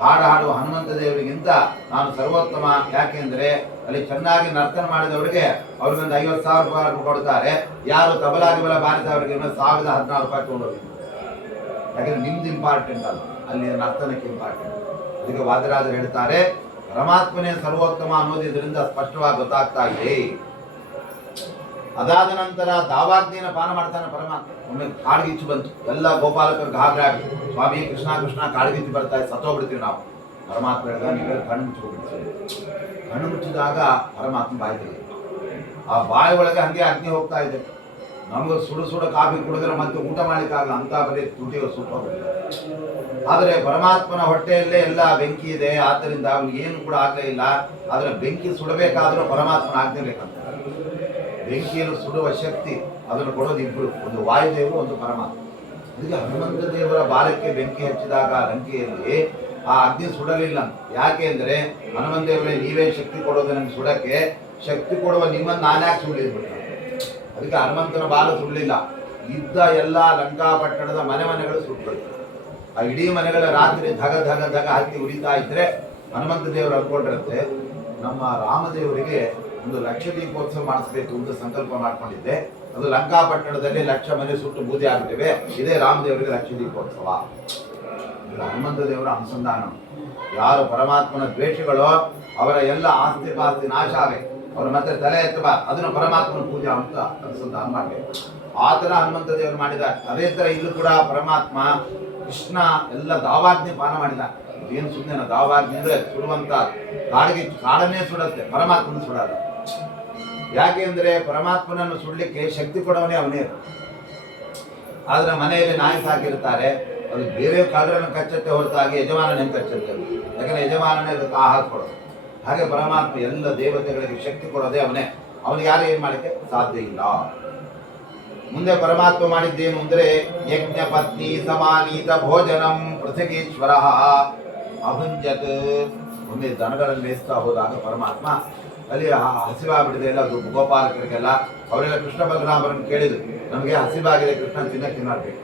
ಹಾಡು ಹಾಡುವ ಹನುಮಂತ ದೇವರಿಗಿಂತ ನಾನು ಸರ್ವೋತ್ತಮ. ಯಾಕೆಂದ್ರೆ ಅಲ್ಲಿ ಚೆನ್ನಾಗಿ ನರ್ತನ ಮಾಡಿದವರಿಗೆ ಅವ್ರಿಗೊಂದು 50,000 ರೂಪಾಯಿ ಕೊಡ್ತಾರೆ. ಯಾರು ತಬಲಾಗಿ ಬಲ ಬಾರಿದವರಿಗೆ 1,014 ರೂಪಾಯಿ ತಗೊಂಡೋಗಿ. ಯಾಕಂದ್ರೆ ನಿಮ್ದು ಇಂಪಾರ್ಟೆಂಟ್ ಅಲ್ಲ, ಅಲ್ಲಿ ನರ್ತನಕ್ಕೆ ಇಂಪಾರ್ಟೆಂಟ್. ಅದಕ್ಕೆ ವಾದಿರಾಜರು ಹೇಳ್ತಾರೆ ಪರಮಾತ್ಮನೇ ಸರ್ವೋತ್ತಮ ಅನ್ನೋದು ಇದರಿಂದ ಸ್ಪಷ್ಟವಾಗಿ ಗೊತ್ತಾಗ್ತಾ ಇದೆ. ಅದಾದ ನಂತರ ದಾವಾಗ್ನಿಯನ್ನು ಪಾನ ಮಾಡ್ತಾನೆ ಪರಮಾತ್ಮ. ಒಮ್ಮೆ ಕಾಡ್ಗಿಚ್ಚು ಬಂತು, ಎಲ್ಲ ಗೋಪಾಲಕರು ಗಾಬರಿ ಆಗಿ ಸ್ವಾಮಿ ಕೃಷ್ಣ ಕೃಷ್ಣ ಕಾಡ್ಗಿಚ್ಚು ಬರ್ತಾ ಇದೆ, ಸತ್ತೋಗ್ಬಿಡ್ತೀವಿ ನಾವು. ಪರಮಾತ್ಮ ಹೇಳಿದ ನೀವು ಕಣ್ಣು ಮುಚ್ಚಿಬಿಡ್ತೀವಿ. ಕಣ್ಣು ಮುಚ್ಚಿದಾಗ ಪರಮಾತ್ಮ ಬಾಯಿ ತೆಗೆದ. ಆ ಬಾಯಿ ಒಳಗೆ ಹಂಗೆ ಅಗ್ನಿ ಹೋಗ್ತಾ ಇದೆ. ನಮ್ಗೆ ಸುಡು ಕಾಫಿ ಕುಡಿದ್ರೆ ಮತ್ತೆ ಊಟ ಮಾಡ್ಲಿಕ್ಕಾಗಲ್ಲ ಅಂತ ಬರೀ ತುಟಿಗೆ ಸುಟ್ಟೋಗ್ಬಿಟ್ಟಿದೆ. ಆದರೆ ಪರಮಾತ್ಮನ ಹೊಟ್ಟೆಯಲ್ಲೇ ಎಲ್ಲ ಬೆಂಕಿ ಇದೆ, ಆದ್ದರಿಂದ ಅವ್ನಿಗೆ ಏನು ಕೂಡ ಆಗ್ಲೇ ಇಲ್ಲ. ಆದ್ರೆ ಬೆಂಕಿ ಸುಡಬೇಕಾದ್ರೂ ಪರಮಾತ್ಮನ ಆಗ್ನೇಬೇಕಂತ. ಬೆಂಕಿಯನ್ನು ಸುಡುವ ಶಕ್ತಿ ಅದನ್ನು ಕೊಡೋದು ಇಬ್ರು, ಒಂದು ವಾಯುದೇವರು, ಒಂದು ಪರಮಾತ್ಮ. ಅದಕ್ಕೆ ಹನುಮಂತ ದೇವರ ಬಾಲಕ್ಕೆ ಬೆಂಕಿ ಹಚ್ಚಿದಾಗ ಲಂಕೆಯಲ್ಲಿ ಆ ಅಗ್ನಿ ಸುಡಲಿಲ್ಲ. ಯಾಕೆ ಅಂದ್ರೆ ಹನುಮಂತ ದೇವರೇ ನೀವೇ ಶಕ್ತಿ ಕೊಡೋದು ನನಗೆ ಸುಡಕ್ಕೆ, ಶಕ್ತಿ ಕೊಡುವ ನಿಮ್ಮನ್ನು ನಾನ್ಯಾಕೆ ಸುಡಲಿಲ್ಲ. ಅದಕ್ಕೆ ಹನುಮಂತನ ಬಾಲ ಸುಡಲಿಲ್ಲ. ಇದ್ದ ಎಲ್ಲ ಲಂಕಾಪಟ್ಟಣದ ಮನೆಗಳು ಸುಟ್ಟರು. ಆ ಇಡೀ ಮನೆಗಳ ರಾತ್ರಿ ಧಗ ಧಗ ಧಗ ಹತ್ತಿ ಉರಿತಾ ಇದ್ರೆ ಹನುಮಂತ ದೇವರು ಅನ್ಕೊಂಡಿರುತ್ತೆ ನಮ್ಮ ರಾಮದೇವರಿಗೆ ಒಂದು ಲಕ್ಷ ದೀಪೋತ್ಸವ ಮಾಡಿಸ್ಬೇಕು ಅಂತ ಸಂಕಲ್ಪ ಮಾಡ್ಕೊಂಡಿದ್ದೆ. ಅದು ಲಂಕಾಪಟ್ಟಣದಲ್ಲಿ 1,00,000 ಮನೆ ಸುಟ್ಟು ಬೂದಿ ಆಗ್ಬಿಟ್ಟಿವೆ. ಇದೇ ರಾಮದೇವರಿಗೆ ಲಕ್ಷ ದೀಪೋತ್ಸವ. ಹನುಮಂತ ದೇವರ ಅನುಸಂಧಾನ. ಯಾರು ಪರಮಾತ್ಮನ ದ್ವೇಷಗಳೋ ಅವರ ಎಲ್ಲ ಆಸ್ತಿ ಪಾಸ್ತಿ ನಾಶ ಆಗಬೇಕು, ಅವ್ರ ಮತ್ತೆ ತಲೆ ಎತ್ತಬಾರ, ಅದನ್ನು ಪರಮಾತ್ಮನ ಪೂಜೆ ಅಂತ ಅನುಸಂಧಾನ ಮಾಡಬೇಕು. ಆ ತರ ಹನುಮಂತ ದೇವರು ಮಾಡಿದ್ದಾರೆ. ಅದೇ ತರ ಇಲ್ಲೂ ಕೂಡ ಪರಮಾತ್ಮ ಕೃಷ್ಣ ಎಲ್ಲ ದಾವಾಗ್ನಿ ಪಾನ ಮಾಡಿದ. ಏನು ಸುಮ್ಮನೆ ದಾವಾಗ್ನಿ ಅಂದ್ರೆ ಸುಡುವಂತ ಕಾಡನ್ನೇ ಸುಡುತ್ತೆ, ಪರಮಾತ್ಮನ ಸುಡಲ್ಲ. ಯಾಕೆ ಅಂದ್ರೆ ಪರಮಾತ್ಮನನ್ನು ಸುಡ್ಲಿಕ್ಕೆ ಶಕ್ತಿ ಕೊಡವನೇ ಅವನೇ. ಆದ್ರೆ ಮನೆಯಲ್ಲಿ ನಾಯಿ ಸಾಕಿರ್ತಾರೆ, ಅದು ಬೇರೆ ಕಾಡರನ್ನು ಕಚ್ಚತ್ತೆ ಹೊರತಾಗಿ ಯಜಮಾನನೇ ಕಚ್ಚತ್ತೆ. ಯಾಕಂದ್ರೆ ಯಜಮಾನನೇ ಅದಕ್ಕೆ ಆಹಾರ ಕೊಡೋದು. ಹಾಗೆ ಪರಮಾತ್ಮ ಎಲ್ಲ ದೇವತೆಗಳಿಗೆ ಶಕ್ತಿ ಕೊಡೋದೇ ಅವನೇ. ಅವನಿಗೆ ಯಾರು ಏನ್ ಮಾಡಲಿಕ್ಕೆ ಸಾಧ್ಯ ಇಲ್ಲ. ಮುಂದೆ ಪರಮಾತ್ಮ ಮಾಡಿದ್ದೇನು ಅಂದ್ರೆ ಯಜ್ಞ ಪತ್ನಿ ಸಮಾನೀತ ಭೋಜನಂ ಪೃಥಗೀಶ್ವರ ಅಭುಂಜತ್. ಒಮ್ಮೆ ದನಗಳನ್ನು ಮೇಯಿಸ್ತಾ ಹೋದಾಗ ಪರಮಾತ್ಮ ಅಲ್ಲಿ ಹಸಿವಾಗ್ಬಿಟ್ಟಿದೆ ಎಲ್ಲ ಗೋಪಾಲಕರಿಗೆಲ್ಲ. ಅವರೆಲ್ಲ ಕೃಷ್ಣ ಬಲರಾಮರನ್ನು ಕೇಳಿದ್ರು, ನಮಗೆ ಹಸಿವಾಗಿದೆ, ಕೃಷ್ಣ ತಿನ್ನಕ್ಕೆ ಮಾಡ್ಬೇಕು.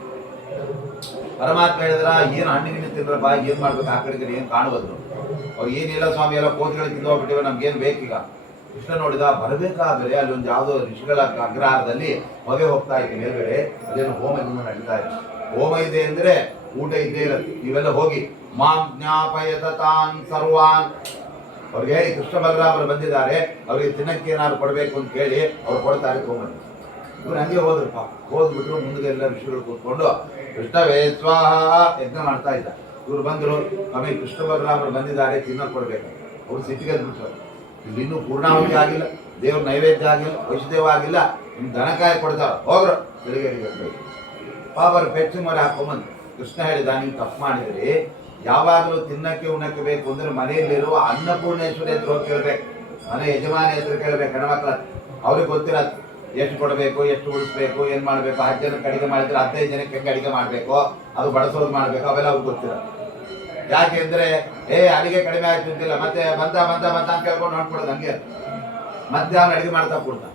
ಪರಮಾತ್ಮ ಹೇಳಿದ್ರ ಏನು ಹಣ್ಣಿನ ತಿಂದ್ರಪ್ಪ, ಏನ್ ಮಾಡ್ಬೇಕು, ಆ ಕಡೆಗೆ ಏನ್ ಕಾಣುವುದು. ಅವ್ರು ಏನಿಲ್ಲ ಸ್ವಾಮಿ, ಎಲ್ಲ ಕೋತಿಗಳು ತಿಂದು ಹೋಗ್ಬಿಟ್ಟಿವೆ, ನಮ್ಗೇನ್ ಬೇಕೀಗ. ಕೃಷ್ಣ ನೋಡಿದ ಬರಬೇಕಾದ್ರೆ ಅಲ್ಲಿ ಒಂದು ಯಾವುದೋ ಋಷಿಗಳ ಅಗ್ರಹಾರದಲ್ಲಿ ಹೊಗೆ ಹೋಗ್ತಾ ಇತ್ತು ಮೇಲ್ಗಡೆ. ಅದೇನು ಹೋಮ ನಡೀತಾ ಇದೆ. ಹೋಮ ಇದೆ ಅಂದ್ರೆ ಊಟ ಇದ್ದೇ ಇರುತ್ತೆ. ನೀವೆಲ್ಲ ಹೋಗಿ ಮಾಂ ಜ್ಞಾಪಯತ ತಾನ್ ಸರ್ವಾನ್. ಅವ್ರಿಗೆ ಹೇಳಿ ಕೃಷ್ಣ ಬಲರಾಮರು ಬಂದಿದ್ದಾರೆ, ಅವ್ರಿಗೆ ತಿನ್ನಕ್ಕೆ ಏನಾದ್ರು ಕೊಡ್ಬೇಕು ಅಂತ ಕೇಳಿ ಅವ್ರು ಕೊಡ್ತಾರೆ ಹೋಮಲ್ಲಿ. ಇವ್ರು ಹಂಗೆ ಹೋದ್ರಪ್ಪ. ಹೋದ್ಬಿಟ್ರು ಮುಂದೆ ಎಲ್ಲ ಋಷಿಗಳು ಕೂತ್ಕೊಂಡು ಕೃಷ್ಣವೇ ಸ್ವಾಹ ಯಜ್ಞ ಮಾಡ್ತಾ ಇದ್ದ. ಇವ್ರು ಬಂದ್ರು, ಆಮೇಲೆ ಕೃಷ್ಣ ಬಲರಾಮರು ಬಂದಿದ್ದಾರೆ, ತಿನ್ನಕ್ಕೆ ಕೊಡ್ಬೇಕು. ಅವ್ರು ಸಿಟ್ಟಿಗೆ ಬಿಟ್ರು. ಇಲ್ಲಿ ಇನ್ನೂ ಪೂರ್ಣಾಹುತಿ ಆಗಿಲ್ಲ, ದೇವ್ರ ನೈವೇದ್ಯ ಆಗಿಲ್ಲ, ವೈಷ್ಣದೇವ ಆಗಿಲ್ಲ, ನಿಮ್ ದನಕಾಯಿ ಕೊಡ್ತಾರ, ಹೋಗ್ರು ಬೆಳಿಗ್ಗೆ ಪಾಪರು ಪೆಚ್ಚು ಮರ ಹಾಕೊಂಬಂದು. ಕೃಷ್ಣ ಹೇಳಿದ, ನೀವು ತಪ್ಪು ಮಾಡಿದ್ರಿ. ಯಾವಾಗಲೂ ತಿನ್ನಕ್ಕೆ ಉಣ್ಣಕ್ಕೆ ಬೇಕು ಅಂದ್ರೆ ಮನೆಯಲ್ಲಿರುವ ಅನ್ನಪೂರ್ಣೇಶ್ವರಿ ಹತ್ರ ಹೋಗಿ ಕೇಳ್ಬೇಕು, ಮನೆ ಯಜಮಾನಿ ಹತ್ರ ಕೇಳ್ಬೇಕು, ಹೆಣ್ಮಕ್ಳ ಅವ್ರಿಗೆ ಗೊತ್ತಿರತ್ತೆ. ಎಷ್ಟು ಕೊಡಬೇಕು, ಎಷ್ಟು ಉಳಿಸ್ಬೇಕು, ಏನು ಮಾಡಬೇಕು, 10 ಜನಕ್ಕೆ ಅಡಿಗೆ ಮಾಡಿದ್ರೆ 15 ಜನಕ್ಕೆ ಹೆಂಗೆ ಅಡಿಗೆ ಮಾಡಬೇಕು, ಅದು ಬಡಿಸೋದು ಮಾಡಬೇಕು, ಅವೆಲ್ಲ ಅವ್ರಿಗೆ ಗೊತ್ತಿಲ್ಲ. ಯಾಕೆಂದ್ರೆ ಅಡಿಗೆ ಕಡಿಮೆ ಆಯ್ತು ಅಂತಿಲ್ಲ, ಮತ್ತೆ ಬಂತ ಅಂತ ಕೇಳ್ಕೊಂಡು ನೋಡ್ಕೊಡೋದು ಹಂಗೆ ಮಧ್ಯಾಹ್ನ ಅಡಿಗೆ ಮಾಡ್ತಾ ಕೊಡ್ತಾ.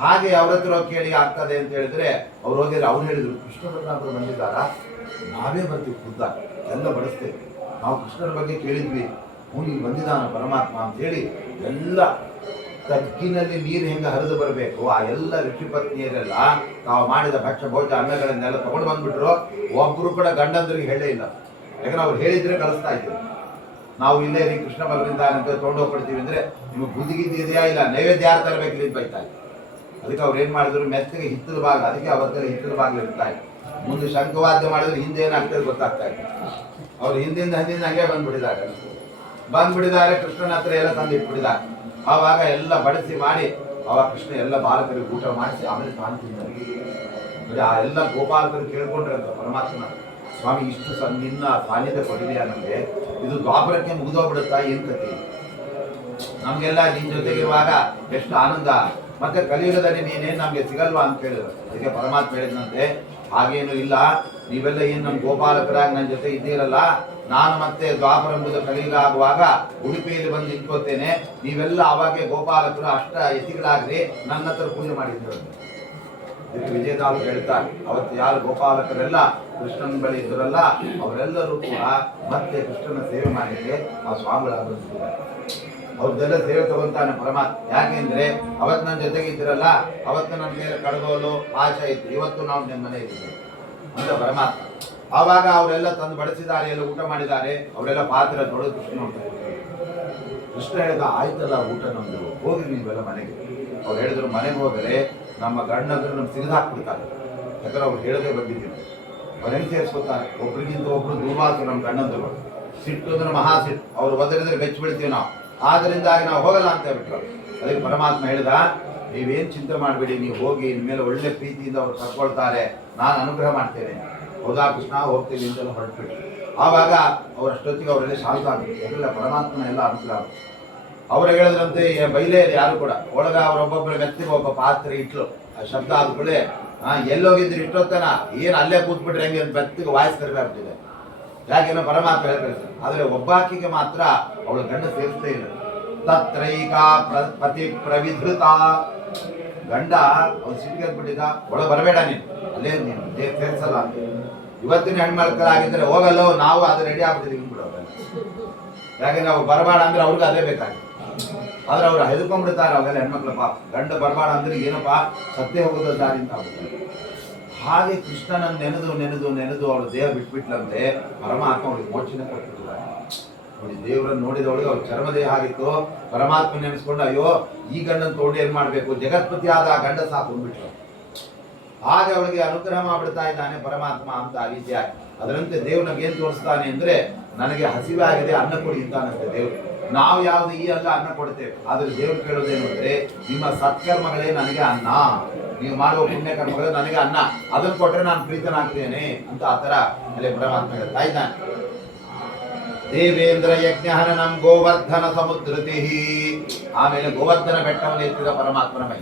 ಹಾಗೆ ಅವ್ರ ಹತ್ರ ಕೇಳಿ ಆಗ್ತದೆ ಅಂತ ಹೇಳಿದ್ರೆ ಅವ್ರು ಹೋಗಿದ್ರೆ ಅವ್ರು ಹೇಳಿದ್ರು, ಕೃಷ್ಣ ಭಟ್ರು ಬಂದಿದ್ದಾರ, ನಾವೇ ಬರ್ತೀವಿ ಖುದ್ದ ಎಲ್ಲ ಬಡಿಸ್ತೇವೆ, ನಾವು ಕೃಷ್ಣರ ಬಗ್ಗೆ ಕೇಳಿದ್ವಿ, ಅವನಿಗೆ ಬಂದಿದ್ದಾನ ಪರಮಾತ್ಮ ಅಂತ ಹೇಳಿ ಎಲ್ಲ ತಗ್ಗಿನಲ್ಲಿ ನೀರು ಹೆಂಗೆ ಹರಿದು ಬರಬೇಕು ಆ ಎಲ್ಲ ಋಷಿ ಪತ್ನಿಯರೆಲ್ಲ ನಾವು ಮಾಡಿದ ಭಕ್ಷ್ಯ ಭೋಜ ಅನ್ನಗಳನ್ನೆಲ್ಲ ತಗೊಂಡು ಬಂದ್ಬಿಟ್ರು. ಒಬ್ರು ಕೂಡ ಗಂಡಂದ್ರಿಗೆ ಹೇಳೇ ಇಲ್ಲ, ಯಾಕಂದ್ರೆ ಅವ್ರು ಹೇಳಿದ್ರೆ ಕಳಿಸ್ತಾ ಇದ್ರು. ನಾವು ಇಲ್ಲೇ ರೀ ಕೃಷ್ಣ ಬಲರಿಂದ ಅಂತ ತೊಗೊಂಡು ಹೋಗ್ಬಿಡ್ತೀವಿ ಅಂದ್ರೆ ನಿಮಗೆ ಬುದ್ಧಿಗಿದ್ದು ಇದೆಯಾ ಇಲ್ಲ, ನೈವೇದ್ಯ ಯಾರು ತರಬೇಕು ಇಲ್ಲಿ ಬೈತಾ ಇದ್ರು. ಅದಕ್ಕೆ ಅವ್ರು ಏನ್ ಮಾಡಿದ್ರು, ಮೆತ್ತಗೆ ಹಿತ್ತಲ ಭಾಗ, ಅದಕ್ಕೆ ಅವತ್ತೆಲ್ಲ ಹಿತ್ತಲ ಭಾಗ ಇರ್ತಾ ಇತ್ತು. ಮುಂದೆ ಶಂಖವಾದ್ಯ ಮಾಡಿದ್ರೆ ಹಿಂದೆ ಏನಾಗ್ತದೆ ಗೊತ್ತಾಗ್ತಾ ಇತ್ತು. ಅವ್ರು ಹಿಂದಿಂದ ಹಂಗೆ ಬಂದ್ಬಿಟ್ಟಿದ್ದಾರೆ ಕೃಷ್ಣನ ಹತ್ರ ಎಲ್ಲ ತಂದು ಇಟ್ಬಿಟ್ಟಿದ್ದಾರೆ. ಆವಾಗ ಎಲ್ಲ ಬಡಿಸಿ ಮಾಡಿ ಅವಾಗ ಕೃಷ್ಣ ಎಲ್ಲ ಬಾಲಕರಿಗೆ ಊಟ ಮಾಡಿಸಿ ಆಮೇಲೆ ತಾನು ತಿಂತಾರೆ. ಆ ಎಲ್ಲ ಗೋಪಾಲಕರು ಕೇಳ್ಕೊಂಡ್ರಂತ ಪರಮಾತ್ಮ, ಸ್ವಾಮಿ ಇಷ್ಟು ನಿನ್ನ ಸಾನ್ನಿಧ್ಯ ಕೊಟ್ಟಿದೆಯಾ ನಮಗೆ, ಇದು ದ್ವಾಪರಕ್ಕೆ ಮುಗಿದೋಗ್ಬಿಡುತ್ತಾ ಏನ್ ಕಥೆ, ನಮ್ಗೆಲ್ಲ ನಿನ್ ಜೊತೆಗಿರುವಾಗ ಎಷ್ಟು ಆನಂದ, ಮತ್ತೆ ಕಲಿಯುಗದಲ್ಲಿ ನೀನೇನು ನಮ್ಗೆ ಸಿಗಲ್ವಾ ಅಂತ ಹೇಳಿದ್ರು. ಅದಕ್ಕೆ ಪರಮಾತ್ಮ ಹೇಳಿದಂತೆ, ಹಾಗೇನು ಇಲ್ಲ, ನೀವೆಲ್ಲ ಏನು ನಮ್ಮ ಗೋಪಾಲಕರಾಗಿ ನನ್ನ ಜೊತೆ ಇದ್ದೀರಲ್ಲ, ನಾನು ಮತ್ತೆ ದ್ವಾಪರ ಎಂಬುದು ಕಲಿಯುಗ ಆಗುವಾಗ ಉಡುಪಿಯಲ್ಲಿ ಬಂದು ನಿಂತ್ಕೋತೇನೆ, ನೀವೆಲ್ಲ ಅವಾಗೆ ಗೋಪಾಲಕರು ಅಷ್ಟ ಯತಿಗಳಾಗ್ರಿ ನನ್ನ ಹತ್ರ ಪೂಜೆ ಮಾಡಿದ್ರು. ಇದಕ್ಕೆ ವಿಜಯದಾಸ್ ಹೇಳ್ತಾರೆ, ಅವತ್ತು ಯಾರು ಗೋಪಾಲಕರೆಲ್ಲ ಕೃಷ್ಣನ ಬಳಿ ಇದ್ದರಲ್ಲ ಅವರೆಲ್ಲರೂ ಕೂಡ ಮತ್ತೆ ಕೃಷ್ಣನ ಸೇವೆ ಮಾಡಲಿಕ್ಕೆ ಆ ಸ್ವಾಮಿಗಳಾಗಿರ್ತಾರೆ. ಅವ್ರದ್ದೆಲ್ಲ ಸೇವೆ ತಗೊಂತಾನೆ ಪರಮಾತ್ಮ. ಯಾಕೆಂದ್ರೆ ಅವತ್ತು ನನ್ನ ಜೊತೆಗೆ ಇದ್ದಿರಲ್ಲ, ಅವತ್ತು ನನ್ನ ಮೇಲೆ ಕಡಗೋಲು ಆಶೆ ಇತ್ತು, ಇವತ್ತು ನಾವು ನಿಮ್ಮ ಮನೆ ಇದ್ದೀವಿ ಅಂತ ಪರಮಾತ್ಮ. ಆವಾಗ ಅವರೆಲ್ಲ ತಂದು ಬಡಿಸಿದ್ದಾರೆ, ಎಲ್ಲ ಊಟ ಮಾಡಿದ್ದಾರೆ, ಅವರೆಲ್ಲ ಪಾತ್ರ ತೊಳೆದು ಕೃಷ್ಣ ಹೋಗ್ತಾರೆ. ಕೃಷ್ಣ ಹೇಳಿದ, ಆಯ್ತಲ್ಲ ಊಟ ನಮ್ದು, ಹೋಗಿ ನೀವೆಲ್ಲ ಮನೆಗೆ. ಅವ್ರು ಹೇಳಿದ್ರು, ಮನೆಗೆ ಹೋದರೆ ನಮ್ಮ ಗಂಡಂದ್ರು ನಮ್ಗೆ ಸಿಗದಾಕ್ಬಿಡ್ತಾರೆ, ಯಾಕಂದ್ರೆ ಅವ್ರು ಹೇಳದೆ ಬಂದಿದ್ದೀವಿ. ಅವ್ರು ಹೆಂಗೆ ಸೇರಿಸ್ಕೊತಾರೆ, ಒಬ್ರಿಗಿಂತ ಒಬ್ರು ದೂರವಾದ್ರು ನಮ್ಮ ಗಂಡಂದ್ರು. ಸಿಟ್ಟು ಅಂದ್ರೆ ಮಹಾ ಸಿಟ್ಟು, ಅವ್ರು ಒದರಿದ್ರೆ ಬೆಚ್ಚ ಬಿಡ್ತೀವಿ ನಾವು, ಆದ್ರಿಂದಾಗಿ ನಾವು ಹೋಗಲ್ಲ ಅಂತ ಹೇಳ್ಬಿಟ್ರು. ಅದಕ್ಕೆ ಪರಮಾತ್ಮ ಹೇಳಿದ, ನೀವೇನು ಚಿಂತೆ ಮಾಡಬೇಡಿ, ನೀವು ಹೋಗಿ ಇನ್ಮೇಲೆ ಒಳ್ಳೆ ಪ್ರೀತಿಯಿಂದ ಅವ್ರು ಕರ್ಕೊಳ್ತಾರೆ, ನಾನು ಅನುಗ್ರಹ ಮಾಡ್ತೇನೆ, ಹೌದಾ ಕೃಷ್ಣ ಹೋಗ್ತೀವಿ ಅಂತೆಲ್ಲ ಹೊರಟ್ಬಿಟ್ಟು. ಆವಾಗ ಅವರಷ್ಟೊತ್ತಿಗೆ ಅವರೆಲ್ಲ ಶಾಂತ ಆಗುತ್ತೆ, ಯಾಕಂದ್ರೆ ಪರಮಾತ್ಮನ ಎಲ್ಲ ಅನುಗ್ರಹ. ಅವ್ರು ಹೇಳಿದ್ರಂತೆ, ಬೈಲೇ ಯಾರು ಕೂಡ ಒಳಗ ಅವರೊಬ್ಬೊಬ್ಬರ ವ್ಯಕ್ತಿಗೆ ಒಬ್ಬ ಪಾತ್ರೆ ಇಟ್ಲು, ಆ ಶಬ್ದ ಆದ್ಕೊಳ್ಳೆ ಎಲ್ಲೋಗಿದ್ರು ಇಷ್ಟೊತ್ತನ ಏನು ಅಲ್ಲೇ ಕೂತ್ಬಿಟ್ರೆ ಹೆಂಗೆ ಬೆತ್ತಿಗೆ ವಾಯ್ಸ್ ಕಡಿಮೆ ಆಗ್ತಿದೆ. ಯಾಕೆನೋ ಪರಮಾತ್ಮ ಹೇಳ್ತಾರೆ, ಆದ್ರೆ ಒಬ್ಬಾಕಿಗೆ ಮಾತ್ರ ಅವಳ ಗಂಡ ಸೇರಿಸ್ತೇ ಇಲ್ಲ. ತತ್ರೈಕಾ ಪತಿ ಪ್ರವಿಧೃತ, ಗಂಡ ಅವ್ನು ಸಿಟ್ಟಿಗೆ ಬಿಟ್ಟಿದ್ದ, ಒಳ ಬರಬೇಡ ನೀನು, ಅಲ್ಲೇ ನೀನು ಸೇರಿಸಲ್ಲ ಅಂತ. ಇವತ್ತಿನ ಹೆಣ್ಮಕ್ಳಾಗಿದ್ರೆ ಹೋಗಲ್ಲ, ನಾವು ಅದು ರೆಡಿ ಆಗ್ಬಿಟ್ಟಿದ್ದೀವಿ ಬಿಡೋಲ್ಲ. ಯಾಕೆ ನಾವು ಬರಬೇಡ ಅಂದ್ರೆ ಅವ್ರಿಗೆ ಅದೇ ಬೇಕಾಗಿದೆ. ಆದ್ರೆ ಅವ್ರು ಹೆದರ್ಕೊಂಡ್ಬಿಡ್ತಾರೆ ಅವೆಲ್ಲ ಹೆಣ್ಮಕ್ಳು. ಪಾಪ ಗಂಡ ಬರಬೇಡ ಅಂದ್ರೆ ಏನಪ್ಪಾ ಸತ್ಯ ಹೋಗೋದ ದಾರಿ ಅಂತ ಆಗ್ಬಿಡ್ತಾರೆ. ಹಾಗೆ ಕೃಷ್ಣನ ನೆನೆದು ನೆನೆದು ನೆನೆದು ಅವಳು ದೇಹ ಬಿಟ್ಬಿಟ್ಲಂತೆ, ಪರಮಾತ್ಮ ಅವಳಿಗೆ ಮೋಕ್ಷನೆ ಕೊಟ್ಬಿಟ್ಟಿದ್ದಾರೆ. ನೋಡಿ, ದೇವರನ್ನು ನೋಡಿದವಳಿಗೆ ಅವ್ರ ಚರ್ಮದೇಹ ಆಗಿತ್ತು, ಪರಮಾತ್ಮ ನೆನೆಸ್ಕೊಂಡು ಅಯ್ಯೋ ಈ ಗಂಡನ ತೋಡಿ ಏನ್ ಮಾಡ್ಬೇಕು, ಜಗತ್ಪತಿ ಆದ ಆ ಗಂಡ ಸಾಕೊಂಡ್ಬಿಟ್ರು. ಹಾಗೆ ಅವಳಿಗೆ ಅನುಗ್ರಹ ಮಾಡ್ಬಿಡ್ತಾ ಇದ್ದಾನೆ ಪರಮಾತ್ಮ ಅಂತ ಆ ರೀತಿಯಾಗಿ. ಅದರಂತೆ ದೇವ್ರು ನಮ್ಗೆ ಏನ್ ತೋರಿಸ್ತಾನೆ ಅಂದ್ರೆ, ನನಗೆ ಹಸಿವೆ ಆಗಿದೆ ಅನ್ನ ಕೊಡಿ ಅಂತಾನಂತೆ ದೇವ್ರು. ನಾವು ಯಾವ್ದು ಈ ಅನ್ನ ಕೊಡ್ತೇವೆ, ಆದ್ರೆ ದೇವ್ರು ಕೇಳೋದೇನು ಅಂದ್ರೆ, ನಿಮ್ಮ ಸತ್ಕರ್ಮಗಳೇ ನನಗೆ ಅನ್ನ, ನೀವು ಮಾಡುವ ಪುಣ್ಯ ಕರ್ಮಗಳೇ ನನಗೆ ಅನ್ನ, ಅದನ್ನು ಕೊಟ್ರೆ ನಾನು ಪ್ರೀತನಾಗ್ತೇನೆ ಅಂತ ಆತರ ಅಲ್ಲಿ ಪರಮಾತ್ಮ ಹೇಳ್ತಾ ಇದ್ದಾನೆ. ದೇವೇಂದ್ರ ಯಜ್ಞ ಹನನಂ ಗೋವರ್ಧನ ಸಮುದ್ರತಿ. ಆಮೇಲೆ ಗೋವರ್ಧನ ಬೆಟ್ಟವನ್ನು ಎತ್ತಿದ ಪರಮಾತ್ಮನ ಮೈ.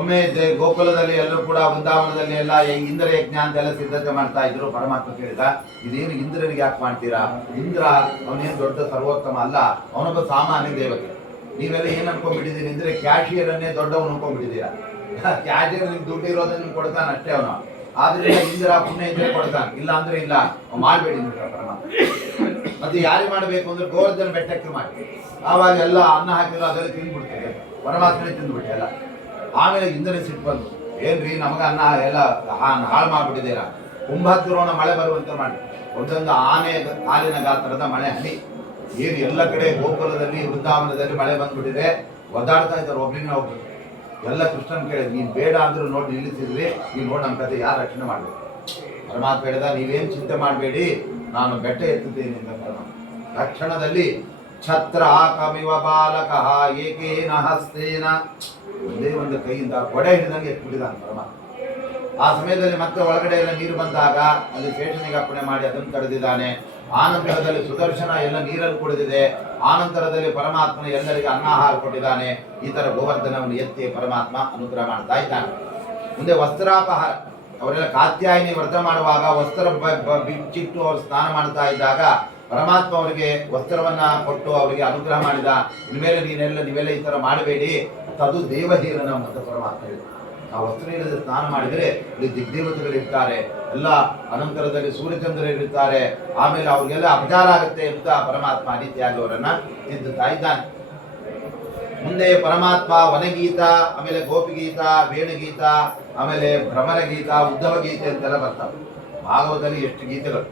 ಒಮ್ಮೆ ಗೋಕುಲದಲ್ಲಿ ಎಲ್ಲರೂ ಕೂಡ ವೃಂದಾವನದಲ್ಲಿ ಎಲ್ಲ ಇಂದ್ರ ಯಜ್ಞ ಅಂತೆಲ್ಲ ಸಿದ್ಧತೆ ಮಾಡ್ತಾ ಇದ್ರು. ಪರಮಾತ್ಮ ಕೇಳಿದ, ಇದೇನು ಇಂದ್ರನಿಗೆ ಯಾಕೆ ಮಾಡ್ತೀರಾ? ಇಂದ್ರ ಅವನೇನು ದೊಡ್ಡ ಸರ್ವೋತ್ತಮ ಅಲ್ಲ, ಅವನೊಬ್ಬ ಸಾಮಾನ್ಯ ದೇವತೆ. ನೀವೆಲ್ಲ ಏನ್ ಅನ್ಕೊಂಡ್ಬಿಟ್ಟಿದ್ದೀರಿ ಅಂದ್ರೆ ಕ್ಯಾಶಿಯರ್ ಅನ್ನೇ ದೊಡ್ಡವನು ಅನ್ಕೊಂಡ್ಬಿಟ್ಟಿದ್ದೀರಾ. ಕ್ಯಾಶಿಯರ್ ನಿಮ್ಗೆ ದುಡ್ಡು ಇರೋದನ್ನ ನಿಮ್ಗೆ ಕೊಡ್ತಾನೆ ಅಷ್ಟೇ ಅವನು, ಆದ್ರೆ ಇಂದ್ರ ಪುಣ್ಯ ಇದ್ರೆ ಕೊಡ್ತಾನೆ, ಇಲ್ಲ ಅಂದ್ರೆ ಇಲ್ಲ, ಮಾಡ್ಬೇಡಿ ಪರಮಾತ್ಮ. ಮತ್ತೆ ಯಾರಿಗೆ ಮಾಡಬೇಕು ಅಂದ್ರೆ ಗೋವರ್ಧನ ಬೆಟ್ಟಕ್ಕೆ ಮಾಡಿ. ಆವಾಗ ಎಲ್ಲ ಅನ್ನ ಹಾಕಿದ್ರು ಅದರಲ್ಲಿ ತಿಂದ್ಬಿಡ್ತೇವೆ, ಪರಮಾತ್ಮನೇ ತಿಂದ್ಬಿಟ್ಟೆ ಎಲ್ಲ. ಆಮೇಲೆ ಇಂದ್ರನ ಸಿಟ್ಟು ಬಂದು, ಏನ್ರಿ ನಮಗ ಅನ್ನ ಎಲ್ಲ ಹಾಳು ಮಾಡ್ಬಿಟ್ಟಿದ್ದೀರಾ, ಕುಂಭದ್ರೋಣ ಮಳೆ ಬರುವಂತೆ ಮಾಡಿ ಒಂದೊಂದು ಆನೆ ಕಾಲಿನ ಗಾತ್ರದ ಮಳೆ ಹನಿ. ಏನು ಎಲ್ಲ ಕಡೆ ಗೋಕುಲದಲ್ಲಿ ವೃಂದಾವನದಲ್ಲಿ ಮಳೆ ಬಂದ್ಬಿಟ್ಟಿದೆ, ಒದ್ದಾಡ್ತಾ ಇದ್ದಾರೆ ಒಬ್ರಿನ ಒಬ್ರು. ಎಲ್ಲ ಕೃಷ್ಣನ್ ಕೇಳಿದ್, ನೀನ್ ಬೇಡ ಅಂದ್ರೂ ನೋಡಿ ನಿಲ್ಲಿಸಿದ್ವಿ, ನೀನ್ ನೋಡಿ ನಮ್ಮ ಕತೆ ಯಾರು ರಕ್ಷಣೆ ಮಾಡ್ಬೇಕು? ಪರಮಾತ್ಮ ಹೇಳಿದ, ನೀವೇನ್ ಚಿಂತೆ ಮಾಡಬೇಡಿ, ನಾನು ಬೆಟ್ಟ ಎತ್ತುತ್ತೇನೆ ಅಂತ ಪರಮಾತ್ಮ. ತಕ್ಷಣದಲ್ಲಿ ಛತ್ರ ಕವಿವ ಬಾಲಕ ಏಕೇನ ಹಸ್ತೇನ, ಒಂದೇ ಒಂದು ಕೈಯಿಂದ ಕೊಡೆ ಹಿಡಿದಂಗೆ ಎತ್ಬಿಟ್ಟಿದ್ದಾನೆ ಪರಮಾತ್ಮ. ಆ ಸಮಯದಲ್ಲಿ ಮತ್ತೆ ಒಳಗಡೆ ಎಲ್ಲ ನೀರು ಬಂದಾಗ ಅಲ್ಲಿ ಶೇಷನಿಗೆ ಅರ್ಪಣೆ ಮಾಡಿ ಅದನ್ನು ತಡೆದಿದ್ದಾನೆ. ಆನಂತರದಲ್ಲಿ ಸುದರ್ಶನ ಎಲ್ಲ ನೀರನ್ನು ಕುಡಿದಿದೆ. ಆನಂತರದಲ್ಲಿ ಪರಮಾತ್ಮನ ಎಲ್ಲರಿಗೆ ಅನ್ನಾಹಾರ ಕೊಟ್ಟಿದ್ದಾನೆ. ಈ ತರ ಗೋವರ್ಧನವನ್ನು ಎತ್ತಿ ಪರಮಾತ್ಮ ಅನುಗ್ರಹ ಮಾಡ್ತಾ ಇದ್ದಾನೆ. ಮುಂದೆ ವಸ್ತ್ರಾಪಹಾರ, ಅವರೆಲ್ಲ ಕಾತ್ಯಾಯಿನಿ ವ್ರತ ಮಾಡುವಾಗ ವಸ್ತ್ರ ಬಿಚ್ಚಿಟ್ಟು ಅವರು ಸ್ನಾನ ಮಾಡ್ತಾ ಇದ್ದಾಗ ಪರಮಾತ್ಮ ಅವರಿಗೆ ವಸ್ತ್ರವನ್ನ ಕೊಟ್ಟು ಅವರಿಗೆ ಅನುಗ್ರಹ ಮಾಡಿದ. ಇನ್ಮೇಲೆ ನೀವೆಲ್ಲ ಈ ತರ ಮಾಡಬೇಡಿ, ತದು ದೇವಹೀರನ ಅಂತ ಪರಮಾತ್ಮ ಹೇಳಿದ. ಆ ವಸ್ತ್ರ ಇಲ್ಲದೆ ಸ್ನಾನ ಮಾಡಿದರೆ ಇಲ್ಲಿ ದಿಗ್ದೇವತೆಗಳು ಇರ್ತಾರೆ, ಎಲ್ಲ ಅನಂತರದಲ್ಲಿ ಸೂರ್ಯಚಂದ್ರರಿರ್ತಾರೆ, ಆಮೇಲೆ ಅವ್ರಿಗೆಲ್ಲ ಅಪಚಾರ ಆಗುತ್ತೆ ಅಂತ ಪರಮಾತ್ಮ ರೀತಿಯಾಗಿ ಅವರನ್ನ ತಿದ್ದುತ್ತಾ ಇದ್ದಾನೆ. ಮುಂದೆ ಪರಮಾತ್ಮ ವನಗೀತ, ಆಮೇಲೆ ಗೋಪಿಗೀತ, ವೇಣುಗೀತ, ಆಮೇಲೆ ಭ್ರಮರ ಗೀತ, ಉದ್ಧವ ಗೀತೆ ಅಂತೆಲ್ಲ ಬರ್ತಾವೆ. ಭಾಗವತದಲ್ಲಿ ಎಷ್ಟು ಗೀತೆಗಳು,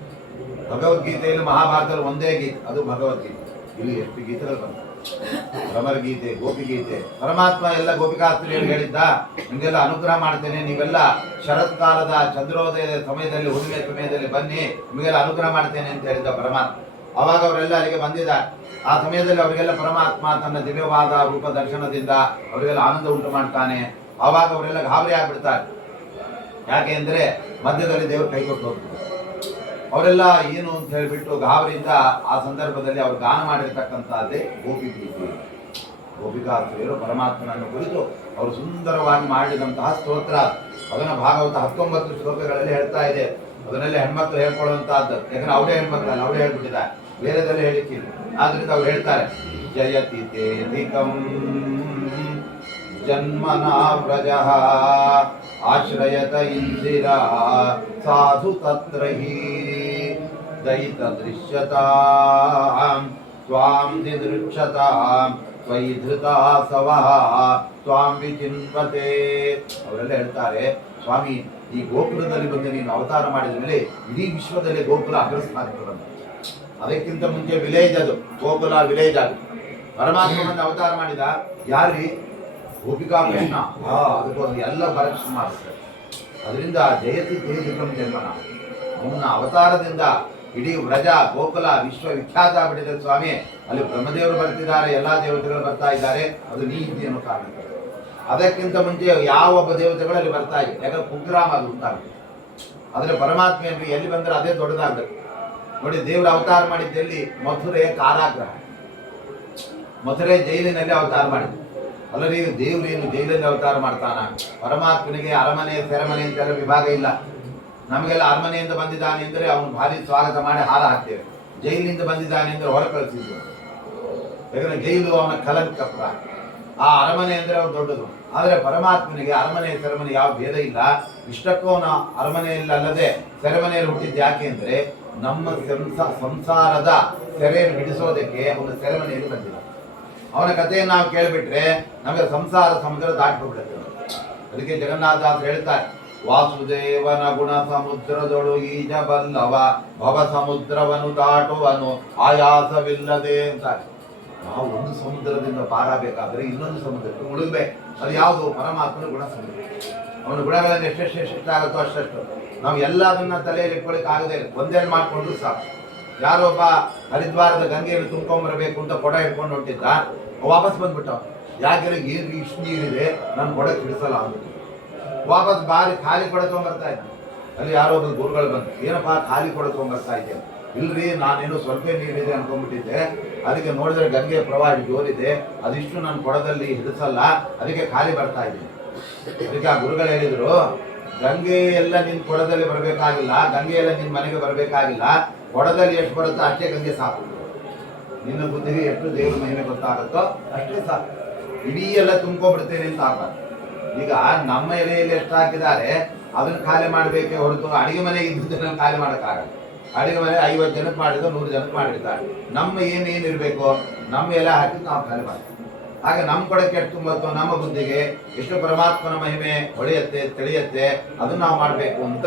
ಭಗವದ್ಗೀತೆಯಲ್ಲಿ ಮಹಾಭಾರತದಲ್ಲಿ ಒಂದೇ ಗೀತೆ, ಅದು ಭಗವದ್ಗೀತೆ. ಇಲ್ಲಿ ಎಷ್ಟು ಗೀತೆಗಳು ಬರ್ತವೆ, ಭ್ರಮರ ಗೀತೆ, ಗೋಪಿಗೀತೆ. ಪರಮಾತ್ಮ ಎಲ್ಲ ಗೋಪಿಕಾಸ್ತ್ರೀಯರು ಹೇಳಿದ್ದ, ನಿಮಗೆಲ್ಲ ಅನುಗ್ರಹ ಮಾಡ್ತೇನೆ, ನೀವೆಲ್ಲ ಶರತ್ಕಾಲದ ಚಂದ್ರೋದಯದ ಸಮಯದಲ್ಲಿ, ಹುಣ್ಣಿಮೆ ಸಮಯದಲ್ಲಿ ಬನ್ನಿ, ನಿಮಗೆಲ್ಲ ಅನುಗ್ರಹ ಮಾಡ್ತೇನೆ ಅಂತ ಹೇಳಿದ್ದ ಪರಮಾತ್ಮ. ಅವಾಗ ಅವರೆಲ್ಲ ಅಲ್ಲಿಗೆ ಬಂದಿದ್ದಾರೆ. ಆ ಸಮಯದಲ್ಲಿ ಅವರಿಗೆಲ್ಲ ಪರಮಾತ್ಮ ತನ್ನ ದಿವ್ಯವಾದ ರೂಪ ದರ್ಶನದಿಂದ ಅವರಿಗೆಲ್ಲ ಆನಂದ ಉಂಟು ಮಾಡ್ತಾನೆ. ಆವಾಗ ಅವರೆಲ್ಲ ಗಾಬರಿ ಆಗ್ಬಿಡ್ತಾರೆ. ಯಾಕೆ ಅಂದ್ರೆ ಮಧ್ಯದಲ್ಲಿ ದೇವರು ಕೈ ಕೊಟ್ಟು ಹೋಗ್ತಾರೆ. ಅವರೆಲ್ಲ ಏನು ಅಂತ ಹೇಳಿಬಿಟ್ಟು ಗಾಬರಿಯಿಂದ ಆ ಸಂದರ್ಭದಲ್ಲಿ ಅವರು ಗಾನ ಮಾಡಿರ್ತಕ್ಕಂಥದ್ದೇ ಗೋಪಿಗೀತೆ. ಗೋಪಿಕಾಸ್ತ್ರೀಯರು ಪರಮಾತ್ಮನನ್ನು ಕುರಿತು ಅವರು ಸುಂದರವಾಗಿ ಮಾಡಿದಂತಹ ಸ್ತೋತ್ರ. ಅದನ್ನು ಭಾಗವತ 19 ಶ್ಲೋಕಗಳಲ್ಲಿ ಹೇಳ್ತಾ ಇದೆ. ಅದನ್ನೆಲ್ಲ ಹೆಣ್ಮಕ್ಳು ಹೇಳ್ಕೊಳ್ಳುವಂತಹದ್ದು. ಯಾಕಂದ್ರೆ ಅವರೇ ಹೆಣ್ಮಕ್ಳಲ್ಲ, ಅವರೇ ಹೇಳ್ಬಿಟ್ಟಿದ್ದಾರೆ, ಬೇರೆದೆಲ್ಲ ಹೇಳಿಕ್ಕಿಲ್ಲ. ಆದ್ರಿಂದ ಅವ್ರು ಹೇಳ್ತಾರೆ, ಜಯತಿ ತೇಧಿಕಂ ಜನ್ಮನಾ ವ್ರಜಃ ಆಶ್ರಯತ ಇಂದಿರಾ ಸಾಧು ತತ್ರಹಿ ದಯಿತ ದೃಶ್ಯತಾಂ ತ್ವಾಂ ದಿದೃಕ್ಷತಾಂ ತ್ವಯಿಧೃತಾ ಸವಃ ತ್ವಾಂ ವಿಚಿನ್ವತೆ. ಅವರೆಲ್ಲ ಹೇಳ್ತಾರೆ, ಸ್ವಾಮಿ ಈ ಗೋಕುಲದಲ್ಲಿ ಬಂದು ನೀನು ಅವತಾರ ಮಾಡಿದ ಮೇಲೆ ಇಡೀ ವಿಶ್ವದಲ್ಲಿ ಗೋಕುಲ ಅಗ್ರಸ್ಥಾನಕ್ಕೆ ಬಂದ. ಅದಕ್ಕಿಂತ ಮುಂಚೆ ವಿಲೇಜ್, ಅದು ಗೋಕುಲ ವಿಲೇಜ್ ಆಗಿ ಪರಮಾತ್ಮ ಬಂದು ಅವತಾರ ಮಾಡಿದ. ಯಾರಿ? ಗೋಪಿಕಾ ಕೃಷ್ಣ. ಅದಕ್ಕೊಂದು ಎಲ್ಲ ಬರಕ್ಷ ಮಾಡ್ತಾರೆ. ಅದರಿಂದ ಜಯತಿ ತೇಜಿಕಂ ಜನ್ಮನ, ಅವನ ಅವತಾರದಿಂದ ಇಡೀ ವ್ರಜ ಗೋಕುಲ ವಿಶ್ವವಿಖ್ಯಾತ ಆಗ್ಬಿಟ್ಟಿದೆ ಸ್ವಾಮಿ. ಅಲ್ಲಿ ಬ್ರಹ್ಮದೇವರು ಬರ್ತಿದ್ದಾರೆ, ಎಲ್ಲಾ ದೇವತೆಗಳು ಬರ್ತಾ ಇದ್ದಾರೆ, ಅದು ನೀ ಇದ್ದಿ ಅನ್ನೋ ಕಾರಣ. ಅದಕ್ಕಿಂತ ಮುಂಚೆ ಯಾವ ಒಬ್ಬ ದೇವತೆಗಳಲ್ಲಿ ಬರ್ತಾ ಇದೆ, ಯಾಕಂದ್ರೆ ಕುಗ್ರಾಮ ಅದು ಉಂಟಾಗುತ್ತೆ. ಆದ್ರೆ ಪರಮಾತ್ಮ ಎಲ್ಲಿ ಬಂದ್ರೆ ಅದೇ ದೊಡ್ಡದಾಗಬೇಕು ನೋಡಿ. ದೇವರು ಅವತಾರ ಮಾಡಿದ್ದೆಲ್ಲಿ? ಮಥುರೆ ಕಾರಾಗೃಹ, ಮಥುರೆ ಜೈಲಿನಲ್ಲಿ ಅವತಾರ ಮಾಡಿದ್ದು. ಅಲ್ಲರಿ ದೇವ್ರೇನು ಜೈಲಲ್ಲಿ ಅವತಾರ ಮಾಡ್ತಾನ? ಪರಮಾತ್ಮನಿಗೆ ಅರಮನೆ ಸೆರೆಮನೆ ಅಂತೆಲ್ಲ ವಿಭಾಗ ಇಲ್ಲ. ನಮಗೆಲ್ಲ ಅರಮನೆಯಿಂದ ಬಂದಿದ್ದಾನೆ ಅಂದ್ರೆ ಅವನು ಭಾರಿ ಸ್ವಾಗತ ಮಾಡಿ ಹಾರ ಹಾಕ್ತೇವೆ. ಜೈಲಿನಿಂದ ಬಂದಿದ್ದಾನೆ ಅಂದ್ರೆ ಹೊರ ಕಳಿಸಿದ್ವಿ. ಯಾಕಂದ್ರೆ ಜೈಲು ಅವನ ಕಲಂಕಪ್ಪ, ಆ ಅರಮನೆ ಅಂದ್ರೆ ಅವ್ರು ದೊಡ್ಡದು. ಆದ್ರೆ ಪರಮಾತ್ಮನಿಗೆ ಅರಮನೆ ಸೆರೆಮನೆ ಯಾವ ಭೇದ ಇಲ್ಲ. ಇಷ್ಟಕ್ಕೂ ಅವನ ಅರಮನೆಯಲ್ಲಿ ಅಲ್ಲದೆ ಸೆರೆಮನೆಯಲ್ಲಿ ಹುಟ್ಟಿದ್ದು. ಯಾಕೆ ಅಂದ್ರೆ ನಮ್ಮ ಸಂಸಾರದ ಸೆರೆಯನ್ನು ಬಿಡಿಸೋದಕ್ಕೆ ಅವನ ಸೆರೆಮನೆಯಲ್ಲಿ ಬಂದಿಲ್ಲ. ಅವನ ಕಥೆಯನ್ನು ನಾವು ಕೇಳಿಬಿಟ್ರೆ ನಮಗೆ ಸಂಸಾರ ಸಮುದ್ರ ದಾಟಿಬಿಡುತ್ತೆ. ಅದಕ್ಕೆ ಜಗನ್ನಾಥದಾಸರು ಹೇಳ್ತಾರೆ, ವಾಸುದೇವನ ಗುಣ ಸಮುದ್ರದೊಳು ಈಜ ಬಲ್ಲವ ಭವ ಸಮುದ್ರವನ್ನು ದಾಟುವನು ಆಯಾಸವಿಲ್ಲದೆ ಅಂತಾರೆ. ನಾವು ಒಂದು ಸಮುದ್ರದಿಂದ ಪಾರಾಗಬೇಕಾದ್ರೆ ಇನ್ನೊಂದು ಸಮುದ್ರಕ್ಕೆ ಮುಳುಗಬೇಕು. ಅದು ಯಾವುದು? ಪರಮಾತ್ಮನ ಗುಣ ಸಮುದ್ರ. ಅವನ ಗುಣಗಳನ್ನು ಎಷ್ಟೆಷ್ಟಾಗುತ್ತೋ ಅಷ್ಟು ನಾವು ಎಲ್ಲದನ್ನ ತಲೆಯಲ್ಲಿ ಇಟ್ಕೊಳ್ಳಿಕ್ಕೆ ಆಗದೆ ಒಂದೇನು ಮಾಡ್ಕೊಂಡ್ರು ಸಾಕು. ಯಾರೊಬ್ಬ ಹರಿದ್ವಾರದ ಗಂಗೆಯನ್ನು ತುಂಬ್ಕೊಂಡ್ಬರ್ಬೇಕು ಅಂತ ಕೊಡ ಹಿಡ್ಕೊಂಡು ಹೊಂಟಿದ್ದ, ವಾಪಸ್ ಬಂದ್ಬಿಟ್ಟ. ಯಾಕೆ? ಏನು ಇಷ್ಟು ನೀರಿದೆ, ನನ್ನ ಕೊಡ ತಿಳಿಸಲ್ಲ ಅಂದ್ಬಿಟ್ಟು ವಾಪಸ್ ಬಾರಿ ಖಾಲಿ ಕೊಡ ತೊಗೊಂಡ್ಬರ್ತಾ ಇದ್ದ. ಅಲ್ಲಿ ಯಾರೋ ಒಬ್ಬ ಗುರುಗಳು ಬಂದು, ಏನಪ್ಪ ಖಾಲಿ ಕೊಡ ತೊಗೊಂಡ್ಬರ್ತಾ ಇದ್ದೆ? ಇಲ್ರಿ, ನಾನೇನು ಸ್ವಲ್ಪ ನೀರಿದೆ ಅನ್ಕೊಂಡ್ಬಿಟ್ಟಿದ್ದೆ, ಅದಕ್ಕೆ ನೋಡಿದ್ರೆ ಗಂಗೆ ಪ್ರವಾಹ ಜೋರಿದೆ, ಅದಿಷ್ಟು ನನ್ನ ಕೊಡದಲ್ಲಿ ಹಿಡಿಸಲ್ಲ, ಅದಕ್ಕೆ ಖಾಲಿ ಬರ್ತಾ ಇದ್ದೀನಿ. ಅದಕ್ಕೆ ಆ ಗುರುಗಳು ಹೇಳಿದ್ರು, ಗಂಗೆ ಎಲ್ಲ ನಿನ್ ಕೊಡದಲ್ಲಿ ಬರಬೇಕಾಗಿಲ್ಲ, ಗಂಗೆ ಎಲ್ಲ ನಿನ್ ಮನೆಗೆ ಬರಬೇಕಾಗಿಲ್ಲ, ಕೊಡದಲ್ಲಿ ಎಷ್ಟು ಬರುತ್ತೋ ಅಷ್ಟೇ ಗಂಗೆ ಸಾಕು. ನಿನ್ನ ಬುದ್ಧಿಗೆ ಎಷ್ಟು ದೇವ್ರ ಮಹಿಮೆ ಗೊತ್ತಾಗುತ್ತೋ ಅಷ್ಟೇ ಸಾಕು. ಇಡೀ ಎಲ್ಲ ತುಂಬ್ಕೊಂಡ್ಬಿಡ್ತೇನೆ ಅಂತ ಆಗ. ಈಗ ನಮ್ಮ ಎಲೆಯಲ್ಲಿ ಎಷ್ಟು ಹಾಕಿದ್ದಾರೆ ಅದನ್ನ ಖಾಲಿ ಮಾಡಬೇಕೇ ಹೊರತು ಅಡಿಗೆ ಮನೆಗೆ ಇದ್ದಿದ್ದನ್ನ ಖಾಲಿ ಮಾಡೋಕ್ಕಾಗಲ್ಲ. ಅಡಿಗೆ ಮನೆ 50 ಜನಕ್ಕೆ ಮಾಡಿದ್ರು 100 ಜನಕ್ಕೆ ಮಾಡಿರ್ತಾರೆ. ನಮ್ಮ ಏನೇನು ಇರಬೇಕು ನಮ್ಮ ಎಲೆ ಹಾಕಿ ನಾವು ಖಾಲಿ ಮಾಡ್ತೀವಿ. ಹಾಗೆ ನಮ್ಮ ಕೊಡಕ್ಕೆ ಎಷ್ಟು ತುಂಬತ್ತೋ ನಮ್ಮ ಬುದ್ಧಿಗೆ ಎಷ್ಟು ಪರಮಾತ್ಮನ ಮಹಿಮೆ ಹೊಳೆಯುತ್ತೆ ತಿಳಿಯುತ್ತೆ, ಅದನ್ನ ನಾವು ಮಾಡಬೇಕು ಅಂತ.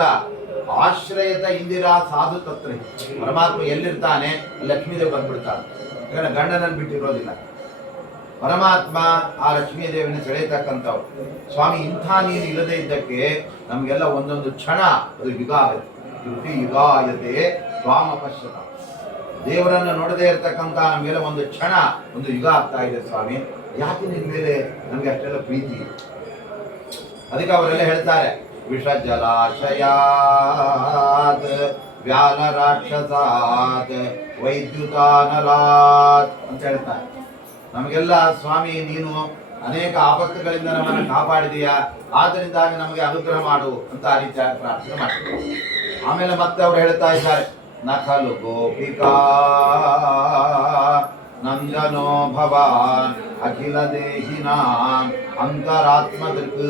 ಆಶ್ರಯದ ಇಂದಿರಾ ಸಾಧು ತತ್ವ. ಪರಮಾತ್ಮ ಎಲ್ಲಿರ್ತಾನೆ ಲಕ್ಷ್ಮೀದೇವಿ ಬಂದ್ಬಿಡ್ತಾನೆ. ಯಾಕಂದ್ರೆ ಗಂಡನನ್ನು ಬಿಟ್ಟಿರೋದಿಲ್ಲ. ಪರಮಾತ್ಮ ಆ ಲಕ್ಷ್ಮೀದೇವಿನ ಸೆಳೆಯತಕ್ಕಂಥವ್ರು. ಸ್ವಾಮಿ, ಇಂಥ ನೀನು ಇಲ್ಲದೆ ಇದ್ದಕ್ಕೆ ನಮಗೆಲ್ಲ ಒಂದೊಂದು ಕ್ಷಣ ಅದು ಯುಗ ಆಗುತ್ತೆ. ಯುಗಾಯತೆ ಸ್ವಾಮ ಪಶ್ಯತ. ದೇವರನ್ನು ನೋಡದೇ ಇರತಕ್ಕಂಥ ನಮಗೆಲ್ಲ ಒಂದು ಕ್ಷಣ ಒಂದು ಯುಗ ಆಗ್ತಾ ಇದೆ ಸ್ವಾಮಿ. ಯಾಕೆ ನಿನ್ನ ಮೇಲೆ ನಮ್ಗೆ ಅಷ್ಟೆಲ್ಲ ಪ್ರೀತಿ? ಅದಕ್ಕೆ ಅವರೆಲ್ಲ ಹೇಳ್ತಾರೆ, ವಿಷಜಲಾಶಯಾತ್ ವ್ಯಾಲ ರಾಕ್ಷಸಾತ್ ವೈದ್ಯುತಾನಲಾತ್ ಅಂತ ಹೇಳ್ತಾರೆ. ನಮಗೆಲ್ಲ ಸ್ವಾಮಿ ನೀನು ಅನೇಕ ಆಪತ್ತುಗಳಿಂದ ನಮ್ಮನ್ನು ಕಾಪಾಡಿದೀಯಾ, ಆದ್ದರಿಂದಾಗಿ ನಮಗೆ ಅನುಗ್ರಹ ಮಾಡು ಅಂತ ಆ ರೀತಿಯಾಗಿ ಪ್ರಾರ್ಥನೆ ಮಾಡ್ತಾರೆ. ಆಮೇಲೆ ಮತ್ತೆ ಅವ್ರು ಹೇಳ್ತಾ ಇದ್ದಾರೆ, ನಖಲು ಗೋಪಿಕಾ ನಂದನೋ ಭವಾನ್ ಅಖಿಲ ದೇಹಿನಾಂ ಅಂತರಾತ್ಮದೃಕ್.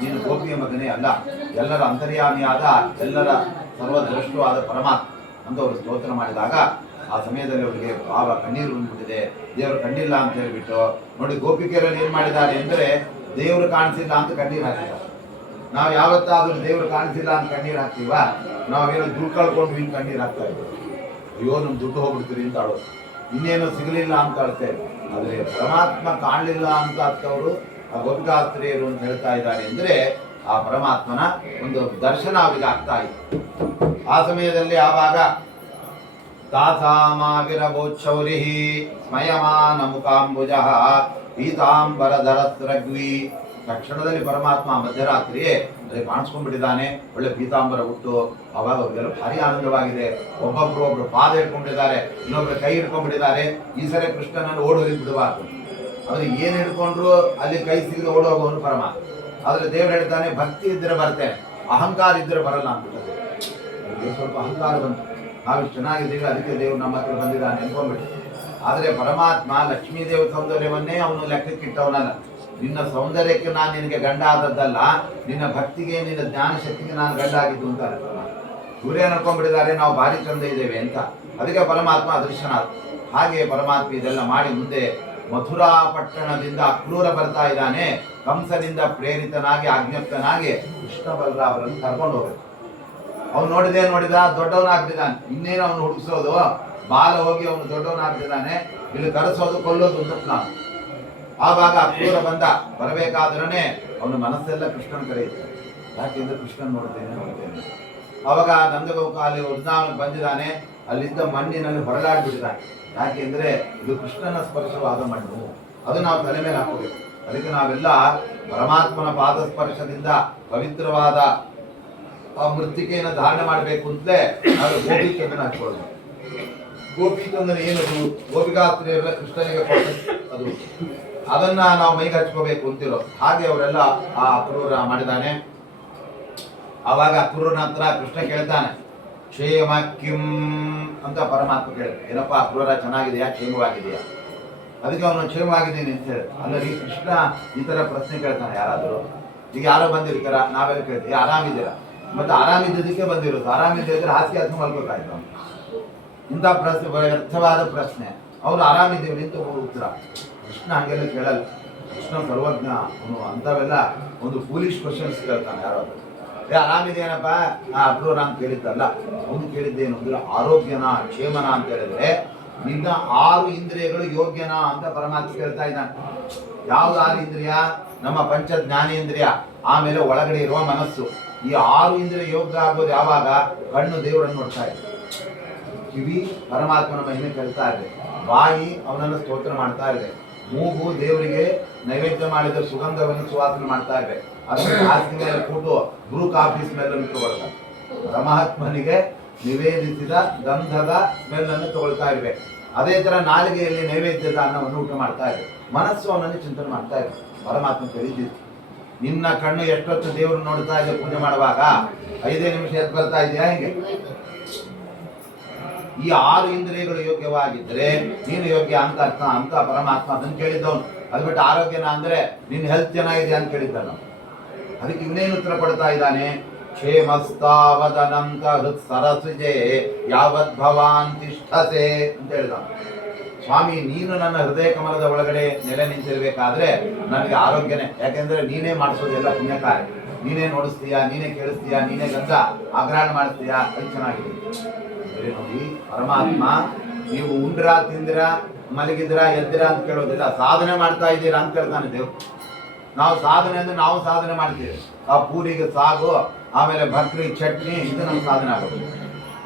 ನೀನು ಗೋಪಿಯ ಮಗನೇ ಅಲ್ಲ, ಎಲ್ಲರ ಅಂತರ್ಯಾಮಿಯಾದ, ಎಲ್ಲರ ಸರ್ವದೃಷ್ಟವಾದ ಪರಮಾತ್ಮ ಅಂತ ಅವರು ಸ್ತೋತ್ರ ಮಾಡಿದಾಗ ಆ ಸಮಯದಲ್ಲಿ ಅವರಿಗೆ ಭಾವ ಕಣ್ಣೀರು ಬಂದ್ಬಿಟ್ಟಿದೆ. ದೇವರು ಕಣ್ಣಿಲ್ಲ ಅಂತ ಹೇಳ್ಬಿಟ್ಟು ನೋಡಿ, ಗೋಪಿಕೆಯರಲ್ಲಿ ಏನ್ ಮಾಡಿದ್ದಾರೆ ಅಂದರೆ ದೇವರು ಕಾಣಿಸಿಲ್ಲ ಅಂತ ಕಣ್ಣೀರು ಹಾಕಿದ್ದಾರೆ. ನಾವು ಯಾವತ್ತಾದ್ರೂ ದೇವರು ಕಾಣಿಸಿಲ್ಲ ಅಂತ ಕಣ್ಣೀರು ಹಾಕ್ತೀವ? ನಾವೇನೋ ದುಡ್ಡು ಕಳ್ಕೊಂಡು ಹಿಂಗೆ ಕಣ್ಣೀರು ಹಾಕ್ತಾ ಇದ್ದೀವಿ, ಅಯ್ಯೋ ನಮ್ ದುಡ್ಡು ಹೋಗ್ಬಿಡ್ತೀರಿ ಅಂತ ಆಡೋದು, ಇನ್ನೇನು ಸಿಗಲಿಲ್ಲ ಅಂತ ಅಳ್ತೇವೆ. ಆದರೆ ಪರಮಾತ್ಮ ಕಾಣಲಿಲ್ಲ ಅಂತ ಅರ್ಥವರು ಆ ಗೋಪಿಕಾಸ್ತ್ರೀಯರು ಅಂತ ಹೇಳ್ತಾ ಇದ್ದಾರೆ ಅಂದರೆ ಆ ಪರಮಾತ್ಮನ ಒಂದು ದರ್ಶನ ಅವರಿಗೆ ಆಗ್ತಾ ಇತ್ತು. ಆ ಸಮಯದಲ್ಲಿ ಆವಾಗ ತಾಸಾಮಾವಿರವೋಚ್ಚೌರಿ ಸ್ಮಯಮಾನ ಮುಖಾಂಬುಜಃ ಪೀತಾಂಬರಧರಸ್ರಗ್ವಿ. ತಕ್ಷಣದಲ್ಲಿ ಪರಮಾತ್ಮ ಮಧ್ಯರಾತ್ರಿಯೇ ಅದೇ ಕಾಣಿಸ್ಕೊಂಡ್ಬಿಟ್ಟಿದ್ದಾನೆ, ಒಳ್ಳೆ ಪೀತಾಂಬರ ಹುಟ್ಟು. ಅವಾಗ ಅವ್ರಿಗೆಲ್ಲ ಭಾರಿ ಆನಂದವಾಗಿದೆ. ಒಬ್ಬೊಬ್ರು ಪಾದ ಹಿಡ್ಕೊಂಡಿದ್ದಾರೆ, ಇನ್ನೊಬ್ರು ಕೈ ಹಿಡ್ಕೊಂಡ್ಬಿಟ್ಟಿದ್ದಾರೆ. ಈ ಸರಿ ಕೃಷ್ಣನನ್ನು ಓಡೋಗಿ ಬಿಡಬಾರ್ದು, ಅವ್ರಿಗೆ ಏನ್ ಹಿಡ್ಕೊಂಡ್ರು ಅಲ್ಲಿ ಕೈ ಸಿಗದೆ ಓಡೋಗೋನು ಪರಮಾತ್ಮ. ಆದ್ರೆ ದೇವ್ರು ಹೇಳ್ತಾನೆ, ಭಕ್ತಿ ಇದ್ರೆ ಬರ್ತೇನೆ, ಅಹಂಕಾರ ಇದ್ರೆ ಬರಲ್ಲ ಅಂದ್ಬಿಟ್ಟದೆ. ಸ್ವಲ್ಪ ಅಹಂಕಾರ ಬಂತು, ನಾವಿಷ್ಟು ಚೆನ್ನಾಗಿದ್ದೀವಿ ಅದಕ್ಕೆ ದೇವ್ರು ನಮ್ಮ ಹತ್ರ ಬಂದಿದ್ದಾನೆ ಅನ್ಕೊಂಡ್ಬಿಟ್ಟು. ಆದ್ರೆ ಪರಮಾತ್ಮ ಲಕ್ಷ್ಮೀ ದೇವಿ ಸೌಂದರ್ಯವನ್ನೇ ಅವನು ಲೆಕ್ಕಕ್ಕಿಟ್ಟವನಲ್ಲ. ನಿನ್ನ ಸೌಂದರ್ಯಕ್ಕೆ ನಾನು ನಿನಗೆ ಗಂಡ ಆದದ್ದಲ್ಲ, ನಿನ್ನ ಭಕ್ತಿಗೆ ನಿನ್ನ ಜ್ಞಾನ ಶಕ್ತಿಗೆ ನಾನು ಗಂಡ ಆಗಿದ್ದು ಅಂತ ಇವರೇ ಅನ್ಕೊಂಡ್ಬಿಟ್ಟಿದ್ದಾರೆ ನಾವು ಭಾರಿ ಚಂದ ಇದ್ದೇವೆ ಅಂತ. ಅದಕ್ಕೆ ಪರಮಾತ್ಮ ಅದೃಶ್ಯನಾದ. ಹಾಗೆ ಪರಮಾತ್ಮ ಇದೆಲ್ಲ ಮಾಡಿ ಮುಂದೆ ಮಥುರಾ ಪಟ್ಟಣದಿಂದ ಅಕ್ರೂರ ಬರ್ತಾ ಇದ್ದಾನೆ. ಕಂಸನಿಂದ ಪ್ರೇರಿತನಾಗಿ ಆಜ್ಞಪ್ತನಾಗಿ ಕೃಷ್ಣ ಬಲರಾಮರನ್ನು ಕರ್ಕೊಂಡು ಹೋಗ್ಬೇಕು. ಅವ್ನು ನೋಡಿದ ದೊಡ್ಡವನಾಗ್ತಿದ್ದಾನೆ, ಇನ್ನೇನು ಅವನು ಹುಡುಗಿಸೋದು, ಬಾಲ ಹೋಗಿ ಅವನು ದೊಡ್ಡವನಾಗ್ತಿದ್ದಾನೆ, ಇಲ್ಲಿ ಕರೆಸೋದು ಕೊಲ್ಲೋದು ಅಂತ ನಾನು. ಆವಾಗ ಅಕ್ರೂರ ಬಂದ, ಬರಬೇಕಾದ್ರೆ ಅವನ ಮನಸ್ಸೆಲ್ಲ ಕೃಷ್ಣನ ಕಡೆ ಇತ್ತು. ಯಾಕೆಂದ್ರೆ ಕೃಷ್ಣನ್ ನೋಡ್ತೇನೆ. ಅವಾಗ ನಂದಗೋಪಾಲಿ ವೃಂದಾವನಕ್ಕೆ ಬಂದಿದ್ದಾನೆ, ಅಲ್ಲಿದ್ದ ಮಣ್ಣಿನಲ್ಲಿ ಹೊರಲಾಡ್ಬಿಟ್ಟಿದ್ದಾನೆ. ಯಾಕೆಂದ್ರೆ ಇದು ಕೃಷ್ಣನ ಸ್ಪರ್ಶವಾದ ಮಣ್ಣು, ಅದು ನಾವು ತಲೆ ಮೇಲೆ ಹಾಕೋಬೇಕು. ಅದಕ್ಕೆ ನಾವೆಲ್ಲ ಪರಮಾತ್ಮನ ಪಾದ ಸ್ಪರ್ಶದಿಂದ ಪವಿತ್ರವಾದ ಆ ಮೃತ್ತಿಕೆಯನ್ನು ಧಾರಣೆ ಮಾಡಬೇಕು ಅಂತಲೇ ನಾವು ಗೋಪಿ ಚಂದನ ಹಾಕೊಳ್ಳೋದು. ಗೋಪಿ ಚಂದನ ಏನದು? ಗೋಪಿಕಾಸ್ತ್ರೀಯರೆಲ್ಲ ಕೃಷ್ಣನಿಗೆ ಅದು, ಅದನ್ನ ನಾವು ಮೈಗೆ ಹಚ್ಕೋಬೇಕು ಅಂತಿರೋ ಹಾಗೆ ಅವರೆಲ್ಲ ಆ ಅಕ್ರೂರ ಮಾಡಿದಾನೆ. ಆವಾಗ ಅಕ್ರೂರನ ಹತ್ರ ಕೃಷ್ಣ ಕೇಳ್ತಾನೆ, ಕ್ಷೇಮ ಕಿಂ ಅಂತ ಪರಮಾತ್ಮ ಕೇಳಿದ. ಏನಪ್ಪ ಅಕ್ರೂರ, ಚೆನ್ನಾಗಿದೆಯಾ, ಕ್ಷೇಮವಾಗಿದೆಯಾ? ಅದಕ್ಕೆ ಅವನು ಕ್ಷೇಮವಾಗಿದ್ದೀನಿ ಅಂತ ಹೇಳಿ. ಅಲ್ಲರಿ ಕೃಷ್ಣ ಈ ತರ ಪ್ರಶ್ನೆ ಕೇಳ್ತಾನೆ ಯಾರಾದರೂ. ಈಗ ಯಾರೋ ಬಂದಿರ್ತಾರ, ನಾವೆಲ್ಲ ಕೇಳ್ತೀವಿ ಆರಾಮಿದ್ದೀರಾ, ಮತ್ತೆ ಆರಾಮಿದ್ದದಕ್ಕೆ ಬಂದಿರೋದು. ಆರಾಮಿದ್ದಿದ್ರೆ ಹಾಸಿಗೆ ಹತ್ತು ಮಲ್ಕೋತಾಯ್ತು. ಇಂಥ ಪ್ರಶ್ನೆ ವ್ಯರ್ಥವಾದ ಪ್ರಶ್ನೆ. ಅವ್ರು ಆರಾಮಿದ್ದೀವಿ ಅಂತ ಉತ್ತರ. ಕೃಷ್ಣ ಹಂಗೆಲ್ಲ ಕೇಳಲ್ಲ. ಕೃಷ್ಣ ಸರ್ವಜ್ಞ, ಅವನು ಅಂಥವೆಲ್ಲ ಒಂದು ಫೂಲಿಶ್ ಕ್ವಶನ್ಸ್ ಕೇಳ್ತಾನೆ. ಯಾರಾದ್ರು ಆರಾಮಿದೇನಪ್ಪ ಅಕ್ರೂರ ಅಂತ ಕೇಳಿದ್ದಲ್ಲ, ಅವನು ಕೇಳಿದ್ದೇನು ಅಂದ್ರೆ ಆರೋಗ್ಯನ ಕ್ಷೇಮನ ಅಂತ ಹೇಳಿದ್ರೆ ನಿನ್ನ 6 ಇಂದ್ರಿಯಗಳು ಯೋಗ್ಯನಾ ಅಂತ ಪರಮಾತ್ಮ ಕೇಳ್ತಾ ಇದ್ದಾನೆ. ಯಾವ್ದು 6 ಇಂದ್ರಿಯ? ನಮ್ಮ ಪಂಚ ಜ್ಞಾನೇಂದ್ರಿಯ, ಆಮೇಲೆ ಒಳಗಡೆ ಇರುವ ಮನಸ್ಸು. ಈ 6 ಇಂದ್ರಿಯ ಯೋಗ್ಯ ಆಗೋದು ಯಾವಾಗ? ಕಣ್ಣು ದೇವರನ್ನು ನೋಡ್ತಾ ಇದೆ, ಕಿವಿ ಪರಮಾತ್ಮನ ಮಹಿಮೆ ಕೇಳ್ತಾ ಇದೆ, ಬಾಯಿ ಅವನನ್ನು ಸ್ತೋತ್ರ ಮಾಡ್ತಾ ಇದೆ, ಮೂಗು ದೇವರಿಗೆ ನೈವೇದ್ಯ ಮಾಡಿದ ಸುಗಂಧವನ್ನು ಸುವಾಸನೆ ಮಾಡ್ತಾ ಇದೆ, ಅದನ್ನು ಹಾಸಿಗೆ ಮೇಲೆ ಕೂತು ಬ್ರೂ ಕಾಫಿ ಸ್ಮೆಲ್ ಅನ್ನು ತಗೊಳ್ತಾರೆ. ಪರಮಾತ್ಮನಿಗೆ ನಿವೇದಿಸಿದ ಗಂಧದ ಸ್ಮೆಲ್ ಅನ್ನು ತಗೊಳ್ತಾ ಇವೆ. ಅದೇ ತರ ನಾಲಿಗೆಯಲ್ಲಿ ನೈವೇದ್ಯದ ಅನ್ನವನ್ನು ಊಟ ಮಾಡ್ತಾ ಇದೆ, ಮನಸ್ಸು ಅವನನ್ನು ಚಿಂತನೆ ಮಾಡ್ತಾ ಇದೆ. ಪರಮಾತ್ಮ ತಿಳಿದಿತ್ತು. ನಿನ್ನ ಕಣ್ಣು ಎಷ್ಟೊತ್ತು ದೇವರು ನೋಡ್ತಾ ಇದೆ ಪೂಜೆ ಮಾಡುವಾಗ? 5 ನಿಮಿಷ ಎದ್ದು ಬರ್ತಾ ಇದೆಯಾ? ಹಿಂಗೆ ಈ 6 ಇಂದ್ರಿಯಗಳು ಯೋಗ್ಯವಾಗಿದ್ರೆ ನೀನು ಯೋಗ್ಯ ಅಂತ ಅರ್ಥ ಅಂತ ಪರಮಾತ್ಮ ಅದನ್ನು ಕೇಳಿದ್ದವನು. ಅದು ಬಿಟ್ಟು ಆರೋಗ್ಯನ ಅಂದ್ರೆ ನಿನ್ನ ಹೆಲ್ತ್ ಚೆನ್ನಾಗಿದೆ ಅಂತ ಕೇಳಿದ್ದಾನ. ಅದಕ್ಕೆ ಇನ್ನೇನು ಉತ್ತರ ಕೊಡ್ತಾ ಇದ್ದಾನೆ, ಕ್ಷೇಮಸ್ತಾವದನಂತ ಹೃತ್ ಸರಸುಜೆ ಯಾವತ್ ಭವಾನ್ ತಿಷ್ಠಸೆ ಅಂತ ಹೇಳಿದ. ಸ್ವಾಮಿ ನೀನು ನನ್ನ ಹೃದಯ ಕಮಲದ ಒಳಗಡೆ ನೆಲೆ ನಿಂತಿರ್ಬೇಕಾದ್ರೆ ನನಗೆ ಆರೋಗ್ಯನೇ. ಯಾಕೆಂದ್ರೆ ನೀನೇ ಮಾಡಿಸೋದೆಲ್ಲ ಪುಣ್ಯ ಕಾರ್ಯ, ನೀನೇ ನೋಡಿಸ್ತೀಯಾ, ನೀನೇ ಕೇಳಿಸ್ತೀಯಾ, ನೀನೇ ಗಂಧ ಆಗ್ರಹಣ ಮಾಡಿಸ್ತೀಯಾ, ಅದು ಚೆನ್ನಾಗಿದೆ. ನೋಡಿ ಪರಮಾತ್ಮ ನೀವು ಉಂಡ್ರಾ ತಿಂದಿರಾ ಮಲಗಿದಿರಾ ಎದ್ದಿರಾ ಅಂತ ಕೇಳೋದಿಲ್ಲ, ಸಾಧನೆ ಮಾಡ್ತಾ ಇದ್ದೀರಾ ಅಂತ ಕೇಳ್ತಾನೆ ದೇವ್ರು. ನಾವು ಸಾಧನೆ ಅಂದ್ರೆ ನಾವು ಸಾಧನೆ ಮಾಡ್ತೀವಿ. ಆ ಪೂರಿಗೆ ಸಾಗು, ಆಮೇಲೆ ಭಕ್ರಿ ಚಟ್ನಿ, ಇದು ನಮ್ಮ ಸಾಧನೆ ಆಗೋದು.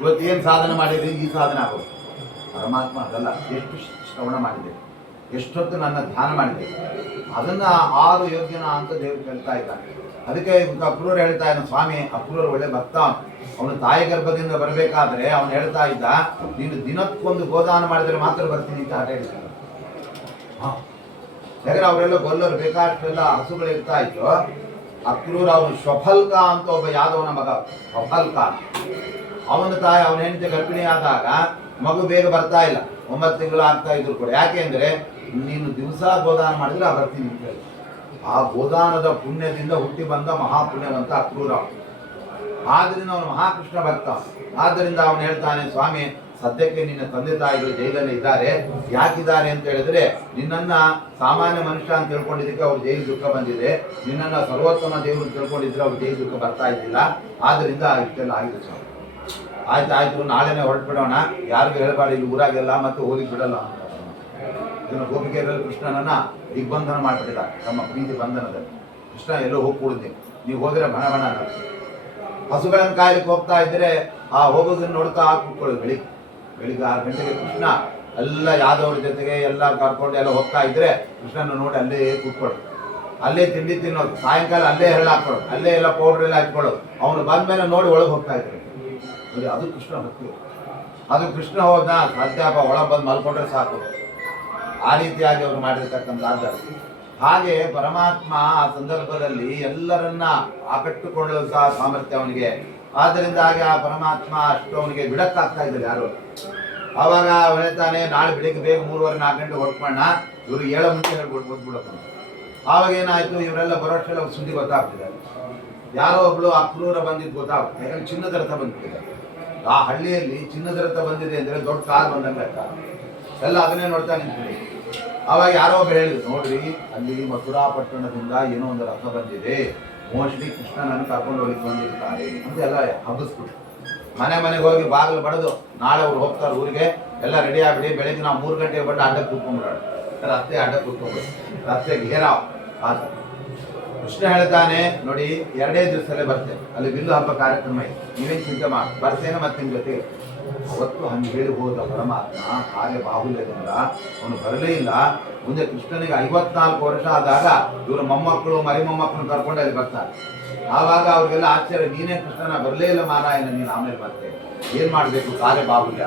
ಇವತ್ತು ಏನು ಸಾಧನೆ ಮಾಡಿದ್ರಿ? ಈ ಸಾಧನೆ ಆಗೋದು. ಪರಮಾತ್ಮ ಅದಲ್ಲ, ಎಷ್ಟು ಶ್ರವಣ ಮಾಡಿದೆ, ಎಷ್ಟೊತ್ತು ನನ್ನ ಧ್ಯಾನ ಮಾಡಿದೆ, ಅದನ್ನ 6 ಯೋಗ್ಯನ ಅಂತ ದೇವರು ಕೇಳ್ತಾ ಇದ್ದಾನೆ. ಅದಕ್ಕೆ ಅಕ್ರೂರು ಹೇಳ್ತಾ ಇದ್ದಾನೆ, ಸ್ವಾಮಿ ಅಕ್ರೂರು ಒಳ್ಳೆ ಭಕ್ತ, ಅವನು ತಾಯಿ ಗರ್ಭದಿಂದ ಬರಬೇಕಾದ್ರೆ ಅವನು ಹೇಳ್ತಾ ಇದ್ದ, ನೀನು ದಿನಕ್ಕೊಂದು ಗೋದಾನ ಮಾಡಿದ್ರೆ ಮಾತ್ರ ಬರ್ತೀನಿ ಅಂತ ಆಟ ಹೇಳ್ತಾನೆ. ಯಾಕಂದ್ರೆ ಅವರೆಲ್ಲ ಗೊಲ್ಲರು ಬೇಕಾದಷ್ಟೆಲ್ಲ ಹಸುಗಳು ಇರ್ತಾ ಇತ್ತು. ಅಕ್ರೂರು ಅವನು ಶ್ವಫಲ್ಕ ಅಂತ ಒಬ್ಬ ಯಾದವನ ಮಗ, ಶ್ವಫಲ್ಕ. ಅವನ ತಾಯಿ ಅವನ ಹೆಂಡತಿ ಗರ್ಭಿಣಿ ಆದಾಗ ಮಗು ಬೇಗ ಬರ್ತಾ ಇಲ್ಲ, 9 ತಿಂಗಳು ಆಗ್ತಾ ಇದ್ರು ಕೂಡ. ಯಾಕೆ ಅಂದ್ರೆ ನೀನು ದಿವಸ ಗೋದಾನ ಮಾಡಿದ್ರೆ ಬರ್ತೀನಿ ಅಂತ ಹೇಳಿ. ಆ ಗೋದಾನದ ಪುಣ್ಯದಿಂದ ಹುಟ್ಟಿ ಬಂದ ಮಹಾಪುಣ್ಯವಂತ ಅಕ್ರೂರ. ಆದ್ರಿಂದ ಅವನು ಮಹಾಕೃಷ್ಣ ಭಕ್ತ. ಆದ್ದರಿಂದ ಅವನು ಹೇಳ್ತಾನೆ, ಸ್ವಾಮಿ ಸದ್ಯಕ್ಕೆ ನಿನ್ನ ತಂದೆ ತಾಯಿಗಳು ಜೈಲಲ್ಲಿ ಇದ್ದಾರೆ. ಯಾಕಿದ್ದಾರೆ ಅಂತ ಹೇಳಿದ್ರೆ, ನಿನ್ನನ್ನ ಸಾಮಾನ್ಯ ಮನುಷ್ಯ ಅಂತ ತಿಳ್ಕೊಂಡಿದ್ದಕ್ಕೆ ಅವ್ರು ಜೈಲು ದುಃಖ ಬಂದಿದೆ, ನಿನ್ನನ್ನ ಸರ್ವೋತ್ತಮ ದೇವರು ತಿಳ್ಕೊಂಡಿದ್ರೆ ಅವ್ರು ಜೈಲು ದುಃಖ ಬರ್ತಾ ಇದ್ದಿಲ್ಲ. ಆದ್ರಿಂದ ಇಷ್ಟೆಲ್ಲ ಆಗಿದೆ ಸ್ವಾಮಿ. ಆಯ್ತು ನಾಳೆನೆ ಹೊರಟ್ಬಿಡೋಣ, ಯಾರಿಗೂ ಹೇಳ್ಬಾರ್ದು, ಇಲ್ಲಿ ಊರಾಗೆಲ್ಲ ಮತ್ತೆ ಹೋಗಿ ಬಿಡಲ್ಲ ಅಂತ. ಗೋಪಿಕೆಯರಲ್ಲಿ ಕೃಷ್ಣನನ್ನ ದಿಗ್ಬಂಧನ ಮಾಡ್ಬಿಟ್ಟಿದ್ದ ತಮ್ಮ ಪ್ರೀತಿ ಬಂಧನದಲ್ಲಿ. ಕೃಷ್ಣ ಎಲ್ಲೋ ಹೋಗಿ ಕೂಡಿದ್ದೆ, ನೀವು ಹೋದ್ರೆ ಬಣ ಬಣ ಹಸುಗಳನ್ನು ಕಾಯ್ಲಿಕ್ಕೆ ಹೋಗ್ತಾ ಇದ್ರೆ ಆ ಹೋಗೋದನ್ನ ನೋಡ್ತಾ ಕೂತ್ಕೊಳ್ಳೋದು. ಬೆಳಿಗ್ಗೆ 6 ಗಂಟೆಗೆ ಕೃಷ್ಣ ಎಲ್ಲ ಯಾದವ್ರ ಜೊತೆಗೆ ಎಲ್ಲ ಕರ್ಕೊಂಡು ಎಲ್ಲ ಹೋಗ್ತಾ ಇದ್ರೆ ಕೃಷ್ಣನ ನೋಡಿ ಅಲ್ಲೇ ಕೂತ್ಕೊಳ್ಳೋದು, ಅಲ್ಲೇ ತಿಂಡಿ ತಿನ್ನೋದು, ಸಾಯಂಕಾಲ ಅಲ್ಲೇ ಹೆರಳು ಹಾಕೊಳ್ಳೋದು, ಅಲ್ಲೇ ಎಲ್ಲ ಪೌಡರ್ ಎಲ್ಲ ಹಾಕೊಳ್ಳೋದು. ಅವನು ಬಂದ್ಮೇಲೆ ನೋಡಿ ಒಳಗೆ ಹೋಗ್ತಾ ಇದ್ರೆ ನೋಡಿ, ಅದು ಕೃಷ್ಣ ಭಕ್ತಿ. ಅದು ಕೃಷ್ಣ ಹೋದ ಅಧ್ಯಾಪ ಒಳಗೆ ಬಂದು ಮಲ್ಕೊಂಡ್ರೆ ಸಾಕು. ಆ ರೀತಿಯಾಗಿ ಅವರು ಮಾಡಿರ್ತಕ್ಕಂಥ. ಹಾಗೆ ಪರಮಾತ್ಮ ಆ ಸಂದರ್ಭದಲ್ಲಿ ಎಲ್ಲರನ್ನ ಆಕಟ್ಟುಕೊಳ್ಳುವಂತಹ ಸಾಮರ್ಥ್ಯ ಅವನಿಗೆ. ಆದ್ದರಿಂದ ಹಾಗೆ ಆ ಪರಮಾತ್ಮ ಅಷ್ಟು ಅವನಿಗೆ ಬಿಡಕ್ಕಾಗ್ತಾ ಇದ್ದಾರೆ ಯಾರು. ಆವಾಗ ಹೇಳ್ತಾನೆ, ನಾಳೆ ಬೆಳಿಗ್ಗೆ ಬೇಗ 3:30-4 ಗಂಟೆ ಹೊರಟ್ಕೊಂಡ, ಇವರು 7 ಮುಂಚೆ ಹೇಳ್ಬಿಡ್ಬೇಕು. ಆವಾಗ ಏನಾಯ್ತು, ಇವರೆಲ್ಲ ಬರೋಷ್ಟೆಲ್ಲ ಸುದ್ದಿ ಗೊತ್ತಾಗ್ತಿದ್ದಾರೆ. ಯಾರೋ ಒಬ್ಳು ಅಕ್ರೂರ ಬಂದಿದ್ದು ಗೊತ್ತಾಗುತ್ತೆ. ಯಾಕಂದ್ರೆ ಚಿನ್ನದ ರಥ ಬಂದಿದೆ ಆ ಹಳ್ಳಿಯಲ್ಲಿ. ಚಿನ್ನದ ರಥ ಬಂದಿದೆ ಅಂದ್ರೆ ದೊಡ್ಡ ಕಾರ್ ಬಂದಂಗೆ ಎಲ್ಲ ಅದನ್ನೇ ನೋಡ್ತಾ ನಿಂತಿದೆ. ಆವಾಗ ಯಾರೋ ಒಬ್ಬ ಹೇಳಿದ್ರು, ನೋಡ್ರಿ ಅಲ್ಲಿ ಮಥುರಾ ಪಟ್ಟಣದಿಂದ ಏನೋ ಒಂದು ರಥ ಬಂದಿದೆ, ಮೋಸ್ಟ್ಲಿ ಕೃಷ್ಣನನ್ನು ಕರ್ಕೊಂಡು ಹೋಗಿ ಬಂದಿರ್ತಾರೆ ಅಂತ ಎಲ್ಲ ಹಬ್ಬಿಸ್ಬಿಟ್ಟು ಮನೆಗೆ ಹೋಗಿ ಬಾಗಿಲು ಬಡದು, ನಾಳೆ ಅವ್ರು ಹೋಗ್ತಾರೆ ಊರಿಗೆ, ಎಲ್ಲ ರೆಡಿ ಆಗ್ಬಿಡಿ, ಬೆಳಿಗ್ಗೆ ನಾವು 3 ಗಂಟೆಗೆ ಬಂದು ಅಡ್ಡಕ್ಕೆ ಕೂತ್ಕೊಂಡ್ಬಿಡೋಣ, ರಸ್ತೆ ಅಡ್ಡಕ್ಕೆ ಕೂತ್ಕೊಂಡು ರಸ್ತೆ ಘೇರಾವ್ ಆತ. ಕೃಷ್ಣ ಹೇಳ್ತಾನೆ, ನೋಡಿ 2 ದಿವಸದಲ್ಲೇ ಬರ್ತೇನೆ, ಅಲ್ಲಿ ಬಿಲ್ಲು ಹಬ್ಬ ಕಾರ್ಯಕ್ರಮ ಇದೆ, ನೀವೇನು ಚಿಂತೆ ಮಾಡಿ ಬರ್ತೇನೆ ಮತ್ತೆ ನಿಮ್ಮ ಜೊತೆಗೆ. ಅವತ್ತು ಹಂಗೆ ಹೇಳಿ ಹೋದ ಪರಮಾತ್ಮ ಹಾಗೆ ಬಾಹುಲ್ಯದಿಂದ ಅವನು ಬರಲೇ ಇಲ್ಲ. ಮುಂದೆ ಕೃಷ್ಣನಿಗೆ 54 ವರ್ಷ ಆದಾಗ ಇವರು ಮೊಮ್ಮಕ್ಕಳು ಮರಿ ಮೊಮ್ಮಕ್ಕಳು ಕರ್ಕೊಂಡು ಅಲ್ಲಿ ಬರ್ತಾರೆ. ಆವಾಗ ಅವ್ರಿಗೆಲ್ಲ ಆಶ್ಚರ್ಯ, ನೀನೇ ಕೃಷ್ಣನ ಬರಲೇ ಇಲ್ಲ ಮಾರಾಯಣ, ನೀನು ಆಮೇಲೆ ಬರ್ತೇನೆ, ಏನ್ ಮಾಡ್ಬೇಕು, ಕಾರ್ಯ ಬಾಹುಲ್ಯ,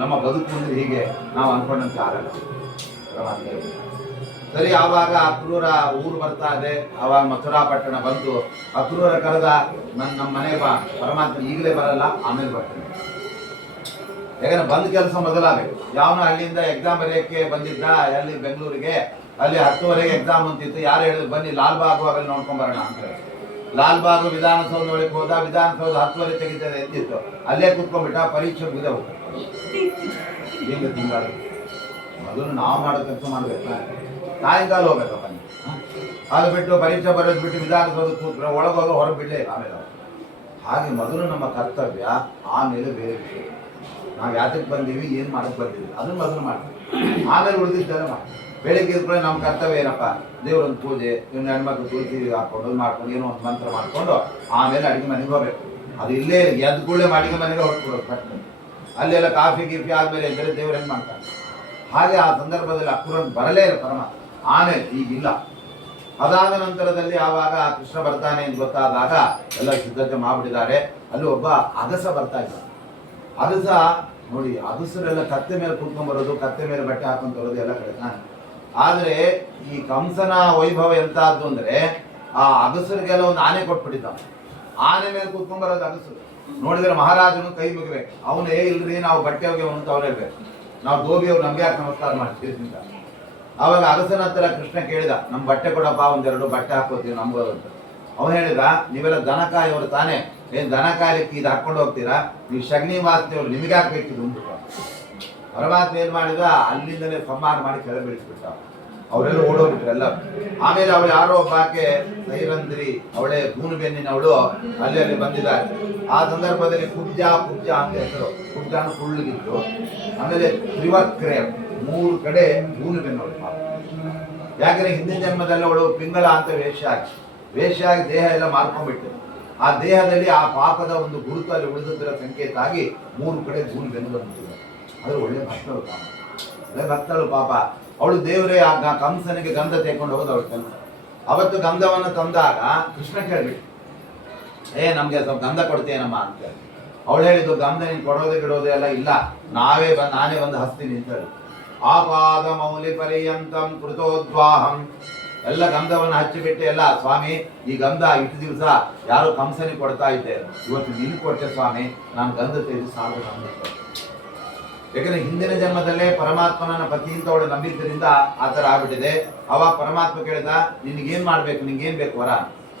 ನಮ್ಮ ಬದುಕು ಮುಂದೆ ಹೀಗೆ ನಾವು ಅನ್ಕೊಂಡಂತೆ ಆಗಲ್ಲ ಪರಮಾತ್ಮ. ಸರಿ, ಆವಾಗ ಅಕ್ರೂರ ಊರು ಬರ್ತಾ ಇದೆ. ಆವಾಗ ಮಥುರಾ ಪಟ್ಟಣ ಬಂತು. ಅಕ್ರೂರ ಕರೆದ, ನಮ್ಮ ಮನೆಗೆ ಬಾ, ಪರಮಾತ್ಮ ಈಗಲೇ ಬರಲ್ಲ, ಆಮೇಲೆ ಬರ್ತೇನೆ. ಯಾಕಂದ್ರೆ ಬಂದ್ ಕೆಲಸ ಮೊದಲಾಗಬೇಕು. ಯಾವನು ಹಳ್ಳಿಯಿಂದ ಎಕ್ಸಾಮ್ ಬರೆಯೋಕ್ಕೆ ಬಂದಿದ್ದ ಅಲ್ಲಿ ಬೆಂಗಳೂರಿಗೆ, ಅಲ್ಲಿ 10:30ಗೆ ಎಕ್ಸಾಮ್ ಅಂತಿತ್ತು. ಯಾರು ಹೇಳಿದ್ರು ಬನ್ನಿ ಲಾಲ್ಬಾಗು ಅಲ್ಲಿ ನೋಡ್ಕೊಂಡ್ ಬರೋಣ ಅಂತ. ಲಾಲ್ಬಾಗು ವಿಧಾನಸೌಧ ಒಳಗೆ ಹೋದ, ವಿಧಾನಸೌಧ 10:30 ತೆಗಿತದೆ ಎತ್ತಿತ್ತು, ಅಲ್ಲೇ ಕೂತ್ಕೊಂಡ್ಬಿಟ್ಟ. ಪರೀಕ್ಷೆ ಮುಗಿದ ಈಗ ತಿಂಗಳು ಮೊದಲು ನಾವು ಮಾಡೋ ಕೆಲಸ ಮಾಡ್ಬೇಕು, ಸಾಯಂಕಾಲ ಹೋಗ್ಬೇಕಪ್ಪ. ಅದು ಬಿಟ್ಟು ಪರೀಕ್ಷೆ ಬರೋದು ಬಿಟ್ಟು ವಿಧಾನಸೌಧ ಕೂತ್ರೆ ಒಳಗೋಗ ಹೊರಗೆ ಬಿಡಲೇ ಇಲ್ಲ. ಆಮೇಲೆ ಹಾಗೆ ಮೊದಲು ನಮ್ಮ ಕರ್ತವ್ಯ, ಆಮೇಲೆ ಬೇರೆ ವಿಷಯ. ನಾವು ಯಾತಕ್ಕೆ ಬಂದೀವಿ, ಏನು ಮಾಡಕ್ಕೆ ಬಂದೀವಿ ಅದನ್ನ ಮೊದಲು ಮಾಡ್ತೀವಿ, ಆಮೇಲೆ ಉಳಿದಿದ್ದೆಲ್ಲ ಮಾಡಿ. ಬೆಳಿಗ್ಗೆ ಇದ್ಕೊಂಡು ನಮ್ಮ ಕರ್ತವ್ಯ ಏನಪ್ಪ, ದೇವ್ರೊಂದು ಪೂಜೆ, ಇನ್ನು ಹೆಣ್ಮಕ್ಳು ತುಳಸಿ ಹಾಕೊಂಡು ಮಾಡ್ಕೊಂಡು ಏನೋ ಒಂದು ಮಂತ್ರ ಮಾಡಿಕೊಂಡು ಆಮೇಲೆ ಅಡುಗೆ ಮನೆಗೆ ಹೋಗ್ಬೇಕು. ಅದು ಇಲ್ಲೇ ಎದ್ದು ಕೂಡಲೇ ಅಡುಗೆ ಮನೆಗೆ ಹೊರಟ್ಬಿಡೋದು ಪಟ್ಟ. ಅಲ್ಲೆಲ್ಲ ಕಾಫಿ ಗೀಫಿ ಆದಮೇಲೆ ಇದ್ದರೆ ದೇವ್ರು ಹೆಂಗೆ ಮಾಡ್ತಾನೆ. ಹಾಗೆ ಆ ಸಂದರ್ಭದಲ್ಲಿ ಅಕ್ರೂರನ್ ಬರಲೇ ಇಲ್ಲ ಪರಮಾತ್ಮ. ಆಮೇಲೆ ಈಗಿಲ್ಲ. ಅದಾದ ನಂತರದಲ್ಲಿ ಆವಾಗ ಕೃಷ್ಣ ಬರ್ತಾನೆ ಅಂತ ಗೊತ್ತಾದಾಗ ಎಲ್ಲ ಸಿದ್ಧತೆ ಮಾಡಿಬಿಟ್ಟಿದ್ದಾರೆ. ಅಲ್ಲಿ ಒಬ್ಬ ಅಗಸ ಬರ್ತಾ ಇದ್ದ. ಅಗಸ ನೋಡಿ, ಅಗಸರೆಲ್ಲ ಕತ್ತೆ ಮೇಲೆ ಕೂತ್ಕೊಂಡ್ ಬರೋದು, ಕತ್ತೆ ಮೇಲೆ ಬಟ್ಟೆ ಹಾಕೊಂಡ್ ಬರೋದು ಎಲ್ಲ ಕಡೆ. ಆದ್ರೆ ಈ ಕಂಸನ ವೈಭವ ಎಂತದ್ದು ಅಂದ್ರೆ, ಆ ಅಗಸರಿಗೆಲ್ಲ ಒಂದು ಆನೆ ಕೊಟ್ಬಿಟ್ಟಿದ್ದ. ಆನೆ ಮೇಲೆ ಕೂತ್ಕೊಂಡ್ ಬರೋದು ಅಗಸರು. ನೋಡಿದ್ರೆ ಮಹಾರಾಜನು ಕೈ ಮುಗಿಬೇಕು. ಅವನೇ ಇಲ್ರಿ ನಾವು ಬಟ್ಟೆ ಹೋಗಿ ಅಂತ ಅವ್ರು ಹೇಳ್ಬೇಕು, ನಾವು ಧೋಬಿ ಅವ್ರು ನಮ್ಗೆ ಯಾಕೆ ನಮಸ್ಕಾರ ಮಾಡ್ತೀವಿ ಅಂತ. ಅವಾಗ ಅಗಸನ ಹತ್ರ ಕೃಷ್ಣ ಕೇಳಿದ, ನಮ್ ಬಟ್ಟೆ ಕೊಡಪ್ಪ, 1-2 ಬಟ್ಟೆ ಹಾಕೋತೀವಿ ನಮ್ಗೋದು ಅಂತ. ಅವನು ಹೇಳಿದ, ನೀವೆಲ್ಲ ದನ ಕಾಯೋರು ತಾನೇ, ಏನ್ ದನ ಕಾಯಲಿಕ್ಕೆ ಇದು ಹಾಕೊಂಡು ಹೋಗ್ತೀರಾ, ನೀವು ಶಗ್ನಿ ವಾಸ್ತಿಯವ್ರು ನಿಮಗೆ ಹಾಕ್ಬೇಕಿದ್ದು ಅಂತ. ಪರಮಾತ್ಮ ಏನ್ ಮಾಡಿದ, ಅಲ್ಲಿಂದಲೇ ಸಂಹಾರ ಮಾಡಿ ಕೆಳ ಬೀಳಿಸ್ಬಿಟ್ಟ. ಅವರೆಲ್ಲ ಓಡೋಗ್ಬಿಟ್ರು ಎಲ್ಲ. ಆಮೇಲೆ ಅವಳು ಯಾರೋ ಒಬ್ಬಾಕೆ ಸೈರಂದ್ರಿ, ಅವಳೇ ಗೂನು ಬೆನ್ನಿನವಳು ಅಲ್ಲಿ ಬಂದಿದ್ದಾರೆ. ಆ ಸಂದರ್ಭದಲ್ಲಿ ಕುಬ್ಜ ಅಂತ ಹೆಸರು. ಕುಬ್ಜಾನು ಕುಳ್ಳಿಗಿತ್ತು. ಆಮೇಲೆ ತ್ರಿವಕ್ರೆ, 3 ಕಡೆ ಗೂನು ಬೆನ್ನವಳು. ಯಾಕಂದ್ರೆ ಹಿಂದಿನ ಜನ್ಮದಲ್ಲಿ ಅವಳು ಪಿಂಗಳ ಅಂತ ವೇಷ ಆಗಿ ದೇಹ ಎಲ್ಲ ಮಾರ್ಕೊಂಡ್ಬಿಟ್ಟು, ಆ ದೇಹದಲ್ಲಿ ಆ ಪಾಪದ ಒಂದು ಗುರುತು ಅಲ್ಲಿ ಉಳಿದದ್ದರ ಸಂಕೇತ ಆಗಿ 3 ಕಡೆ ಗೂನು ಬೆನ್ನು ಬಂದಿದೆ. ಅದು ಒಳ್ಳೆ ಭಕ್ತಳು ಪಾಪ. ಅವಳು ದೇವರೇ ಆ ಕಂಸನಿಗೆ ಗಂಧ ತೆಕೊಂಡು ಹೋದ ಅವಳ ಕೆಲಸ. ಅವತ್ತು ಗಂಧವನ್ನು ತಂದಾಗ ಕೃಷ್ಣ ಕೇಳ್ಬಿಟ್ಟು ನಮ್ಗೆ ಸ್ವಲ್ಪ ಗಂಧ ಕೊಡ್ತೇನಮ್ಮ ಅಂತ ಹೇಳಿ. ಅವಳು ಹೇಳಿದ್ದು ಗಂಧ ನೀನು ಕೊಡೋದೇ ಬಿಡೋದೇ ಎಲ್ಲ ಇಲ್ಲ, ನಾನೇ ಬಂದು ಹಸ್ತೀನಿ ಅಂತ ಹೇಳಿ. ಆಪಾದ ಮೌಲಿ ಪರ್ಯಂತಂ ಕೃತೋದ್ವಾಹಂ, ಎಲ್ಲ ಗಂಧವನ್ನು ಹಚ್ಚಿಬಿಟ್ಟು ಎಲ್ಲ ಸ್ವಾಮಿ ಈ ಗಂಧ ಇಷ್ಟು ದಿವಸ ಯಾರೋ ಕಂಸನಿಗೆ ಕೊಡ್ತಾ ಇದ್ದೆ, ಇವತ್ತು ನಿನ್ ಕೊಟ್ಟೆ ಸ್ವಾಮಿ, ನಾನು ಗಂಧ ತೆಗೆದು ಸಾಲು ಗಂಧ. ಯಾಕಂದ್ರೆ ಹಿಂದಿನ ಜನ್ಮದಲ್ಲೇ ಪರಮಾತ್ಮನ ಪತಿ ಅಂತ ಅವಳು ನಂಬಿದ್ದರಿಂದ ಆ ಥರ ಆಗ್ಬಿಟ್ಟಿದೆ. ಅವಾಗ ಪರಮಾತ್ಮ ಕೇಳಿದ, ನಿನ್ಗೇನ್ ಮಾಡ್ಬೇಕು, ನಿನ್ಗೇನ್ ಬೇಕು ವರ?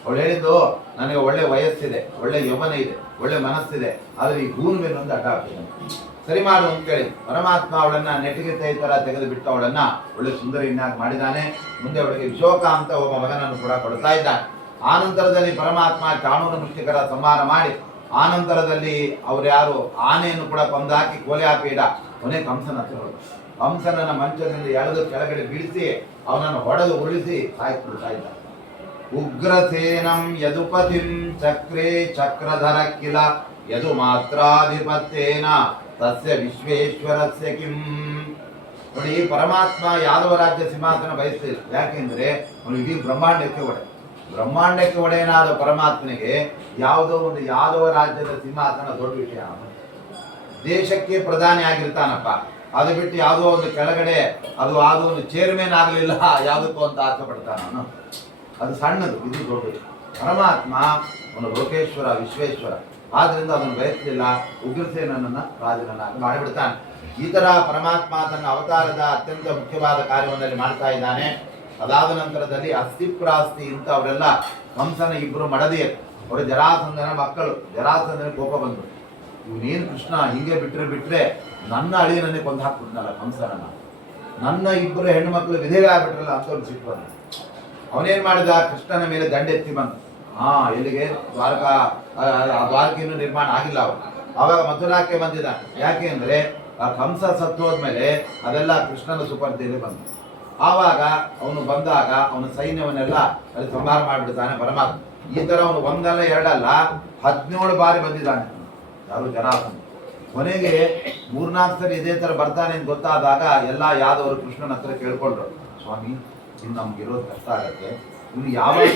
ಅವಳು ಹೇಳಿದ್ದು, ನನಗೆ ಒಳ್ಳೆ ವಯಸ್ಸಿದೆ, ಒಳ್ಳೆ ಯೌವನ ಇದೆ, ಒಳ್ಳೆ ಮನಸ್ಸಿದೆ, ಆದ್ರೆ ಈ ಹೂನ್ ಮೇಲೆ ಒಂದು ಅಡ್ಡ ಆಗ್ತದೆ, ಸರಿ ಮಾಡು ಅಂತ ಕೇಳಿ ಪರಮಾತ್ಮ ಅವಳನ್ನ ನೆಟ್ಟಿಗೆ ತರ ತೆಗೆದು ಬಿಟ್ಟು ಅವಳನ್ನ ಒಳ್ಳೆ ಸುಂದರಿಯನ್ನಾಗಿ ಮಾಡಿದ್ದಾನೆ. ಮುಂದೆ ಅವಳಿಗೆ ವಿಶೋಕ ಅಂತ ಒಬ್ಬ ಮಗನನ್ನು ಕೂಡ ಕೊಡ್ತಾ ಇದ್ದಾನೆ. ಆನಂತರದಲ್ಲಿ ಪರಮಾತ್ಮ ಚಾಣೂರ ಮುಷ್ಟಿಕರ ಸಂಹಾರ ಮಾಡಿ ಆನಂತರದಲ್ಲಿ ಅವ್ರು ಯಾರು ಆನೆಯನ್ನು ಕೂಡ ಕೊಂದಾಕಿ ಕೋಲೆ ಹಾಕಿ ಇಡ ಕೊನೆ ಕಂಸನ ಹತ್ರ ಹೋದ. ಕಂಸನನ್ನ ಮಂಚದಿಂದ ಎಳೆದು ಕೆಳಗಡೆ ಬೀಳಿಸಿ ಅವನನ್ನು ಹೊಡೆದು ಉರುಳಿಸಿ ಸಾಯ್ತಾ ಇದ್ದ. ಉಗ್ರಸೇನಂ ಯದುಪತಿಂ ಚಕ್ರೇ ಚಕ್ರಧರ ಕಿಲ ಯದು ಮಾತ್ರಾಧಿಪತ್ಯೇನ ತಸ್ಯ ವಿಶ್ವೇಶ್ವರಸ್ಯ ಕಿಂ. ನೋಡಿ, ಪರಮಾತ್ಮ ಯಾದವ ರಾಜ್ಯ ಸಿಂಹಾಸನ ಬಯಸ್ತಿಲ್ಲ. ಯಾಕೆಂದ್ರೆ ಅವನು ಇಡೀ ಬ್ರಹ್ಮಾಂಡಕ್ಕೆ ಒಡೆಯನಾದ ಪರಮಾತ್ಮನಿಗೆ ಯಾವುದೋ ಒಂದು ಯಾದವ ರಾಜ್ಯದ ಸಿಂಹಾಸನ ದೊಡ್ಡ ವಿಷಯ. ದೇಶಕ್ಕೆ ಪ್ರಧಾನಿ ಆಗಿರ್ತಾನಪ್ಪ, ಅದು ಬಿಟ್ಟು ಯಾವುದೋ ಒಂದು ಕೆಳಗಡೆ ಅದು ಒಂದು ಚೇರ್ಮನ್ ಆಗಲಿಲ್ಲ ಯಾವುದಕ್ಕೂ ಅಂತ ಆಸೆ ಪಡ್ತಾನ. ಅದು ಸಣ್ಣದು, ಇದು ದೊಡ್ಡದು. ಪರಮಾತ್ಮ ಅವನು ಲೋಕೇಶ್ವರ, ವಿಶ್ವೇಶ್ವರ, ಆದ್ರಿಂದ ಅದನ್ನು ಬಯಸಲಿಲ್ಲ. ಉಗ್ರಸೇನನ್ನ ರಾಜನನ್ನಾಗಿ ಮಾಡಿಬಿಡ್ತಾನೆ. ಈ ತರ ಪರಮಾತ್ಮ ತನ್ನ ಅವತಾರದ ಅತ್ಯಂತ ಮುಖ್ಯವಾದ ಕಾರ್ಯವನ್ನಲ್ಲಿ ಮಾಡ್ತಾ ಇದ್ದಾನೆ. ಅದಾದ ನಂತರದಲ್ಲಿ ಅಸ್ಥಿಪ್ರಾಸ್ತಿ ಅಂತ ಅವರೆಲ್ಲ ಕಂಸನ ಇಬ್ಬರು ಮಡದಿಯರು, ಅವರು ಜರಾಸಂಧನ ಮಕ್ಕಳು. ಜರಾಸಂಧನ ಕೋಪ ಬಂದ್ರು, ಇವನೇನು ಕೃಷ್ಣ ಹಿಂಗೆ ಬಿಟ್ರೆ ನನ್ನ ಅಳಿಯನನ್ನೇ ಕೊಂದು ಹಾಕ್ಬಿಟ್ನಲ್ಲ ಕಂಸನನ್ನ, ನನ್ನ ಇಬ್ಬರು ಹೆಣ್ಣು ಮಕ್ಕಳು ವಿಧೇಯ ಆಗ್ಬಿಟ್ರಲ್ಲ ಅಂತ ಒಂದು ಸಿಟ್ಟು ಬಂದು ಅವನೇನ್ ಮಾಡಿದ, ಕೃಷ್ಣನ ಮೇಲೆ ದಂಡೆತ್ತಿ ಬಂದ. ಎಲ್ಲಿಗೆ? ದ್ವಾರಕೆಯನ್ನು ನಿರ್ಮಾಣ ಆಗಿಲ್ಲ ಅವರು. ಅವಾಗ ಮಥುರಾಕ್ಕೆ ಬಂದಿದ್ದ. ಯಾಕೆ ಅಂದ್ರೆ ಆ ಕಂಸ ಸತ್ತು ಹೋದ್ಮೇಲೆ ಅದೆಲ್ಲ ಕೃಷ್ಣನ ಸುಪರ್ದಿಯಲ್ಲಿ ಬಂದ. ಆವಾಗ ಅವನು ಬಂದಾಗ ಅವನ ಸೈನ್ಯವನ್ನೆಲ್ಲ ಅಲ್ಲಿ ಸಂಹಾರ ಮಾಡಿಬಿಡ್ತಾನೆ ಪರಮಾತ್ಮ. ಈ ತರ ಅವನು ಒಂದಲ್ಲ ಎರಡಲ್ಲ 17 ಬಾರಿ ಬಂದಿದ್ದಾನೆ ಯಾರು ಜರಾಸಂಧ. ಕೊನೆಗೆ 3-4 ಸರಿ ಇದೇ ತರ ಬರ್ತಾನೆ ಅಂತ ಗೊತ್ತಾದಾಗ ಎಲ್ಲ ಯಾದವರು ಕೃಷ್ಣನ ಹತ್ರ ಕೇಳ್ಕೊಂಡ್ರು, ಸ್ವಾಮಿ ಇನ್ನು ನಮ್ಗಿರೋದು ಕಷ್ಟ ಆಗತ್ತೆ, ಇನ್ನು ಯಾವಾಗ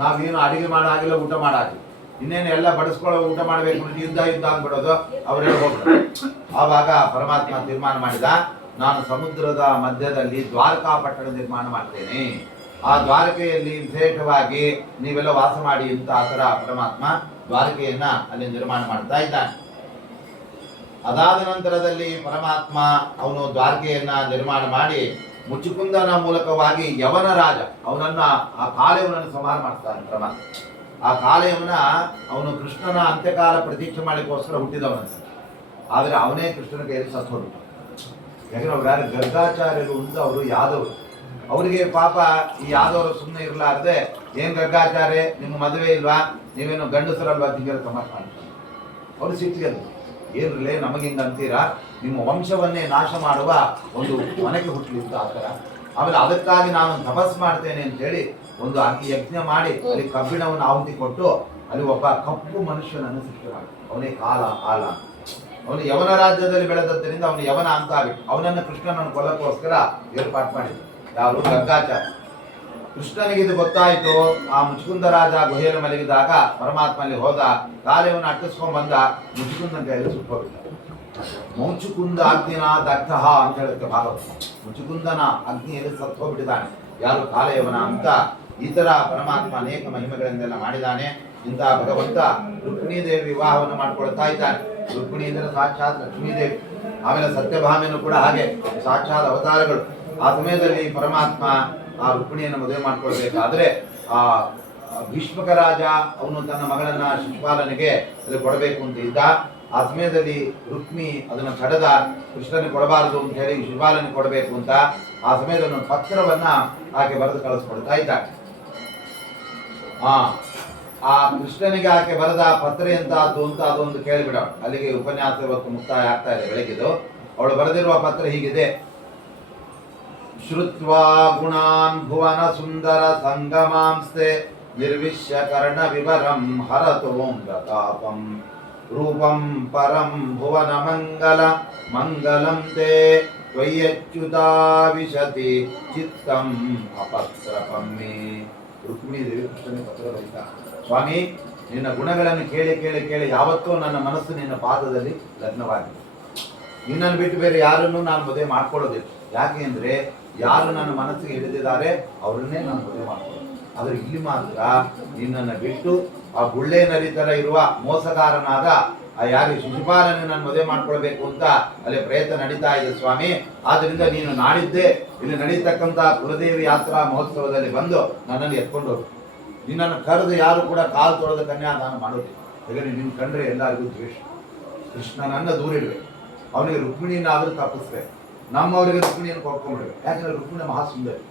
ನಾವೇನು ಅಡಿಗೆ ಮಾಡಾಗಿಲ್ಲ, ಊಟ ಮಾಡಾಗಿಲ್ಲ, ಇನ್ನೇನು ಎಲ್ಲ ಬಡಿಸ್ಕೊಳ್ಳೋ ಊಟ ಮಾಡಬೇಕು, ಯುದ್ಧ ಆಗ್ಬಿಡೋದು ಅವರೆಲ್ಲ ಹೋಗ್ತಾರೆ. ಆವಾಗ ಪರಮಾತ್ಮ ತೀರ್ಮಾನ ಮಾಡಿದ, ನಾನು ಸಮುದ್ರದ ಮಧ್ಯದಲ್ಲಿ ದ್ವಾರಕಾ ಪಟ್ಟಣ ನಿರ್ಮಾಣ ಮಾಡ್ತೇನೆ, ಆ ದ್ವಾರಕೆಯಲ್ಲಿ ವಿಶೇಷವಾಗಿ ನೀವೆಲ್ಲ ವಾಸ ಮಾಡಿ ಅಂತ ಆ ಥರ ಪರಮಾತ್ಮ ದ್ವಾರಕೆಯನ್ನ ಅಲ್ಲಿ ನಿರ್ಮಾಣ ಮಾಡ್ತಾ ಇದ್ದಾನೆ. ಅದಾದ ನಂತರದಲ್ಲಿ ಪರಮಾತ್ಮ ಅವನು ದ್ವಾರಕೆಯನ್ನ ನಿರ್ಮಾಣ ಮಾಡಿ ಮುಚುಕುಂದನ ಮೂಲಕವಾಗಿ ಯವನ ರಾಜ ಅವನನ್ನ ಆ ಕಾಲಯವನನ್ನು ಸಂಹಾರ ಮಾಡ್ತಾನೆ ಪರಮಾತ್ಮ. ಆ ಕಾಲಯವನ ಅವನು ಕೃಷ್ಣನ ಅಂತ್ಯಕಾಲ ಪ್ರತೀಕ್ಷೆ ಮಾಡಲಿಕ್ಕೋಸ್ಕರ ಹುಟ್ಟಿದವನ, ಆದ್ರೆ ಅವನೇ ಕೃಷ್ಣನ ಕೈಯಲ್ಲಿ ಸತ್ತು ಹೋದ. ಯಾಕಂದ್ರೆ ಅವ್ರು ಯಾರು ಗರ್ಗಾಚಾರ್ಯರು ಅಂತ ಅವರು ಯಾದವರು, ಅವರಿಗೆ ಪಾಪ ಈ ಯಾದವರು ಸುಮ್ಮನೆ ಇರಲಾರದೆ, ಏನ್ ಗರ್ಗಾಚಾರ್ಯ ನಿಮ್ಮ ಮದುವೆ ಇಲ್ವಾ, ನೀವೇನು ಗಂಡಸರಲ್ವಾ ತಿಂಗಳ ಸಮರ್ಥ ಮಾಡ್ತಾರೆ. ಅವ್ರು ಸಿಟ್ಟಿಗೆ ಏನ್ರಲ್ಲೇ ನಮಗಿಂದ ಅಂತೀರಾ, ನಿಮ್ಮ ವಂಶವನ್ನೇ ನಾಶ ಮಾಡುವ ಒಂದು ಮನೆಗೆ ಹುಟ್ಟಲಿ ಅಂತ ಆ ಥರ. ಆಮೇಲೆ ಅದಕ್ಕಾಗಿ ನಾನು ತಪಸ್ ಮಾಡ್ತೇನೆ ಅಂತ ಹೇಳಿ ಒಂದು ಯಜ್ಞ ಮಾಡಿ ಅಲ್ಲಿ ಕಬ್ಬಿಣವನ್ನು ಆಹುತಿ ಕೊಟ್ಟು ಅಲ್ಲಿ ಒಬ್ಬ ಕಪ್ಪು ಮನುಷ್ಯನನ್ನು ಸೃಷ್ಟಿ ಮಾಡಿ, ಅವನೇ ಕಾಲ ಆಲ. ಅವನು ಯವನ ರಾಜ್ಯದಲ್ಲಿ ಬೆಳೆದದ್ದರಿಂದ ಅವನು ಯವನ ಅಂತ ಆಗಿತ್ತು. ಅವನನ್ನು ಕೃಷ್ಣನನ್ನು ಕೊಲ್ಲಕ್ಕೋಸ್ಕರ ಏರ್ಪಾಟ್ ಮಾಡಿದ್ರು ಯಾರು? ಗರ್ಗಾಚಾರ್ಯ. ಕೃಷ್ಣನಿಗೆ ಇದು ಗೊತ್ತಾಯಿತು. ಆ ಮುಚುಕುಂದ ರಾಜ ಗುಹೆಯಲ್ಲಿ ಮಲಗಿದಾಗ ಪರಮಾತ್ಮ ಅಲ್ಲಿ ಹೋದ, ಕಾಲವನ್ನು ಅಟ್ಟಿಸ್ಕೊಂಡ್ ಬಂದ, ಮುಚುಕುಂದನ ಕೈಯಲ್ಲಿ ಸುಟ್ಟೋಗಿದ್ದ. ಮುಚುಕುಂದ ಅಗ್ನಿನ ದಗ್ಧ ಅಂತ ಹೇಳುತ್ತೆ ಭಾಗವತ. ಮುಚುಕುಂದನ ಅಗ್ನಿಯಲ್ಲಿ ಸತ್ತು ಹೋಗ್ಬಿಟ್ಟಿದ್ದಾನೆ ಯಾರು? ಕಾಲಯವನ ಅಂತ. ಈ ತರ ಪರಮಾತ್ಮ ಅನೇಕ ಮಹಿಮೆಗಳಿಂದೆಲ್ಲ ಮಾಡಿದ್ದಾನೆ. ಇಂತಹ ಭಗವಂತ ರುಕ್ಮಿಣೀದೇವಿ ವಿವಾಹವನ್ನು ಮಾಡ್ಕೊಳ್ತಾ ಇದ್ದಾನೆ. ರುಕ್ಮಿಣಿ ಅಂದರೆ ಸಾಕ್ಷಾತ್ ಲಕ್ಷ್ಮೀದೇವಿ. ಆಮೇಲೆ ಸತ್ಯಭಾಮೆಯನ್ನು ಕೂಡ ಹಾಗೆ ಸಾಕ್ಷಾತ್ ಅವತಾರಗಳು. ಆ ಸಮಯದಲ್ಲಿ ಪರಮಾತ್ಮ ಆ ರುಕ್ಮಿಣಿಯನ್ನು ಮದುವೆ ಮಾಡ್ಕೊಳ್ಬೇಕಾದ್ರೆ ಆ ಭೀಷ್ಮಕ ರಾಜ ಅವನು ತನ್ನ ಮಗಳನ್ನ ಶಿಶುಪಾಲನಿಗೆ ಅಲ್ಲಿ ಕೊಡಬೇಕು ಅಂತ ಇದ್ದ. ಆ ಸಮಯದಲ್ಲಿ ರುಕ್ಮಿ ಅದನ್ನು ತಡೆದ, ಕೃಷ್ಣನಿಗೆ ಕೊಡಬಾರದು ಅಂತ ಹೇಳಿ ಶಿಶುಪಾಲನಿಗೆ ಕೊಡಬೇಕು ಅಂತ. ಆ ಸಮಯದಲ್ಲಿ ಒಂದು ಪತ್ರವನ್ನ ಆಕೆ ಬರೆದು ಕಳಿಸ್ಕೊಡ್ತಾ ಇದ್ದಾಳೆ. ಆ ಕೃಷ್ಣನಿಗೆ ಆಕೆ ಬರೆದ ಪತ್ರ ಎಂತದ್ದು ಅಂತ ಅದೊಂದು ಕೇಳಿಬಿಡೋಣ. ಅಲ್ಲಿಗೆ ಉಪನ್ಯಾಸ ಇವತ್ತು ಮುಕ್ತಾಯ ಆಗ್ತಾ ಇದೆ ಬೆಳಗಿದ್ದು. ಅವಳು ಬರೆದಿರುವ ಪತ್ರ ಹೀಗಿದೆ: ಶ್ರುತ್ವಾ ಗುಣಾನ್ ಭುವನ ಸುಂದರ ಸಂಗಮಾಂಸ್ತೆ ನಿರ್ವಿಶ್ಯ ಕರ್ಣ ವಿವರಂ ಹರತೋಂ ರೂಪಂ ಪರಂ ಭುವನ ಮಂಗಲಂ ತೇ ತ್ವಯ್ಯಚ್ಯುತಾ ವಿಶತಿ ಚಿತ್ತಂ ಅಪತ್ರಪಂ ಮೇ. ರುಕ್ಮಿಣಿ ದೇವಿ ಕೃಷ್ಣನಿಗೆ ಪತ್ರ ಬರೀತಾ, ಸ್ವಾಮಿ ನಿನ್ನ ಗುಣಗಳನ್ನು ಕೇಳಿ ಕೇಳಿ ಕೇಳಿ ಯಾವತ್ತೂ ನನ್ನ ಮನಸ್ಸು ನಿನ್ನ ಪಾದದಲ್ಲಿ ಲಗ್ನವಾಗಿದೆ. ನಿನ್ನನ್ನು ಬಿಟ್ಟು ಬೇರೆ ಯಾರನ್ನು ನಾನು ಮದುವೆ ಮಾಡ್ಕೊಳ್ಳೋದಿಲ್ಲ. ಯಾಕೆ ಅಂದ್ರೆ ಯಾರು ನನ್ನ ಮನಸ್ಸಿಗೆ ಹಿಡಿದಿದ್ದಾರೆ ಅವ್ರನ್ನೇ ನಾನು ಮದುವೆ ಮಾಡ್ಕೊಳ್ಳೋದು. ಆದ್ರೆ ಇಲ್ಲಿ ಮಾತ್ರ ನಿನ್ನನ್ನು ಬಿಟ್ಟು ಆ ಗುಳ್ಳೆ ನರಿ ತರ ಇರುವ ಮೋಸಗಾರನಾದ ಆ ಯಾರು ಶಿಶುಪಾಲನೆ ನಾನು ಮದುವೆ ಮಾಡ್ಕೊಳ್ಬೇಕು ಅಂತ ಅಲ್ಲಿ ಪ್ರಯತ್ನ ನಡೀತಾ ಇದೆ ಸ್ವಾಮಿ. ಆದ್ರಿಂದ ನೀನು ನಾಡಿದ್ದೆ ಇಲ್ಲಿ ನಡೀತಕ್ಕಂತ ಕುಲದೇವಿ ಯಾತ್ರಾ ಮಹೋತ್ಸವದಲ್ಲಿ ಬಂದು ನನ್ನನ್ನು ಎತ್ಕೊಂಡು ಹೋಗು. ನಿನ್ನನ್ನು ಕರೆದು ಯಾರು ಕೂಡ ಕಾಲು ತೊಳೆದ ಕನ್ಯಾದಾನ ಮಾಡೋದಿಲ್ಲ. ಯಾಕಂದ್ರೆ ನಿನ್ನ ಕಂಡ್ರೆ ಎಲ್ಲರಿಗೂ ದ್ವೇಷ. ಕೃಷ್ಣನನ್ನ ದೂರ ಇಡ್ಬೇಕು, ಅವನಿಗೆ ರುಕ್ಮಿಣಿಯನ್ನಾದ್ರೂ ತಪ್ಪಿಸ್ಬೇಕು, ನಮ್ಮವರಿಗೆ ರುಕ್ಮಿಣಿಯನ್ನು ಕೊಡ್ಕೊಂಡ್ಬಿಡ್ಬೇಕು. ಯಾಕಂದ್ರೆ ರುಕ್ಮಿಣಿ ಮಹಾ ಸುಂದರಿ,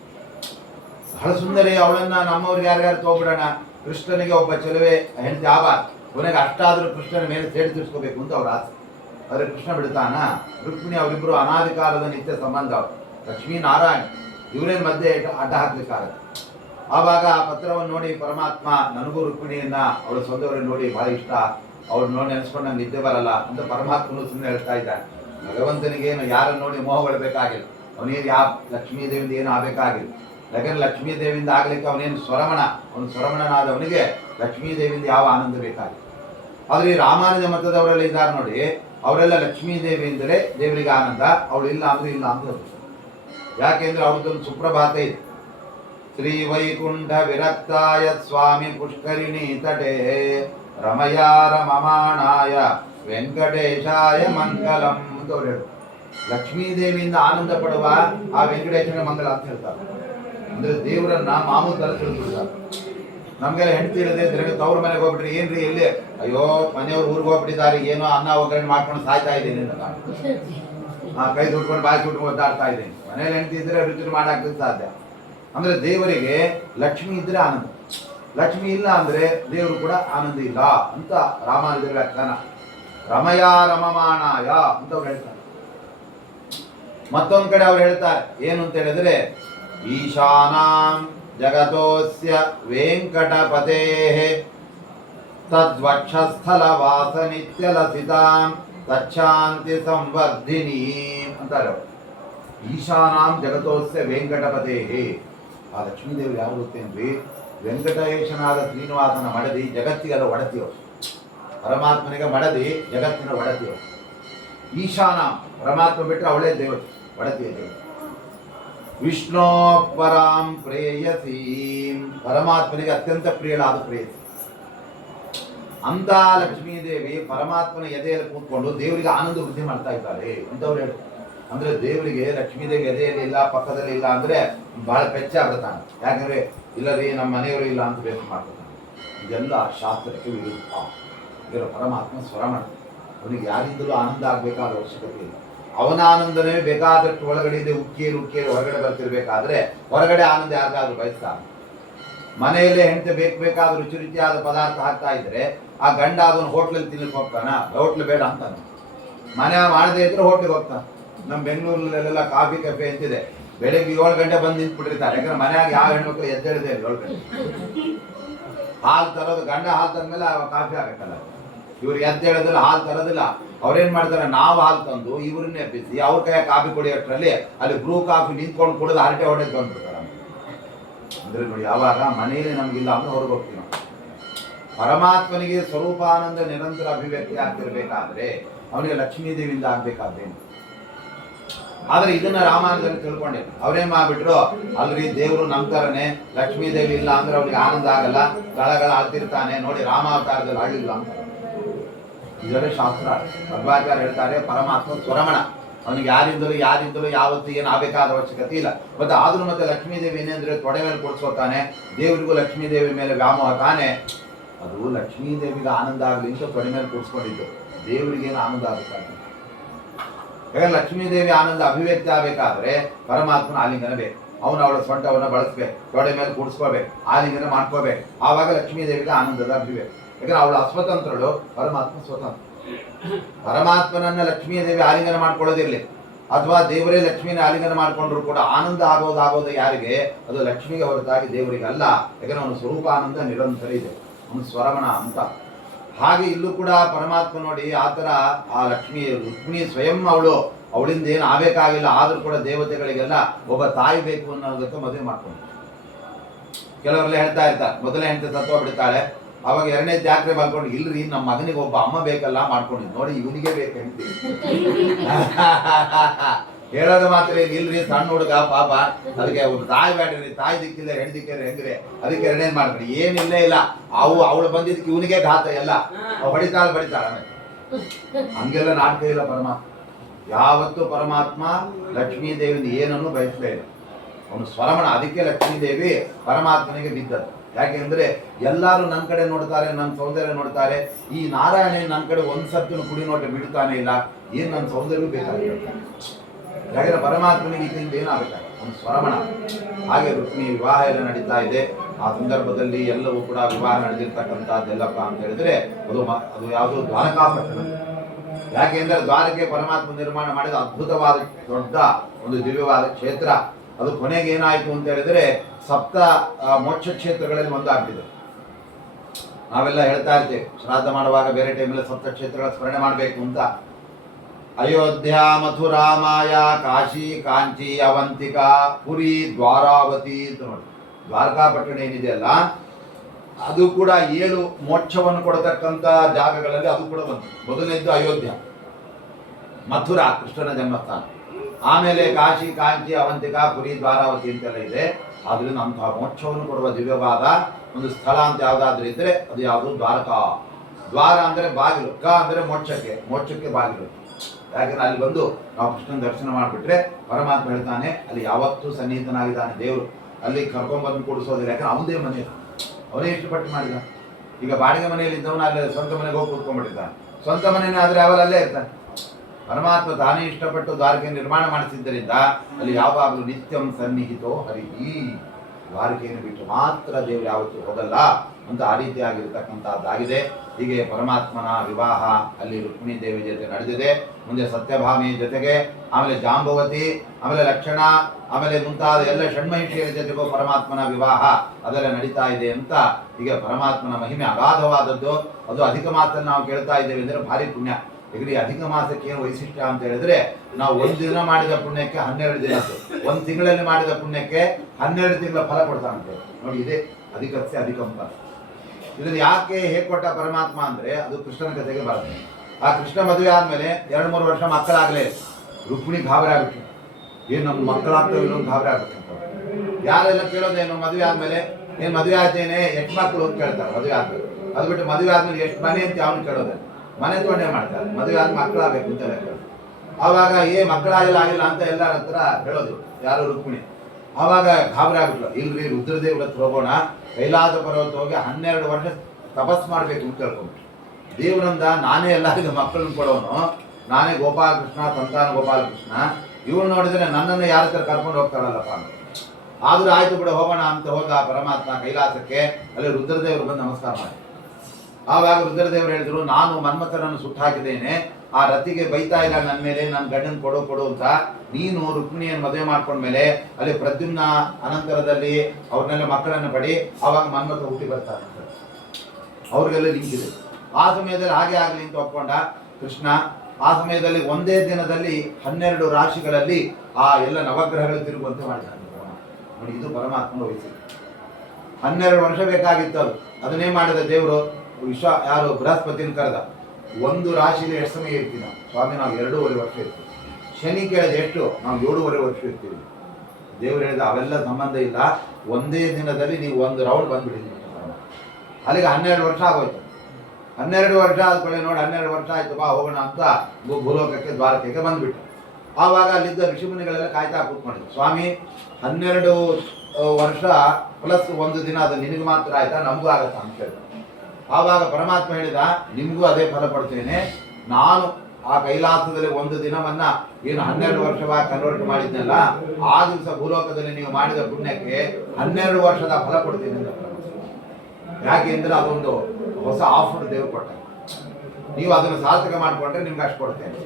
ಬಹಳ ಸುಂದರಿ. ಅವಳನ್ನ ನಮ್ಮವ್ರಿಗೆ ಯಾರ್ಯಾರು ತಗೋಬಿಡೋಣ. ಕೃಷ್ಣನಿಗೆ ಒಬ್ಬ ಚೆಲುವೆ ಹೆಂಡತಿ ಆಬಾರ್, ಕೊನೆಗೆ ಅಷ್ಟಾದ್ರೂ ಕೃಷ್ಣನ ಮೇಲೆ ಸೇರಿ ತಿರ್ಸ್ಕೋಬೇಕು ಅಂತ ಅವ್ರ ಆಸೆ. ಆದ್ರೆ ಕೃಷ್ಣ ಬಿಡ್ತಾನ? ರುಕ್ಮಿಣಿ ಅವರಿಬ್ರು ಅನಾದಿ ಕಾಲದ ನಿತ್ಯ ಸಂಬಂಧ. ಅವರು ಲಕ್ಷ್ಮೀ ನಾರಾಯಣ ಇವರೇನ್ ಮಧ್ಯೆ ಅಡ್ಡ ಹಾಕ್ಲಿಕ್ಕಾಗತ್ತೆ. ಆವಾಗ ಆ ಪತ್ರವನ್ನು ನೋಡಿ ಪರಮಾತ್ಮ ನನಗೂ ರುಕ್ಮಿಣಿಯನ್ನ ಅವಳ ಸ್ವಂತವ್ರನ್ನ ನೋಡಿ ಬಹಳ ಇಷ್ಟ, ಅವ್ರು ನೋಡಿ ನೆನೆಸ್ಕೊಂಡು ನಂಗೆ ನಿದ್ದೆ ಬರಲ್ಲ ಅಂತ ಪರಮಾತ್ಮನು ಸುಮ್ಮನೆ ಹೇಳ್ತಾ ಇದ್ದಾನೆ. ಭಗವಂತನಿಗೇನು ಯಾರನ್ನು ನೋಡಿ ಮೋಹಗೊಳ್ಬೇಕಾಗಿಲ್ಲ, ಅವನೇನು ಯಾವ ಲಕ್ಷ್ಮೀ ದೇವಿಯಿಂದ ಏನು ಆಗಬೇಕಾಗಿಲ್ಲ. ಯಾಕಂದ್ರೆ ಲಕ್ಷ್ಮೀ ದೇವಿಯಿಂದ ಆಗ್ಲಿಕ್ಕೆ ಅವನೇನು ಸ್ವರಮಣ, ಅವನು ಸ್ವರಮಣನಾದವನಿಗೆ ಲಕ್ಷ್ಮೀ ದೇವಿಯಿಂದ ಯಾವ ಆನಂದ ಬೇಕಾಗಿಲ್ಲ. ಆದ್ರೆ ಈ ರಾಮಾನುಜ ಮತದವರೆಲ್ಲ ಇದ್ದಾರೆ ನೋಡಿ, ಅವರೆಲ್ಲ ಲಕ್ಷ್ಮೀ ದೇವಿಯಿಂದಲೇ ದೇವರಿಗೆ ಆನಂದ, ಅವಳು ಇಲ್ಲ ಅಂದ್ರೆ ಇಲ್ಲ ಅಂತ. ಯಾಕೆಂದ್ರೆ ಅವ್ರದ್ದೊಂದು ಸುಪ್ರಭಾತ ಇದೆ. ಶ್ರೀ ವೈಕುಂಠ ವಿರಕ್ತಾಯ ಸ್ವಾಮಿ ಪುಷ್ಕರಿಣಿ ತಟೇ ರಮಯಾ ರಮಮಾಣಾಯ ವೆಂಕಟೇಶಾಯ ಮಂಗಲಂ ಅಂತ ಅವ್ರು ಹೇಳು. ಲಕ್ಷ್ಮೀ ದೇವಿಯಿಂದ ಆನಂದ ಪಡುವ ಆ ವೆಂಕಟೇಶನ ಮಂಗಲ ಅಂತ ಹೇಳ್ತಾರೆ. ಅಂದ್ರೆ ದೇವರನ್ನ ಮಾಮೂಲು ತರ ತಿಳ್ಕೊಳ್ತಾರೆ. ನಮ್ಗೆಲ್ಲ ಹೆಂಡತಿ ಇಲ್ಲದೆ ಇದ್ರೆ ತವ್ರ ಮನೆಗೆ ಹೋಗ್ಬಿಟ್ರಿ, ಏನ್ರಿ ಎಲ್ಲಿ, ಅಯ್ಯೋ ಮನೆಯವ್ರು ಊರಿಗೆ ಹೋಗ್ಬಿಟ್ಟಿದ್ದಾರೆ, ಏನೋ ಅನ್ನ ಒಗ್ಗರಣೆ ಮಾಡ್ಕೊಂಡು ಸಾಯ್ತಾ ಇದ್ದೀನಿ, ಕೈ ಸುಟ್ಕೊಂಡು ಬಾಯಿ ಸುಟ್ಕೊಂಡು ಒದ್ದಾಡ್ತಾ ಇದ್ದೀನಿ. ಮನೇಲಿ ಹೆಂಡತಿ ಇದ್ರೆ ರುಚಿ ಮಾಡಾಕ ಸಾಧ್ಯ. ಅಂದ್ರೆ ದೇವರಿಗೆ ಲಕ್ಷ್ಮಿ ಇದ್ರೆ ಆನಂದ, ಲಕ್ಷ್ಮಿ ಇಲ್ಲ ಅಂದ್ರೆ ದೇವರು ಕೂಡ ಆನಂದ ಇಲ್ಲ ಅಂತ ರಾಮಾನುಜರ ವ್ಯಾಖ್ಯಾನ. ರಮಯಾ ರಮಮಾಣಾಯ ಅಂತ ಅವ್ರು ಹೇಳ್ತಾರೆ. ಮತ್ತೊಂದ್ ಕಡೆ ಅವ್ರು ಹೇಳ್ತಾರೆ ಏನು ಅಂತ ಹೇಳಿದ್ರೆ, ಈಶಾನಾಂ ಜಗತೋಸ್ಯ ವೆಂಕಟಪತೆ ತದ್ವಕ್ಷಸ್ಥಲ ವಾಸ ನಿತ್ಯಲಸಿತಾಂ ತಚ್ಛಾಂತಿ ಸಂವರ್ಧಿನಿ ಅಂತಾರೆ. ಈಶಾನಾಂ ಜಗತೋಸ್ಯ ವೆಂಕಟಪತೆ. ಆ ಲಕ್ಷ್ಮೀದೇವಿ ಯಾರು ಗೊತ್ತೇನ್ರಿ? ವೆಂಕಟೇಶನಾದ ಶ್ರೀನಿವಾಸನ ಮಡದಿ, ಜಗತ್ತಿಗೆಲ್ಲ ಒಡತಿಯವರು. ಪರಮಾತ್ಮನಿಗೆ ಮಡದಿ, ಜಗತ್ತಿನ ಒಡತಿಯವರು. ಈಶಾನಾಂ ಪರಮಾತ್ಮ ಬಿಟ್ಟರೆ ಅವಳೇ ದೇವತೆ, ಒಡತಿಯ ದೇವತೆ. ವಿಷ್ಣು ಪರಾಂ ಪ್ರೇಯಸೀಂ, ಪರಮಾತ್ಮನಿಗೆ ಅತ್ಯಂತ ಪ್ರಿಯಳಾದ ಪ್ರೇಯಸಿ. ಅಂತ ಲಕ್ಷ್ಮೀದೇವಿ ಪರಮಾತ್ಮನ ಎದೆಯಲ್ಲಿ ಕೂತ್ಕೊಂಡು ದೇವರಿಗೆ ಆನಂದ ವೃದ್ಧಿ ಮಾಡ್ತಾ ಇದ್ದಾರೆ ಅಂತವ್ರು ಹೇಳ್ತಾರೆ. ಅಂದ್ರೆ ದೇವರಿಗೆ ಲಕ್ಷ್ಮೀದೇವಿ ಎದೆಯಲ್ಲಿ ಇಲ್ಲ, ಪಕ್ಕದಲ್ಲಿ ಇಲ್ಲ ಅಂದ್ರೆ ಬಹಳ ಪೆಚ್ಚಾಗ್ಬಿಡ್ತಾನೆ. ಯಾಕಂದ್ರೆ ಇಲ್ಲರಿ ನಮ್ಮ ಮನೆಯವರು ಇಲ್ಲ ಅಂತ ಬೇಕು ಮಾಡ್ತಾನೆ. ಇದೆಲ್ಲ ಶಾಸ್ತ್ರಕ್ಕೆ ವಿರುದ್ಧ. ಇದರ ಪರಮಾತ್ಮ ಸ್ವರಮಣ, ಅವನಿಗೆ ಯಾರಿಂದಲೂ ಆನಂದ ಆಗ್ಬೇಕಾದ ಅವಶ್ಯಕತೆ ಇಲ್ಲ. ಅವನ ಆನಂದನೇ ಬೇಕಾದಷ್ಟು ಒಳಗಡೆ ಇದೆ, ಉಕ್ಕೇರಿ ಉಕ್ಕೇರಿ ಹೊರಗಡೆ ಬರ್ತಿರ್ಬೇಕಾದ್ರೆ ಹೊರಗಡೆ ಆನಂದ ಯಾರಿಗಾದ್ರೂ ಬಯಸ್ತಾನೆ. ಮನೆಯಲ್ಲೇ ಹೆಂಡತಿ ಬೇಕಾದ ರುಚಿ ರುಚಿಯಾದ ಪದಾರ್ಥ ಹಾಕ್ತಾ ಇದ್ರೆ ಆ ಗಂಡ ಅದನ್ನು ಹೋಟ್ಲಲ್ಲಿ ತಿನ್ನಕ್ಕೆ ಹೋಗ್ತಾನ, ಹೋಟ್ಲ್ ಬೇಡ ಅಂತಾನೆ. ಮನೆ ಮಾಡದೇ ಇದ್ರೆ ಹೋಟ್ಲಿಗೆ ಹೋಗ್ತಾನೆ. ನಮ್ಮ ಬೆಂಗಳೂರಲ್ಲೆಲ್ಲ ಕಾಫಿ ಕೆಫೆ ಅಂತಿದೆ, ಬೆಳಗ್ಗೆ 7 ಗಂಟೆ ಬಂದು ನಿಂತ್ಬಿಟ್ಟಿರ್ತಾರೆ. ಯಾಕಂದ್ರೆ ಮನೆಯಾಗ ಯಾವ ಹೆಣ್ಮಕ್ಳು ಎದ್ದೇಳಿದೆ 7 ಗಂಟೆ. ಹಾಲು ತರೋದು, ಗಂಡ ಹಾಲು ತಂದ್ಮೇಲೆ ಕಾಫಿ ಆಗಬೇಕಲ್ಲ. ಇವ್ರು ಎದ್ದೇಳೋದಿಲ್ಲ, ಹಾಲು ತರೋದಿಲ್ಲ. ಅವ್ರೇನ್ ಮಾಡ್ತಾರೆ, ನಾವು ಹಾಲು ತಂದು ಇವ್ರನ್ನೇ ಎಬ್ಬಿಸಿ ಅವ್ರ ಕೈಯ ಕಾಫಿ ಕುಡಿಯೋಷ್ಟ್ರಲ್ಲಿ ಅಲ್ಲಿ ಬ್ರೂ ಕಾಫಿ ನಿಂತ್ಕೊಂಡು ಕುಡಿದು ಹರಟೆ ಹೊಡೆದು ಬಂದ್ಬಿಡ್ತಾರೆ. ಅಂದ್ರೆ ನೋಡಿ, ಯಾವಾಗ ಮನೆಯಲ್ಲಿ ನಮ್ಗಿಲ್ಲ ಅಂದ್ರೆ ಹೊರಗೆ ಹೋಗ್ತೀವಿ ನಾವು. ಪರಮಾತ್ಮನಿಗೆ ಸ್ವರೂಪಾನಂದ ನಿರಂತರ ಅಭಿವ್ಯಕ್ತಿ ಆಗ್ತಿರ್ಬೇಕಾದ್ರೆ ಅವನಿಗೆ ಲಕ್ಷ್ಮೀ ದೇವಿಯಿಂದ ಆಗ್ಬೇಕಾದ್ದೇನು. ಆದ್ರೆ ಇದನ್ನ ರಾಮಾನುಜರು ತಿಳ್ಕೊಂಡೆ. ಅವ್ರೇನ್ ಮಾಡ್ಬಿಟ್ರು, ಅಲ್ರಿ ದೇವ್ರು ನಮ್ ತರನೇ, ಲಕ್ಷ್ಮೀ ದೇವಿ ಇಲ್ಲ ಅಂದ್ರೆ ಅವ್ನಿಗೆ ಆನಂದ ಆಗಲ್ಲ, ಗಳಗಳ ಆಳ್ತಿರ್ತಾನೆ ನೋಡಿ, ರಾಮಾವತಾರದಲ್ಲಿ ಆಳಿಲ್ಲ ಅಂತ. ಇದರೇ ಶಾಸ್ತ್ರ. ಮಧ್ವಾಚಾರ್ಯ ಹೇಳ್ತಾರೆ, ಪರಮಾತ್ಮ ಸ್ವರಮಣ, ಅವನಿಗೆ ಯಾರಿಂದಲೂ ಯಾವತ್ತೂ ಏನು ಆಗಬೇಕಾದ ಅವಶ್ಯಕತೆ ಇಲ್ಲ. ಮತ್ತೆ ಆದ್ರೂ ಮತ್ತೆ ಲಕ್ಷ್ಮೀ ದೇವಿ ಏನೆಂದ್ರೆ ತೊಡೆ ಮೇಲೆ ಕೊಡ್ಸ್ಕೊತಾನೆ. ದೇವರಿಗೂ ಲಕ್ಷ್ಮೀ ದೇವಿ ಮೇಲೆ ವ್ಯಾಮೋಹ ತಾನೆ. ಅದು ಲಕ್ಷ್ಮೀ ದೇವಿಗೆ ಆನಂದ ಆಗಲಿ ಅಂತ ತೊಡೆ ಮೇಲೆ ಕೂಡ್ಸ್ಕೊಂಡಿದ್ದು, ದೇವರಿಗೇನು ಆನಂದ ಆಗಬೇಕಾದ್ರೆ. ಯಾಕಂದ್ರೆ ಲಕ್ಷ್ಮೀ ದೇವಿ ಆನಂದ ಅಭಿವ್ಯಕ್ತಿ ಆಗಬೇಕಾದ್ರೆ ಪರಮಾತ್ಮನ ಆಲಿಂಗನ ಬೇಕು. ಅವನು ಅವಳ ಸೊಂಟವನ್ನ ಬಳಸ್ಬೇಕು, ತೊಡೆ ಮೇಲೆ ಕೂಡಿಸ್ಕೋಬೇಕು, ಆಲಿಂಗನ ಮಾಡ್ಕೋಬೇಕು. ಆವಾಗ ಲಕ್ಷ್ಮೀ ದೇವಿಗೆ ಆನಂದದ ಅಭಿವ್ಯಕ್ತಿ. ಯಾಕಂದ್ರೆ ಅವಳು ಅಸ್ವತಂತ್ರಳು, ಪರಮಾತ್ಮ ಸ್ವತಂತ್ರ. ಪರಮಾತ್ಮನನ್ನ ಲಕ್ಷ್ಮೀ ದೇವಿ ಆಲಿಂಗನ ಮಾಡ್ಕೊಳ್ಳೋದಿರ್ಲಿ, ಅಥವಾ ದೇವರೇ ಲಕ್ಷ್ಮೀನ ಆಲಿಂಗನ ಮಾಡ್ಕೊಂಡ್ರು ಕೂಡ ಆನಂದ ಆಗೋದು ಯಾರಿಗೆ? ಅದು ಲಕ್ಷ್ಮಿಗೆ ಹೊರತಾಗಿ ದೇವರಿಗೆ ಅಲ್ಲ. ಯಾಕಂದ್ರೆ ಅವನ ಸ್ವರೂಪಾನಂದ ನಿರಂತರ ಇದೆ, ಅವನು ಸ್ವರಮಣ ಅಂತ. ಹಾಗೆ ಇಲ್ಲೂ ಕೂಡ ಪರಮಾತ್ಮ ನೋಡಿ ಆ ಥರ ಆ ರುಕ್ಮಿಣಿ ಸ್ವಯಂ ಅವಳಿಂದ ಏನು ಆಗಬೇಕಾಗಿಲ್ಲ, ಆದರೂ ಕೂಡ ದೇವತೆಗಳಿಗೆಲ್ಲ ಒಬ್ಬ ತಾಯಿ ಬೇಕು ಅನ್ನೋದಕ್ಕೆ ಮದುವೆ ಮಾಡ್ಕೊಂಡು. ಕೆಲವರೆಲ್ಲ ಹೇಳ್ತಾ ಇರ್ತಾರೆ, ಮೊದಲನೇ ಹೆಂಡತಿ ಸತ್ವ ಬಿಡ್ತಾಳೆ, ಅವಾಗ ಎರಡನೇ ಜಾತ್ರೆ ಮಾಡ್ಕೊಂಡು, ಇಲ್ರಿ ನಮ್ಮ ಮಗನಿಗೆ ಒಬ್ಬ ಅಮ್ಮ ಬೇಕಲ್ಲ ಮಾಡ್ಕೊಂಡಿದ್ದು, ನೋಡಿ ಇವನಿಗೆ ಬೇಕು ಹೆಂಡತಿ. ಹೇಳೋದು ಮಾತ್ರ ಇಲ್ರಿ ಸಣ್ಣ ಹುಡುಗ ಪಾಪ, ಅದಕ್ಕೆ ಒಂದು ತಾಯಿ ಬೇಡ್ರಿ, ತಾಯಿ ದಿಕ್ಕಿಲ್ಲ ಹೆಣ್ಣು ದಿಕ್ಕಿಲ್ಲ ಹೆಂಗ್ರಿ, ಅದಕ್ಕೆ ಎರಡನೇದು ಮಾಡ್ಬಿಡಿ. ಏನಿಲ್ಲೇ ಇಲ್ಲ, ಅವಳು ಬಂದಿದ್ದಕ್ಕೆ ಇವನಿಗೆ ಘಾತ ಎಲ್ಲ, ಬಡಿತಾಳ ಆಮೇಲೆ. ಹಂಗೆಲ್ಲ ನಾಟಕ ಇಲ್ಲ ಪರಮಾತ್ಮ. ಯಾವತ್ತೂ ಪರಮಾತ್ಮ ಲಕ್ಷ್ಮೀ ದೇವಿಯಿಂದ ಏನನ್ನು ಬಯಸಲೇ ಇಲ್ಲ, ಅವನು ಸ್ವರಮಣ. ಅದಕ್ಕೆ ಲಕ್ಷ್ಮೀ ದೇವಿ ಪರಮಾತ್ಮನಿಗೆ ಬಿದ್ದದ್ದು. ಯಾಕೆಂದ್ರೆ ಎಲ್ಲರೂ ನನ್ನ ಕಡೆ ನೋಡ್ತಾರೆ, ನನ್ನ ಸೌಂದರ್ಯ ನೋಡ್ತಾರೆ, ಈ ನಾರಾಯಣ ನನ್ನ ಕಡೆ ಒಂದ್ಸತ್ತು ಕುಡಿ ನೋಟ ಬಿಡ್ತಾನೆ ಇಲ್ಲ, ಏನ್ ನನ್ನ ಸೌಂದರ್ಯ ಬೇಕಾಗಿರುತ್ತೆ. ಯಾಕಂದ್ರೆ ಪರಮಾತ್ಮನಿಗೆ ಇದರಿಂದ ಏನಾಗಬೇಕಾಗ ಒಂದು ಸ್ವರಮಣ. ಹಾಗೆ ರುಕ್ಮಿಣಿ ವಿವಾಹ ಎಲ್ಲ ನಡೀತಾ ಇದೆ. ಆ ಸಂದರ್ಭದಲ್ಲಿ ಎಲ್ಲವೂ ಕೂಡ ವಿವಾಹ ನಡೆದಿರ್ತಕ್ಕಂಥದ್ದೆಲ್ಲಪ್ಪ ಅಂತ ಹೇಳಿದ್ರೆ ಅದು ಯಾವುದೋ ದ್ವಾರಕಾಪಟ್ಟಣ. ಯಾಕೆಂದ್ರೆ ದ್ವಾರಕೆ ಪರಮಾತ್ಮ ನಿರ್ಮಾಣ ಮಾಡಿದ ಅದ್ಭುತವಾದ ದೊಡ್ಡ ಒಂದು ದಿವ್ಯವಾದ ಕ್ಷೇತ್ರ. ಅದು ಕೊನೆಗೆ ಏನಾಯಿತು ಅಂತ ಹೇಳಿದ್ರೆ ಸಪ್ತ ಮೋಕ್ಷ ಕ್ಷೇತ್ರಗಳಲ್ಲಿ ಒಂದಾಗ್ತಿದೆ. ನಾವೆಲ್ಲ ಹೇಳ್ತಾ ಇರ್ತೇವೆ ಶ್ರಾದ್ದ ಮಾಡುವಾಗ ಬೇರೆ ಟೈಮಲ್ಲಿ ಸಪ್ತ ಕ್ಷೇತ್ರಗಳ ಸ್ಮರಣೆ ಮಾಡಬೇಕು ಅಂತ. ಅಯೋಧ್ಯ, ಮಥುರಾ, ಮಾಯಾ, ಕಾಶಿ, ಕಾಂಚಿ, ಅವಂತಿಕಾ, ಪುರಿ, ದ್ವಾರಾವತಿ ಅಂತ ನೋಡಿ. ದ್ವಾರಕಾಪಟ್ಟಣ ಏನಿದೆಯಲ್ಲ ಅದು ಕೂಡ 7 ಮೋಕ್ಷವನ್ನು ಕೊಡತಕ್ಕಂಥ ಜಾಗಗಳಲ್ಲಿ ಅದು ಕೂಡ ಬಂತು. ಮೊದಲನೇದ್ದು ಅಯೋಧ್ಯ, ಮಥುರಾ ಕೃಷ್ಣನ ಜನ್ಮಸ್ಥಾನ, ಆಮೇಲೆ ಕಾಶಿ, ಕಾಂಚಿ, ಅವಂತಿಕಾ, ಪುರಿ, ದ್ವಾರಾವತಿ ಅಂತೆಲ್ಲ ಇದೆ. ಆದ್ರಿಂದ ಅಂತಹ ಮೋಕ್ಷವನ್ನು ಕೊಡುವ ದಿವ್ಯವಾದ ಒಂದು ಸ್ಥಳ ಅಂತ ಯಾವ್ದಾದ್ರೂ ಇದ್ರೆ ಅದು ಯಾವುದು ದ್ವಾರಕಾ. ದ್ವಾರ ಅಂದ್ರೆ ಬಾಗಿಲು, ಕ ಅಂದ್ರೆ ಮೋಕ್ಷಕ್ಕೆ ಬಾಗಿಲು. ಯಾಕಂದ್ರೆ ಅಲ್ಲಿ ಬಂದು ನಾವು ಕೃಷ್ಣನ ದರ್ಶನ ಮಾಡಿಬಿಟ್ರೆ ಪರಮಾತ್ಮ ಹೇಳ್ತಾನೆ ಅಲ್ಲಿ ಯಾವತ್ತೂ ಸನ್ನಿಹಿತನಾಗಿದ್ದಾನೆ ದೇವರು. ಅಲ್ಲಿ ಕರ್ಕೊಂಡ್ಬಂದು ಕೂಡಿಸೋದಿಲ್ಲ, ಯಾಕಂದ್ರೆ ಅವನದೇ ಮನೆ, ಅವನೇ ಇಷ್ಟಪಟ್ಟು ಮಾಡಿದ. ಈಗ ಬಾಡಿಗೆ ಮನೆಯಲ್ಲಿ ಇದ್ದವನ ಅಲ್ಲಿ ಸ್ವಂತ ಮನೆಗೆ ಹೋಗಿ ಕೂತ್ಕೊಂಡ್ಬಿಟ್ಟಿದ್ದಾನೆ. ಸ್ವಂತ ಮನೆಯೇ ಆದ್ರೆ ಯಾವಾಗ ಅಲ್ಲೇ ಇರ್ತಾನೆ. ಪರಮಾತ್ಮ ತಾನೇ ಇಷ್ಟಪಟ್ಟು ದ್ವಾರಕೆ ನಿರ್ಮಾಣ ಮಾಡಿಸಿದ್ದರಿಂದ ಅಲ್ಲಿ ಯಾವಾಗಲೂ ನಿತ್ಯಂ ಸನ್ನಿಹಿತೋ ಹರಿಹಿ, ದ್ವಾರಕೆಯನ್ನು ಬಿಟ್ಟು ಮಾತ್ರ ದೇವರು ಯಾವತ್ತೂ ಹೋಗಲ್ಲ ಅಂತ ಆ ರೀತಿಯಾಗಿರ್ತಕ್ಕಂಥದ್ದಾಗಿದೆ. ಹೀಗೆ ಪರಮಾತ್ಮನ ವಿವಾಹ ಅಲ್ಲಿ ರುಕ್ಮಿಣಿ ದೇವಿ ಜೊತೆ ನಡೆದಿದೆ. ಮುಂದೆ ಸತ್ಯಭಾಮಿ ಜೊತೆಗೆ, ಆಮೇಲೆ ಜಾಂಬವತಿ, ಆಮೇಲೆ ಲಕ್ಷಣ, ಆಮೇಲೆ ಮುಂತಾದ ಎಲ್ಲ ಷಣ್ಮಹಿಷಿಯರ ಜೊತೆಗೂ ಪರಮಾತ್ಮನ ವಿವಾಹ ಅದೆಲ್ಲ ನಡೀತಾ ಇದೆ ಅಂತ. ಹೀಗೆ ಪರಮಾತ್ಮನ ಮಹಿಮೆ ಅಗಾಧವಾದದ್ದು. ಅದು ಅಧಿಕ ಮಾಸದಲ್ಲಿ ನಾವು ಕೇಳ್ತಾ ಇದ್ದೇವೆ ಅಂದರೆ ಭಾರಿ ಪುಣ್ಯ. ಈಗ ಅಧಿಕ ಮಾಸಕ್ಕೆ ಏನು ವೈಶಿಷ್ಟ್ಯ ಅಂತ ಹೇಳಿದ್ರೆ ನಾವು ಒಂದು ದಿನ ಮಾಡಿದ ಪುಣ್ಯಕ್ಕೆ 12 ದಿನ, ಒಂದು ತಿಂಗಳಲ್ಲಿ ಮಾಡಿದ ಪುಣ್ಯಕ್ಕೆ 12 ತಿಂಗಳ ಫಲ ಕೊಡ್ತಾನಂತೆ ನೋಡಿ. ಇದೇ ಅಧಿಕಸ್ಯ ಅಧಿಕಂಪ. ಇದನ್ನು ಯಾಕೆ ಹೇಗೆ ಕೊಟ್ಟ ಪರಮಾತ್ಮ ಅಂದ್ರೆ ಅದು ಕೃಷ್ಣನ ಕಥೆಗೆ ಬರುತ್ತೆ. ಆ ಕೃಷ್ಣ ಮದುವೆ ಆದ್ಮೇಲೆ 2-3 ವರ್ಷ ಮಕ್ಕಳಾಗಲೇ ರುಕ್ಮಿಣಿ ಗಾಬರಿ ಆಗ್ಬಿಟ್ಟು, ಏನು ನಮ್ಮ ಮಕ್ಕಳಾಗ್ತವೆ ಇನ್ನೊಂದು ಗಾಬರಿ ಆಗ್ಬೇಕಂತ. ಯಾರೆಲ್ಲ ಕೇಳೋದೇನು ಮದುವೆ ಆದ್ಮೇಲೆ, ಏನು ಮದುವೆ ಆಯ್ತೇನೆ ಎಷ್ಟು ಮಕ್ಕಳು ಅಂತ ಕೇಳ್ತಾರೆ ಮದುವೆ ಆದ್ಮೇಲೆ. ಅದು ಬಿಟ್ಟು ಮದುವೆ ಆದ್ಮೇಲೆ ಎಷ್ಟು ಮನೆ ಅಂತ ಯಾವನು ಕೇಳೋದೆ, ಮನೆ ತೊಗೊಂಡೇ ಮಾಡ್ತಾರೆ. ಮದುವೆ ಆದ್ಮೇಲೆ ಮಕ್ಕಳಾಗಬೇಕು ಅಂತ ಹೇಳೋದು. ಆವಾಗ ಮಕ್ಕಳಾಗಿಲ್ಲ ಅಂತ ಎಲ್ಲರ ಹತ್ರ ಹೇಳೋದು ಯಾರು ರುಕ್ಮಿಣಿ. ಆವಾಗ ಗಾಬರಿ ಆಗ್ಬಿಟ್ಲು, ಇಲ್ರಿ ರುದ್ರದೇವ್ರ ಹತ್ರ ಹೋಗೋಣ, ಕೈಲಾಸ ಪರ್ವತ ಹೋಗಿ 12 ವರ್ಷ ತಪಸ್ ಮಾಡ್ಬೇಕು ಅಂತ ಕೇಳ್ಕೊಂಡ್ಬಿಟ್ಟು. ದೇವರಿಂದ ನಾನೇ ಎಲ್ಲರಿಗೂ ಮಕ್ಕಳನ್ನ ಕೊಡೋನು, ನಾನೇ ಗೋಪಾಲಕೃಷ್ಣ, ಸಂತಾನ ಗೋಪಾಲಕೃಷ್ಣ, ಇವ್ರು ನೋಡಿದ್ರೆ ನನ್ನನ್ನು ಯಾರ ಹತ್ರ ಕರ್ಕೊಂಡು ಹೋಗ್ತಾಳಲ್ಲಪ್ಪ ಅಂತ. ಆದ್ರೂ ಆಯ್ತು ಬಿಡ ಹೋಗೋಣ ಅಂತ ಹೋದ ಪರಮಾತ್ಮ ಕೈಲಾಸಕ್ಕೆ. ಅಲ್ಲಿ ರುದ್ರದೇವರು ಬಂದು ನಮಸ್ಕಾರ ಮಾಡಿ. ಆವಾಗ ರುದ್ರದೇವರು ಹೇಳಿದ್ರು, ನಾನು ಮನ್ಮಥನನ್ನು ಸುಟ್ಟು ಹಾಕಿದ್ದೇನೆ, ಆ ರತಿಗೆ ಬೈತಾ ಇಲ್ಲ ನನ್ನ ಮೇಲೆ, ನನ್ನ ಗಂಡನ ಕೊಡು ಅಂತ. ನೀನು ರುಕ್ಮಿಣಿಯನ್ನು ಮದುವೆ ಮಾಡ್ಕೊಂಡ್ಮೇಲೆ ಅಲ್ಲಿ ಪ್ರದ್ಯುಮ್ನ ಅನಂತರದಲ್ಲಿ ಅವ್ರನ್ನೆಲ್ಲ ಮಕ್ಕಳನ್ನು ಪಡಿ, ಆವಾಗ ಮನ್ಮಥ ಹುಟ್ಟಿ ಬರ್ತಾರೆ, ಅವ್ರಿಗೆಲ್ಲ ನಿಂತಿದೆ. ಆ ಸಮಯದಲ್ಲಿ ಹಾಗೆ ಆಗಲಿ ಅಂತ ಒಪ್ಕೊಂಡ ಕೃಷ್ಣ. ಆ ಸಮಯದಲ್ಲಿ ಒಂದೇ ದಿನದಲ್ಲಿ 12 ರಾಶಿಗಳಲ್ಲಿ ಆ ಎಲ್ಲ ನವಗ್ರಹಗಳು ತಿರುಗುವಂತೆ ಮಾಡಿದ್ದಾರೆ ನೋಡಿ. ಇದು ಪರಮಾತ್ಮನ ವಹಿಸಿ 12 ವರ್ಷ ಬೇಕಾಗಿತ್ತು ಅದು. ಅದನ್ನೇ ಮಾಡಿದ ದೇವರು. ಯಾರು ಬೃಹಸ್ಪತಿನ ಕರೆದ, ಒಂದು ರಾಶಿಯಲ್ಲಿ ಎಷ್ಟು ಸಮಯ ಇರ್ತೀವಿ ನಾವು? ಸ್ವಾಮಿ ನಾವು 2.5 ವರ್ಷ ಇರ್ತೀವಿ. ಶನಿ ಕೇಳಿದ ಎಷ್ಟು? ನಾವು 7.5 ವರ್ಷ ಇರ್ತೀವಿ. ದೇವರು ಹೇಳಿದ ಅವೆಲ್ಲ ಸಂಬಂಧ ಇಲ್ಲ, ಒಂದೇ ದಿನದಲ್ಲಿ ನೀವು ಒಂದು ರೌಂಡ್ ಬಂದ್ಬಿಟ್ಟಿದ್ದೀವಿ. ಅಲ್ಲಿಗೆ 12 ವರ್ಷ ಆಗೋಯ್ತು. 12 ವರ್ಷ ಆದ್ಕೊಳ್ಳಿ ನೋಡಿ, 12 ವರ್ಷ ಆಯ್ತು ಬಾ ಹೋಗೋಣ ಅಂತ ಭೂಲೋಕಕ್ಕೆ ದ್ವಾರಕೆಗೆ ಬಂದ್ಬಿಟ್ಟು. ಆವಾಗ ಅಲ್ಲಿದ್ದ ಋಷಿಮುನಿಗಳೆಲ್ಲ ಕಾಯ್ತಾ ಕೂತ್ಕೊಂಡಿದ್ರು. ಸ್ವಾಮಿ 12 ವರ್ಷ ಪ್ಲಸ್ 1 ದಿನ ಅದು ನಿನಗೆ ಮಾತ್ರ ಆಯ್ತಾ, ನಮಗೂ ಆಗತ್ತಾ ಅಂತ ಹೇಳಿದ್ರು. ಆವಾಗ ಪರಮಾತ್ಮ ಹೇಳಿದ, ನಿಮಗೂ ಅದೇ ಫಲ ಪಡ್ತೇನೆ. ನಾನು ಆ ಕೈಲಾಸದಲ್ಲಿ 1 ದಿನವನ್ನ ಏನು 12 ವರ್ಷವಾಗಿ ಕನ್ವರ್ಟ್ ಮಾಡಿದ್ನಲ್ಲ, ಆ ದಿವಸ ಭೂಲೋಕದಲ್ಲಿ ನೀವು ಮಾಡಿದ ಪುಣ್ಯಕ್ಕೆ 12 ವರ್ಷದ ಫಲ ಕೊಡ್ತೀನಿ ಅಂತ ಪರಮಾತ್ಮ. ಯಾಕೆ ಅಂದ್ರೆ ಅದೊಂದು ಹೊಸ ಆಫರ್ ದೇವ್ರು ಕೊಟ್ಟ. ನೀವು ಅದನ್ನು ಸಾರ್ಥಕ ಮಾಡಿಕೊಂಡ್ರೆ ನಿಮ್ಗೆ ಅಷ್ಟು ಕೊಡ್ತೇನೆ.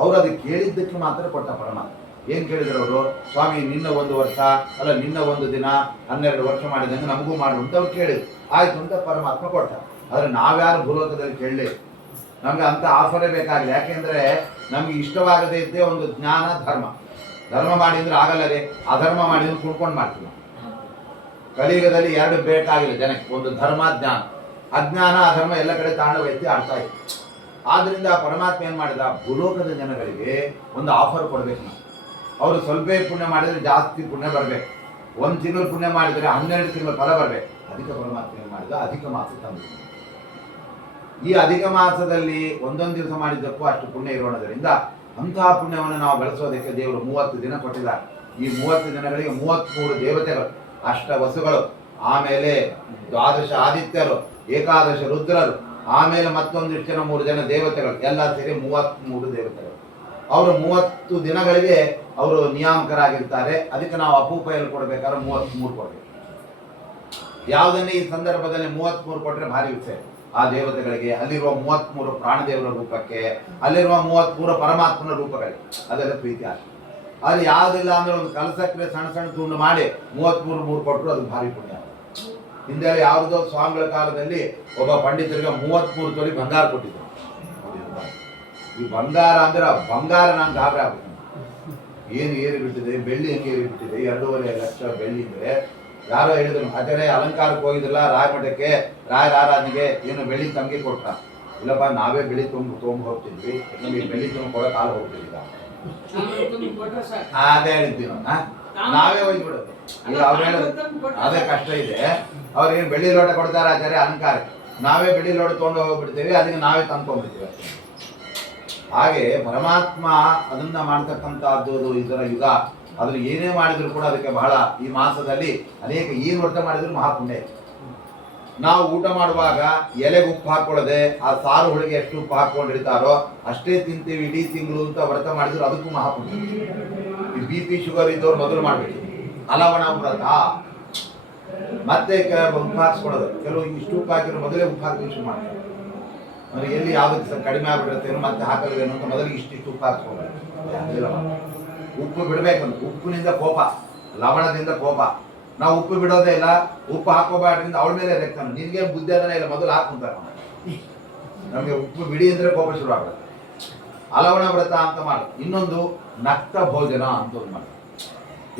ಅವ್ರು ಅದಕ್ಕೆ ಕೇಳಿದ್ದಕ್ಕೆ ಮಾತ್ರ ಕೊಟ್ಟ ಪರಮಾತ್ಮ. ಏನ್ ಕೇಳಿದ್ರು ಅವರು? ಸ್ವಾಮಿ ನಿನ್ನ 1 ವರ್ಷ ಅಲ್ಲ, ನಿನ್ನ 1 ದಿನ 12 ವರ್ಷ ಮಾಡಿದಂಗೆ ನಮಗೂ ಮಾಡು ಅಂತ ಅವ್ರು ಕೇಳಿದ್ರು. ಆಯ್ತು ಅಂತ ಪರಮಾತ್ಮ ಕೊಟ್ಟ. ಆದರೆ ನಾವ್ಯಾರು ಭೂಲೋಕದಲ್ಲಿ ಕೇಳಲಿ, ನಮ್ಗೆ ಅಂತ ಆಫರೇ ಬೇಕಾಗಿಲ್ಲ. ಯಾಕೆಂದ್ರೆ ನಮ್ಗೆ ಇಷ್ಟವಾಗದೇ ಇದ್ದೇ ಒಂದು ಜ್ಞಾನ ಧರ್ಮ. ಧರ್ಮ ಮಾಡಿದ್ರೆ ಆಗಲ್ಲ ರೀ, ಅಧರ್ಮ ಮಾಡಿದ್ರೆ ಕುಡ್ಕೊಂಡು ಮಾಡ್ತೀವಿ. ಕಲಿಯುಗದಲ್ಲಿ ಎರಡು ಬೇಕಾಗಿಲ್ಲ ಜನಕ್ಕೆ, ಒಂದು ಧರ್ಮ ಜ್ಞಾನ. ಅಜ್ಞಾನ ಅಧರ್ಮ ಎಲ್ಲ ಕಡೆ ತಾಂಡವೈತಿ ಆಡ್ತಾ ಇತ್ತು. ಆದ್ರಿಂದ ಪರಮಾತ್ಮ ಏನ್ ಮಾಡಿದ, ಭೂಲೋಕದ ಜನಗಳಿಗೆ ಒಂದು ಆಫರ್ ಕೊಡ್ಬೇಕು. ನಾವು ಅವರು ಸ್ವಲ್ಪ ಪುಣ್ಯ ಮಾಡಿದ್ರೆ ಜಾಸ್ತಿ ಪುಣ್ಯ ಬರ್ಬೇಕು. 1 ತಿಂಗಳು ಪುಣ್ಯ ಮಾಡಿದ್ರೆ 12 ತಿಂಗಳು ಫಲ ಬರ್ಬೇಕು. ಅದಕ್ಕೆ ಪರಮಾತ್ಮ ಏನ್ ಮಾಡಿದ, ಅಧಿಕ ಮಾಸ ತಂದು. ಈ ಅಧಿಕ ಮಾಸದಲ್ಲಿ ಒಂದೊಂದು ದಿವಸ ಮಾಡಿದ್ದಕ್ಕೂ ಅಷ್ಟು ಪುಣ್ಯ ಇರೋಣದ್ರಿಂದ ಅಂತಹ ಪುಣ್ಯವನ್ನು ನಾವು ಬೆಳೆಸೋದಕ್ಕೆ ದೇವರು 30 ದಿನ ಕೊಟ್ಟಿದ್ದಾರೆ. ಈ 30 ದಿನಗಳಿಗೆ 33 ದೇವತೆಗಳು, ಅಷ್ಟ ವಸುಗಳು, ಆಮೇಲೆ 12 ಆದಿತ್ಯರು, ಏಕಾದಶ ರುದ್ರರು, ಆಮೇಲೆ ಮತ್ತೊಂದಿಷ್ಟು ಜನ 3 ಜನ ದೇವತೆಗಳು, ಎಲ್ಲ ಸೇರಿ 33 ದೇವತೆಗಳು. ಅವರು 30 ದಿನಗಳಿಗೆ ಅವರು ನಿಯಾಮಕರಾಗಿರ್ತಾರೆ. ಅದಕ್ಕೆ ನಾವು ಅಪೂಪ ಎಲ್ಲಿ ಕೊಡ್ಬೇಕಾದ್ರೆ 33 ಕೊಡ್ಬೇಕು. ಯಾವುದನ್ನೇ ಈ ಸಂದರ್ಭದಲ್ಲಿ 33 ಕೊಟ್ಟರೆ ಭಾರಿ ವಿಷಯ. ಆ ದೇವತೆಗಳಿಗೆ, ಅಲ್ಲಿರುವ 33 ಪ್ರಾಣದೇವರ ರೂಪಕ್ಕೆ, ಅಲ್ಲಿರುವ 33 ಪರಮಾತ್ಮನ ರೂಪಗಳಿಗೆ ಅದೆಲ್ಲ ಪ್ರೀತಿ ಆಗ್ತದೆ. ಅಲ್ಲಿ ಯಾವುದಿಲ್ಲ ಅಂದ್ರೆ ಒಂದು ಕಲಸಕ್ಕರೆ ಸಣ್ಣ ಸಣ್ಣ ತುಂಡು ಮಾಡಿ 33 ಕೊಟ್ಟರು ಅದು ಭಾರಿ ಪುಣ್ಯ. ಹಿಂದೆ ಯಾವುದೋ ಸ್ವಾಮಿಗಳ ಕಾಲದಲ್ಲಿ ಒಬ್ಬ ಪಂಡಿತರಿಗೆ 33 ತೊಲಿ ಬಂಗಾರ ಕೊಟ್ಟಿದ್ರು. ಈ ಬಂಗಾರ ಅಂದ್ರೆ ಬಂಗಾರ ನಾನು ಗಾಬರಿ ಆಗ್ಬಿಟ್ಟು, ಏನು ಏರಿ ಬಿಟ್ಟಿದೆ, ಬೆಳ್ಳಿ ಹೆಂಗೆ ಏರಿ ಬಿಟ್ಟಿದೆ, 2.5 ಲಕ್ಷ ಬೆಳ್ಳಿ ಅಂದ್ರೆ. ಯಾರೋ ಹೇಳಿದ್ರು, ಅದೇ ಅಲಂಕಾರಕ್ಕೆ ಹೋಗಿದ್ರಲ್ಲ ರಾಯಮಠಕ್ಕೆ, ರಾಯರ ಆರಾಧನೆಗೆ ಏನು ಬೆಳ್ಳಿ ತಮಗೆ ಕೊಟ್ಟ. ಇಲ್ಲಪ್ಪ, ನಾವೇ ಬೆಳ್ಳಿ ತೊಗೊಂಡು ಹೋಗ್ತಿದ್ವಿ, ನಮಗೆ ಬೆಳ್ಳಿ ತುಂಬ ಕೊಡೋ ಕಾಲ ಹೋಗ್ತಿದ್ದ. ಅದೇ ಹೇಳಿದ್ವಿ ನಾವೇ ಹೋಗ್ಬಿಡೋದು. ಈಗ ಅವ್ರು ಹೇಳೋದು ಅದೇ ಕಷ್ಟ ಇದೆ. ಅವ್ರಿಗೆ ಬೆಳ್ಳಿ ಲೋಟ ಕೊಡ್ತಾರೆ ಆಚಾರ್ಯ ಅಲಂಕಾರಕ್ಕೆ, ನಾವೇ ಬೆಳ್ಳಿ ಲೋಟ ತೊಗೊಂಡು ಹೋಗ್ಬಿಡ್ತೀವಿ, ಅದಕ್ಕೆ ನಾವೇ ತಂದ್ಕೊಂಡ್ಬಿಡ್ತೀವಿ. ಹಾಗೆ ಪರಮಾತ್ಮ ಅದನ್ನ ಮಾಡ್ತಕ್ಕಂಥದ್ದು ಇದರ ಯುಗ. ಅದ್ರ ಏನೇ ಮಾಡಿದ್ರು ಕೂಡ ಅದಕ್ಕೆ ಬಹಳ, ಈ ಮಾಸದಲ್ಲಿ ಅನೇಕ ಏನು ವ್ರತ ಮಾಡಿದ್ರು ಮಹಾಪುಣ್ಯ. ನಾವು ಊಟ ಮಾಡುವಾಗ ಎಲೆಗೆ ಉಪ್ಪು ಹಾಕೊಳ್ಳದೆ ಆ ಸಾರು ಹುಳಿಗೆ ಎಷ್ಟು ಉಪ್ಪು ಹಾಕೊಂಡಿರ್ತಾರೋ ಅಷ್ಟೇ ತಿಂತೀವಿ ಇಡೀ ತಿಂಗಳು ಅಂತ ವ್ರತ ಮಾಡಿದ್ರು ಅದಕ್ಕೂ ಮಹಾಪುಣ್ಯ. ಈ BP ಶುಗರ್ ಇದ್ದವ್ರು ಮೊದಲು ಮಾಡ್ಬೇಕು ಅಲವಣ ವ್ರತ. ಮತ್ತೆ ಉಪ್ಪು ಹಾಕ್ಸ್ಕೊಳ್ಳೋದು, ಕೆಲವು ಇಷ್ಟು ಉಪ್ಪು ಹಾಕಿದ್ರು ಮೊದಲೇ ಉಪ್ಪು ಹಾಕಿ ಶುರು ಮಾಡ್ತಾರೆ. ಅಂದ್ರೆ ಎಲ್ಲಿ ಯಾವ್ದಕ್ಕೆ ಕಡಿಮೆ ಆಗ್ಬಿಟ್ಟಿರ್ತೇನೋ ಮತ್ತೆ ಹಾಕಲ್ವೇನೋ ಅಂತ ಮೊದಲಿಗೆ ಇಷ್ಟಿಷ್ಟು ಉಪ್ಪು ಹಾಕ್ಸ್ಕೊಳ್ಳೋದು. ಉಪ್ಪು ಬಿಡ್ಬೇಕಂತ, ಉಪ್ಪಿನಿಂದ ಕೋಪ, ಲವಣದಿಂದ ಕೋಪ. ನಾವು ಉಪ್ಪು ಬಿಡೋದೇ ಇಲ್ಲ, ಉಪ್ಪು ಹಾಕೋಬಾರ್ದ್ರಿಂದ ಅವಳ ಮೇಲೆ ರೆಕ್ತಾನೆ, ನಿನ್ಗೆ ಬುದ್ಧಿ ಅದನ್ನ ಇಲ್ಲ, ಮೊದಲು ಹಾಕುಂತಾರೆ. ನಮಗೆ ಉಪ್ಪು ಬಿಡಿ ಅಂದ್ರೆ ಕೋಪ ಶುರು ಆಗುತ್ತೆ. ಅಲವಣ ವ್ರತ ಅಂತ ಮಾಡಿ. ಇನ್ನೊಂದು ನಕ್ತ ಭೋಜನ ಅಂತ ಒಂದು ಮಾಡಿ.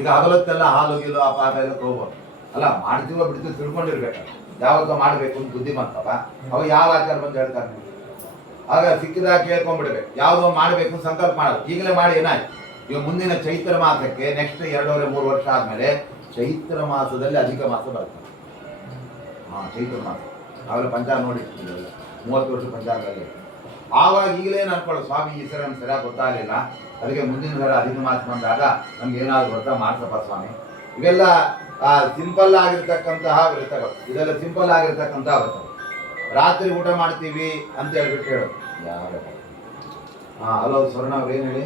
ಈಗ ಹಗಲತ್ತೆಲ್ಲ ಹಾಲು ಗೀಲು ಆ ಪಾಕ ಎಲ್ಲ ತಗೋಬೋದು ಅಲ್ಲ, ಮಾಡ್ತೀವೋ ಬಿಡ್ತೀವಿ ತಿಳ್ಕೊಂಡಿರ್ಬೇಕು. ಯಾವತ್ತೋ ಮಾಡಬೇಕು ಅಂತ ಬುದ್ಧಿ ಬಂತವ, ಅವಾಗ ಯಾವ ಆಚಾರ ಬಂದು ಹೇಳ್ತಾರೆ. ಆಗ ಸಿಕ್ಕಿದಾಗ ಕೇಳ್ಕೊಂಡ್ಬಿಡ್ಬೇಕು, ಯಾವುದೋ ಮಾಡಬೇಕು ಸಂಕಲ್ಪ ಮಾಡೋದು. ಈಗಲೇ ಮಾಡಿ ಏನಾಯ್ತು, ಈಗ ಮುಂದಿನ ಚೈತ್ರ ಮಾಸಕ್ಕೆ ನೆಕ್ಸ್ಟ್ 2.5-3 ವರ್ಷ ಆದ್ಮೇಲೆ ಚೈತ್ರ ಮಾಸದಲ್ಲಿ ಅಧಿಕ ಮಾಸ ಬರ್ತದೆ. ಚೈತ್ರ ಮಾಸ ನಾವೆಲ್ಲ ಪಂಚಾಂಗ ನೋಡಿರ್ತೀವಿ, 30 ವರ್ಷ ಪಂಚಾಂಗದಲ್ಲಿ. ಆವಾಗ ಈಗಲೇ ಅನ್ಕೊಳ್ಳೋ, ಸ್ವಾಮಿ ಈ ಸರಿ ನಮ್ಗೆ ಸರಿಯಾಗಿ ಗೊತ್ತಾಗಲಿಲ್ಲ, ಅದಕ್ಕೆ ಮುಂದಿನ ಸಲ ಅಧಿಕ ಮಾಸ ಬಂದಾಗ ನಮ್ಗೆ ಏನಾದ್ರು ವ್ರತ ಮಾಡ್ಸಪ್ಪ ಸ್ವಾಮಿ. ಇವೆಲ್ಲ ಸಿಂಪಲ್ ಆಗಿರ್ತಕ್ಕಂತಹ ವ್ರತಗಳು, ಇದೆಲ್ಲ ಸಿಂಪಲ್ ಆಗಿರ್ತಕ್ಕಂತಹ ವ್ರತಗಳು. ರಾತ್ರಿ ಊಟ ಮಾಡ್ತೀವಿ ಅಂತ ಹೇಳ್ಬಿಟ್ಟು ಹೇಳೋದು ಯಾರು. ಹಲೋ ಸ್ವರ್ಣ ಅವ್ರು ಏನು ಹೇಳಿ,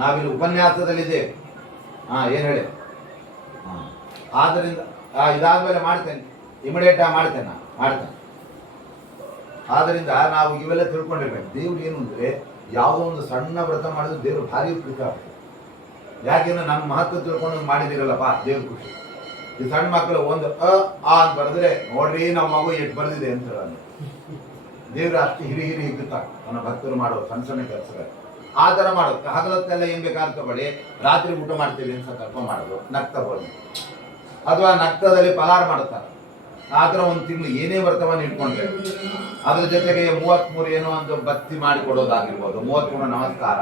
ನಾವಿಲ್ಲಿ ಉಪನ್ಯಾಸದಲ್ಲಿದ್ದೇವೆ. ಏನು ಹೇಳಿ. ಆದ್ದರಿಂದ ಇದಾದ್ಮೇಲೆ ಮಾಡ್ತೇನೆ, ಇಮಿಡಿಯೇಟ್ ಮಾಡ್ತೇನೆ. ಆದ್ದರಿಂದ ನಾವು ಇವೆಲ್ಲ ತಿಳ್ಕೊಂಡಿರ್ಬೇಕು. ದೇವ್ರು ಏನು ಅಂದ್ರೆ ಯಾವುದೋ ಒಂದು ಸಣ್ಣ ವ್ರತ ಮಾಡಿದ್ರು ದೇವ್ರು ಭಾರಿ ಪ್ರೀತಿ ಆಗ್ತದೆ. ಯಾಕೆಂದ್ರೆ ನನ್ನ ಮಹತ್ವ ತಿಳ್ಕೊಂಡು ಮಾಡಿದಿರಲ್ಲಪ್ಪ, ದೇವ್ರ ಖುಷಿ. ಈ ಸಣ್ಣ ಮಕ್ಕಳು ಒಂದು ಅಂತ ಬರೆದ್ರೆ ನೋಡ್ರಿ ನಮ್ಮ ಮಗು ಎಷ್ಟು ಬರೆದಿದೆ ಅಂತ ಹೇಳೋದು. ದೇವ್ರು ಅಷ್ಟು ಹಿರಿ ಇದ್ದುತ್ತಾ ನನ್ನ ಭಕ್ತರು ಮಾಡೋ ಸಣ್ಣ ಸಣ್ಣ ಕೆಲಸಗಳು ಆ ಥರ ಮಾಡೋದು. ಹಗಲತ್ತೆಲ್ಲ ಏನ್ ಬೇಕಾದ್ರೆ ತಗೊಳ್ಳಿ, ರಾತ್ರಿ ಊಟ ಮಾಡ್ತೀವಿ ಅಂತ ಸಂಕಲ್ಪ ಮಾಡೋದು ನಕ್ತ ಭೋಜನ. ಅಥವಾ ನಕ್ತದಲ್ಲಿ ಫಲಾರ ಮಾಡುತ್ತಾರೆ. ಆ ಥರ ಒಂದು ತಿಂಗಳು ಏನೇ ವ್ರತವನ್ನು ಇಟ್ಕೊಂಡ್ರೆ ಅದ್ರ ಜೊತೆಗೆ 33 ಏನೋ ಒಂದು ಭಕ್ತಿ ಮಾಡಿ ಕೊಡೋದಾಗಿರ್ಬೋದು, 33 ನಮಸ್ಕಾರ,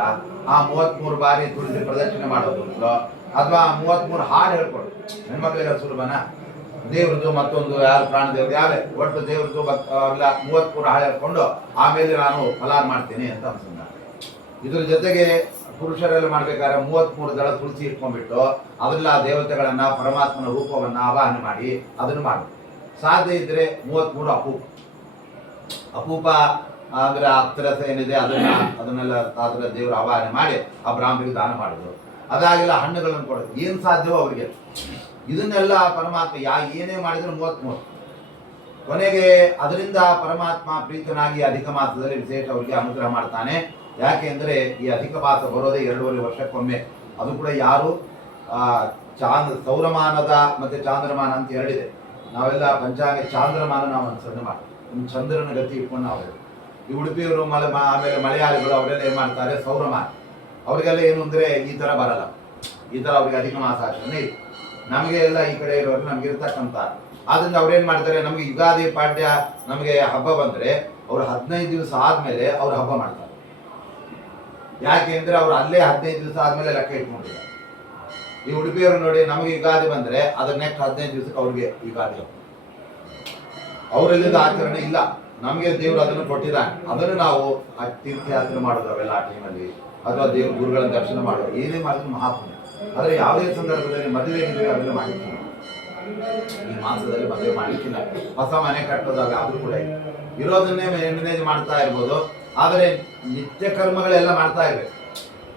ಆ 33 ಬಾರಿ ತುಳಸಿ ಪ್ರದಕ್ಷಿಣೆ ಮಾಡೋದು, ಅಥವಾ 33 ಹಾಡು ಹೇಳ್ಕೊಡೋದು. ಹೆಣ್ಮಕ್ಳಿಗೆ ಸುಲಭನ, ದೇವ್ರದ್ದು ಮತ್ತೊಂದು ಯಾರು ಪ್ರಾಣ ದೇವ್ರದ್ದು ಯಾವೇ ಒಟ್ಟು ದೇವ್ರದ್ದು ಎಲ್ಲ 33 ಹಾಡು ಹೇಳ್ಕೊಂಡು ಆಮೇಲೆ ನಾನು ಫಲಾರ ಮಾಡ್ತೀನಿ ಅಂತ ಅನ್ಸಂದ. ಇದ್ರ ಜೊತೆಗೆ ಪುರುಷರೆಲ್ಲ ಮಾಡ್ಬೇಕಾದ್ರೆ 33 ದಳ ತುಳಸಿ ಇಟ್ಕೊಂಡ್ಬಿಟ್ಟು ಅದ್ರಲ್ಲಿ ಆ ದೇವತೆಗಳನ್ನ ಪರಮಾತ್ಮನ ರೂಪವನ್ನ ಆವಾಹನೆ ಮಾಡಿ ಅದನ್ನು ಮಾಡೋದು. ಸಾಧ್ಯ ಇದ್ರೆ 33 ಅಪೂಪ ಅಂದ್ರೆ ಅಕ್ಷರಸ ಏನಿದೆ ಅದನ್ನೆಲ್ಲ ಅದರ ದೇವರ ಆವಾಹನೆ ಮಾಡಿ ಆ ಬ್ರಾಹ್ಮಣಿಗೆ ದಾನ ಮಾಡೋದು. ಅದಾಗಿಲ್ಲ ಹಣ್ಣುಗಳನ್ನು ಕೊಡೋದು, ಏನ್ ಸಾಧ್ಯವೋ ಅವ್ರಿಗೆ. ಇದನ್ನೆಲ್ಲ ಪರಮಾತ್ಮ ಏನೇ ಮಾಡಿದ್ರು 33. ಕೊನೆಗೆ ಅದರಿಂದ ಪರಮಾತ್ಮ ಪ್ರೀತನಾಗಿ ಅಧಿಕ ಮಾಸದಲ್ಲಿ ವಿಶೇಷ ಅವರಿಗೆ ಅನುಗ್ರಹ ಮಾಡ್ತಾನೆ. ಯಾಕೆ ಅಂದ್ರೆ ಈ ಅಧಿಕ ಮಾಸ ಬರೋದೇ 2.5 ವರ್ಷಕ್ಕೊಮ್ಮೆ. ಅದು ಕೂಡ ಯಾರು ಸೌರಮಾನದ ಮತ್ತೆ ಚಾಂದ್ರಮಾನ ಅಂತ ಎರಡಿದೆ. ನಾವೆಲ್ಲ ಪಂಚಾಂಗ ಚಾಂದ್ರಮಾನ ನಾವು ಅನುಸರಣೆ ಮಾಡ್ತೀವಿ. ಚಂದ್ರನ ಗತಿ ಇಟ್ಕೊಂಡು ನಾವು ಈ ಉಡುಪಿಯವರು ಆಮೇಲೆ ಮಲಯಾಳಿಗಳು ಅವರೆಲ್ಲ ಏನು ಮಾಡ್ತಾರೆ ಸೌರಮಾನ. ಅವರಿಗೆಲ್ಲ ಏನು ಅಂದರೆ ಈ ಥರ ಬರಲ್ಲ, ಈ ಥರ ಅವ್ರಿಗೆ ಅಧಿಕ ಮಾಸ ಆಚರಣೆ ಇದೆ. ನಮಗೆ ಎಲ್ಲ ಈ ಕಡೆ ಇರೋರು ನಮ್ಗೆ ಇರ್ತಕ್ಕಂಥ ಆದ್ರಿಂದ ಅವ್ರೇನು ಮಾಡ್ತಾರೆ, ನಮಗೆ ಯುಗಾದಿ ಪಾಡ್ಯ ನಮಗೆ ಹಬ್ಬ ಬಂದರೆ ಅವ್ರು 15 ದಿವಸ ಆದಮೇಲೆ ಅವ್ರು ಹಬ್ಬ ಮಾಡ್ತಾರೆ. ಯಾಕೆ ಅಂದರೆ ಅವ್ರು ಅಲ್ಲೇ 15 ದಿವಸ ಆದಮೇಲೆ ಲೆಕ್ಕ ಇಟ್ಕೊಂಡಿದ್ದಾರೆ. ಈ ಉಡುಪಿಯವರು ನೋಡಿ, ನಮಗೆ ಯುಗಾದಿ ಬಂದರೆ ಅದ್ರ ನೆಕ್ಸ್ಟ್ 15 ದಿವಸಕ್ಕೆ ಅವ್ರಿಗೆ ಯುಗಾದಿ ಹಬ್ಬ. ಅವರಲ್ಲಿಂದ ಆಚರಣೆ ಇಲ್ಲ, ನಮಗೆ ದೇವರು ಅದನ್ನು ಕೊಟ್ಟಿದ್ದಾನೆ. ಅದನ್ನು ನಾವು ಆ ತೀರ್ಥಯಾತ್ರೆ ಮಾಡೋದು ಅವೆಲ್ಲ ಆ ಟೈಮಲ್ಲಿ, ಅಥವಾ ದೇವ್ರ ಗುರುಗಳ ದರ್ಶನ ಮಾಡೋದು, ಏನೇ ಮಾಡಿದ್ರು ಮಹಾಪುಣ್ಯ. ಆದರೆ ಯಾವುದೇ ಸಂದರ್ಭದಲ್ಲಿ ಮದುವೆ ಅವೆಲ್ಲ ಮಾಡಿರ್ತೀವಿ, ಈ ಮಾಸದಲ್ಲಿ ಮದುವೆ ಮಾಡಲಿಕ್ಕಿಲ್ಲ. ಹೊಸ ಮನೆ ಕಟ್ಟೋದಾಗ ಆದ್ರೂ ಕೂಡ ಇರೋದನ್ನೇ ಮ್ಯಾನೇಜ್ ಮಾಡ್ತಾ ಇರ್ಬೋದು. ಆದರೆ ನಿತ್ಯ ಕರ್ಮಗಳೆಲ್ಲ ಮಾಡ್ತಾ ಇರ್ಬೇಕು.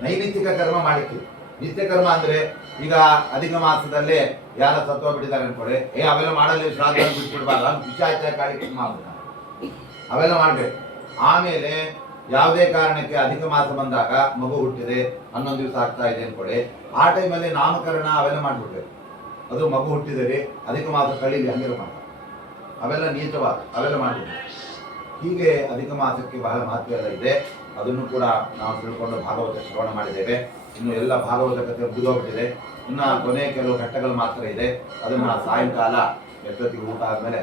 ನೈಮಿತ್ತಿಕ ಕರ್ಮ ಮಾಡಿರ್ತೀವಿ. ನಿತ್ಯ ಕರ್ಮ ಅಂದ್ರೆ ಈಗ ಅಧಿಕ ಮಾಸದಲ್ಲೇ ಯಾರ ಸತ್ವ ಬಿಟ್ಟಿದ್ದಾರೆ ಅನ್ಕೊಡಿ, ಅವೆಲ್ಲ ಮಾಡಲಿ, ಶ್ರಾದ್ದ ಬಿಟ್ಬಿಡ್ಬಾರ್ದು, ಪಿಶಾಚ ಕಾಳಿಕೆ ಮಾಡ್ತಾರೆ, ಅವೆಲ್ಲ ಮಾಡ್ಬೇಕು. ಆಮೇಲೆ ಯಾವುದೇ ಕಾರಣಕ್ಕೆ ಅಧಿಕ ಮಾಸ ಬಂದಾಗ ಮಗು ಹುಟ್ಟಿದೆ, 11 ದಿವಸ ಆಗ್ತಾ ಇದೆ ಅನ್ಕೊಡಿ, ಆ ಟೈಮಲ್ಲಿ ನಾಮಕರಣ ಅವೆಲ್ಲ ಮಾಡ್ಬಿಡ್ಬೇಕು. ಅದು ಮಗು ಹುಟ್ಟಿದರೆ ಅಧಿಕ ಮಾಸ ಕಳೀಲಿ ಹಂಗಿರೋ ಮಾಡ್ತಾರೆ, ಅವೆಲ್ಲ ನೀಚವಾದ ಅವೆಲ್ಲ ಮಾಡಬೇಕು. ಹೀಗೆ ಅಧಿಕ ಮಾಸಕ್ಕೆ ಬಹಳ ಮಹತ್ವ ಎಲ್ಲ ಇದೆ. ಅದನ್ನು ಕೂಡ ನಾವು ತಿಳ್ಕೊಂಡು ಭಾಗವತ ಶ್ರವಣ ಮಾಡಿದ್ದೇವೆ. ಇನ್ನು ಎಲ್ಲ ಭಾಗವತ ಕಥೆ ಮುಗಿದೋಗ್ಬಿಟ್ಟಿದೆ. ಇನ್ನು ಕೊನೆ ಕೆಲವು ಘಟ್ಟಗಳು ಮಾತ್ರ ಇದೆ. ಅದನ್ನು ಸಾಯಂಕಾಲ ಎಷ್ಟೊತ್ತಿಗೆ ಊಟ ಆದಮೇಲೆ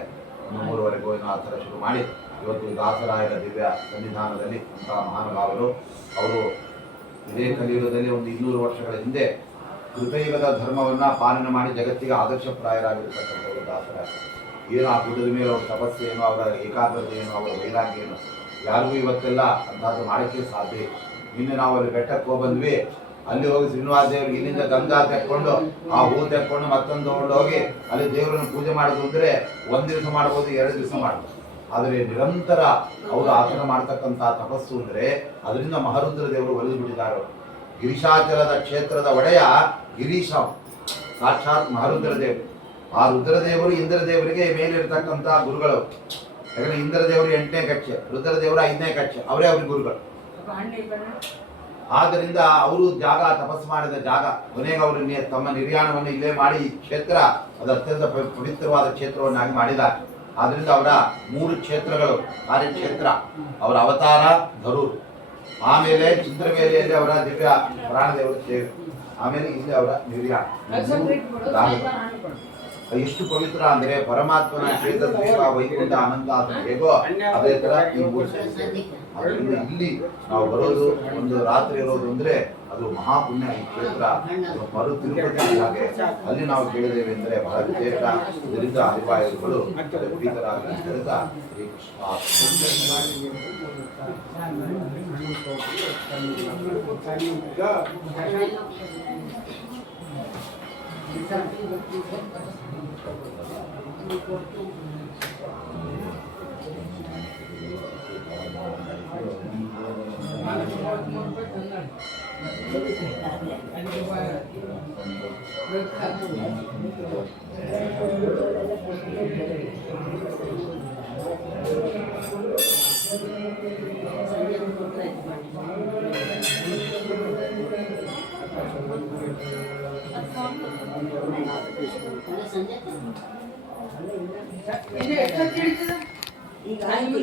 3:30 ಏನೋ ಆ ಥರ ಶುರು ಮಾಡಿ, ಇವತ್ತು ದಾಸರಾಯರ ದಿವ್ಯ ಸನ್ನಿಧಾನದಲ್ಲಿ ಅಂತಹ ಮಹಾನುಭಾವರು ಅವರು ಇದೇ ಕಲಿಯುಗದಲ್ಲಿ ಒಂದು 200 ವರ್ಷಗಳ ಹಿಂದೆ ಕೃತಯುಗದ ಧರ್ಮವನ್ನ ಪಾಲನೆ ಮಾಡಿ ಜಗತ್ತಿಗೆ ಆದರ್ಶಪ್ರಾಯರಾಗಿರ್ತಕ್ಕಂಥವ್ರು ದಾಸರಾಯ. ಏನು ಆ ಗುಡ್ಡದ ಮೇಲೆ ಅವ್ರ ತಪಸ್ಸೇನು, ಅವರ ಏಕಾಗ್ರತೆ ಏನು, ಅವರ ವೈರಾಗ್ಯ ಏನು, ಯಾರಿಗೂ ಇವತ್ತೆಲ್ಲ ಅಂತಹದ್ದು ಮಾಡೋಕ್ಕೆ ಸಾಧ್ಯ. ನಿನ್ನೆ ನಾವು ಅಲ್ಲಿ ಬೆಟ್ಟಕ್ಕೆ ಹೋಗ್ಬಂದ್ವಿ, ಅಲ್ಲಿ ಹೋಗಿ ಶ್ರೀನಿವಾಸ ದೇವ್ರಿಗೆ ಇಲ್ಲಿಂದ ಗಂಗಾ ತೆಕ್ಕೊಂಡು ಆ ಹೂ ತೆಕ್ಕೊಂಡು ಮತ್ತೊಂದು ತಗೊಂಡು ಹೋಗಿ ಅಲ್ಲಿ ದೇವರನ್ನು ಪೂಜೆ ಮಾಡೋದು ಅಂದರೆ 1 ದಿವಸ ಮಾಡ್ಬೋದು, 2 ದಿವಸ ಮಾಡ್ಬೋದು. ಆದರೆ ನಿರಂತರ ಅವರು ಆಸನ ಮಾಡ್ತಕ್ಕಂಥ ತಪಸ್ಸು ಅಂದರೆ ಅದರಿಂದ ಮಹಾರುದ್ರ ದೇವರು ಒಲಿದು ಬಿಟ್ಟಿದ್ದಾರೆ. ಗಿರಿಶಾಚಲದ ಕ್ಷೇತ್ರದ ಒಡೆಯ ಗಿರೀಶ ಸಾಕ್ಷಾತ್ ಮಹಾರುದ್ರ ದೇವರು. ಆ ರುದ್ರದೇವರು ಇಂದ್ರದೇವರಿಗೆ ಮೇಲಿರ್ತಕ್ಕಂಥ ಗುರುಗಳು. ಯಾಕಂದ್ರೆ ಇಂದ್ರದೇವರು 8ನೇ ಕಕ್ಷೆ, ರುದ್ರದೇವರು 5ನೇ ಕಕ್ಷೆ, ಅವರೇ ಅವ್ರಿಗೆ ಗುರುಗಳು. ಆದ್ದರಿಂದ ಅವರು ಜಾಗ ತಪಸ್ಸು ಮಾಡಿದ ಜಾಗ. ಕೊನೆಗೆ ಅವರು ತಮ್ಮ ನಿರ್ಯಾಣವನ್ನು ಇಲ್ಲೇ ಮಾಡಿ ಈ ಕ್ಷೇತ್ರ ಅದು ಅತ್ಯಂತ ಪವಿತ್ರವಾದ ಕ್ಷೇತ್ರವನ್ನಾಗಿ ಮಾಡಿದ್ದಾರೆ. ಆದ್ರಿಂದ ಅವರ 3 ಕ್ಷೇತ್ರಗಳು, ಕಾರ್ಯಕ್ಷೇತ್ರ, ಅವರ ಅವತಾರ ಧರೂರು, ಆಮೇಲೆ ಚಿತ್ರವೇಲಿಯಲ್ಲಿ ಅವರ ದಿವ್ಯ ಪ್ರಾಣದೇವರ ಸೇವೆ, ಆಮೇಲೆ ಇಲ್ಲಿ ಅವರ ನಿರ್ಯಾಣ. ಎಷ್ಟು ಪವಿತ್ರ ಅಂದ್ರೆ ಪರಮಾತ್ಮನ ಕ್ಷೇತ್ರ ವೈಕುಂಠ ಅನಂತ ಹೇಗೋ ಅದೇ ತರ ಈ ಅದರಿಂದ ಇಲ್ಲಿ ನಾವು ಬರೋದು, ಒಂದು ರಾತ್ರಿ ಇರೋದು ಅಂದ್ರೆ ಅದು ಮಹಾಪುಣ್ಯ. ಈ ಕ್ಷೇತ್ರ ಮರು ತಿರುಪತಿ ಹಾಗೆ ಅಲ್ಲಿ ನಾವು ಕೇಳಿದ್ದೇವೆ ಅಂದರೆ ಬಹಳ ವಿಶೇಷ. ಇದರಿಂದ ಹರಿವಾಯುಗಳು ಪ್ರೀತರಾಗಿ ಹೇಳ್ತಾ ಶ್ರೀ ಸಂಜೆ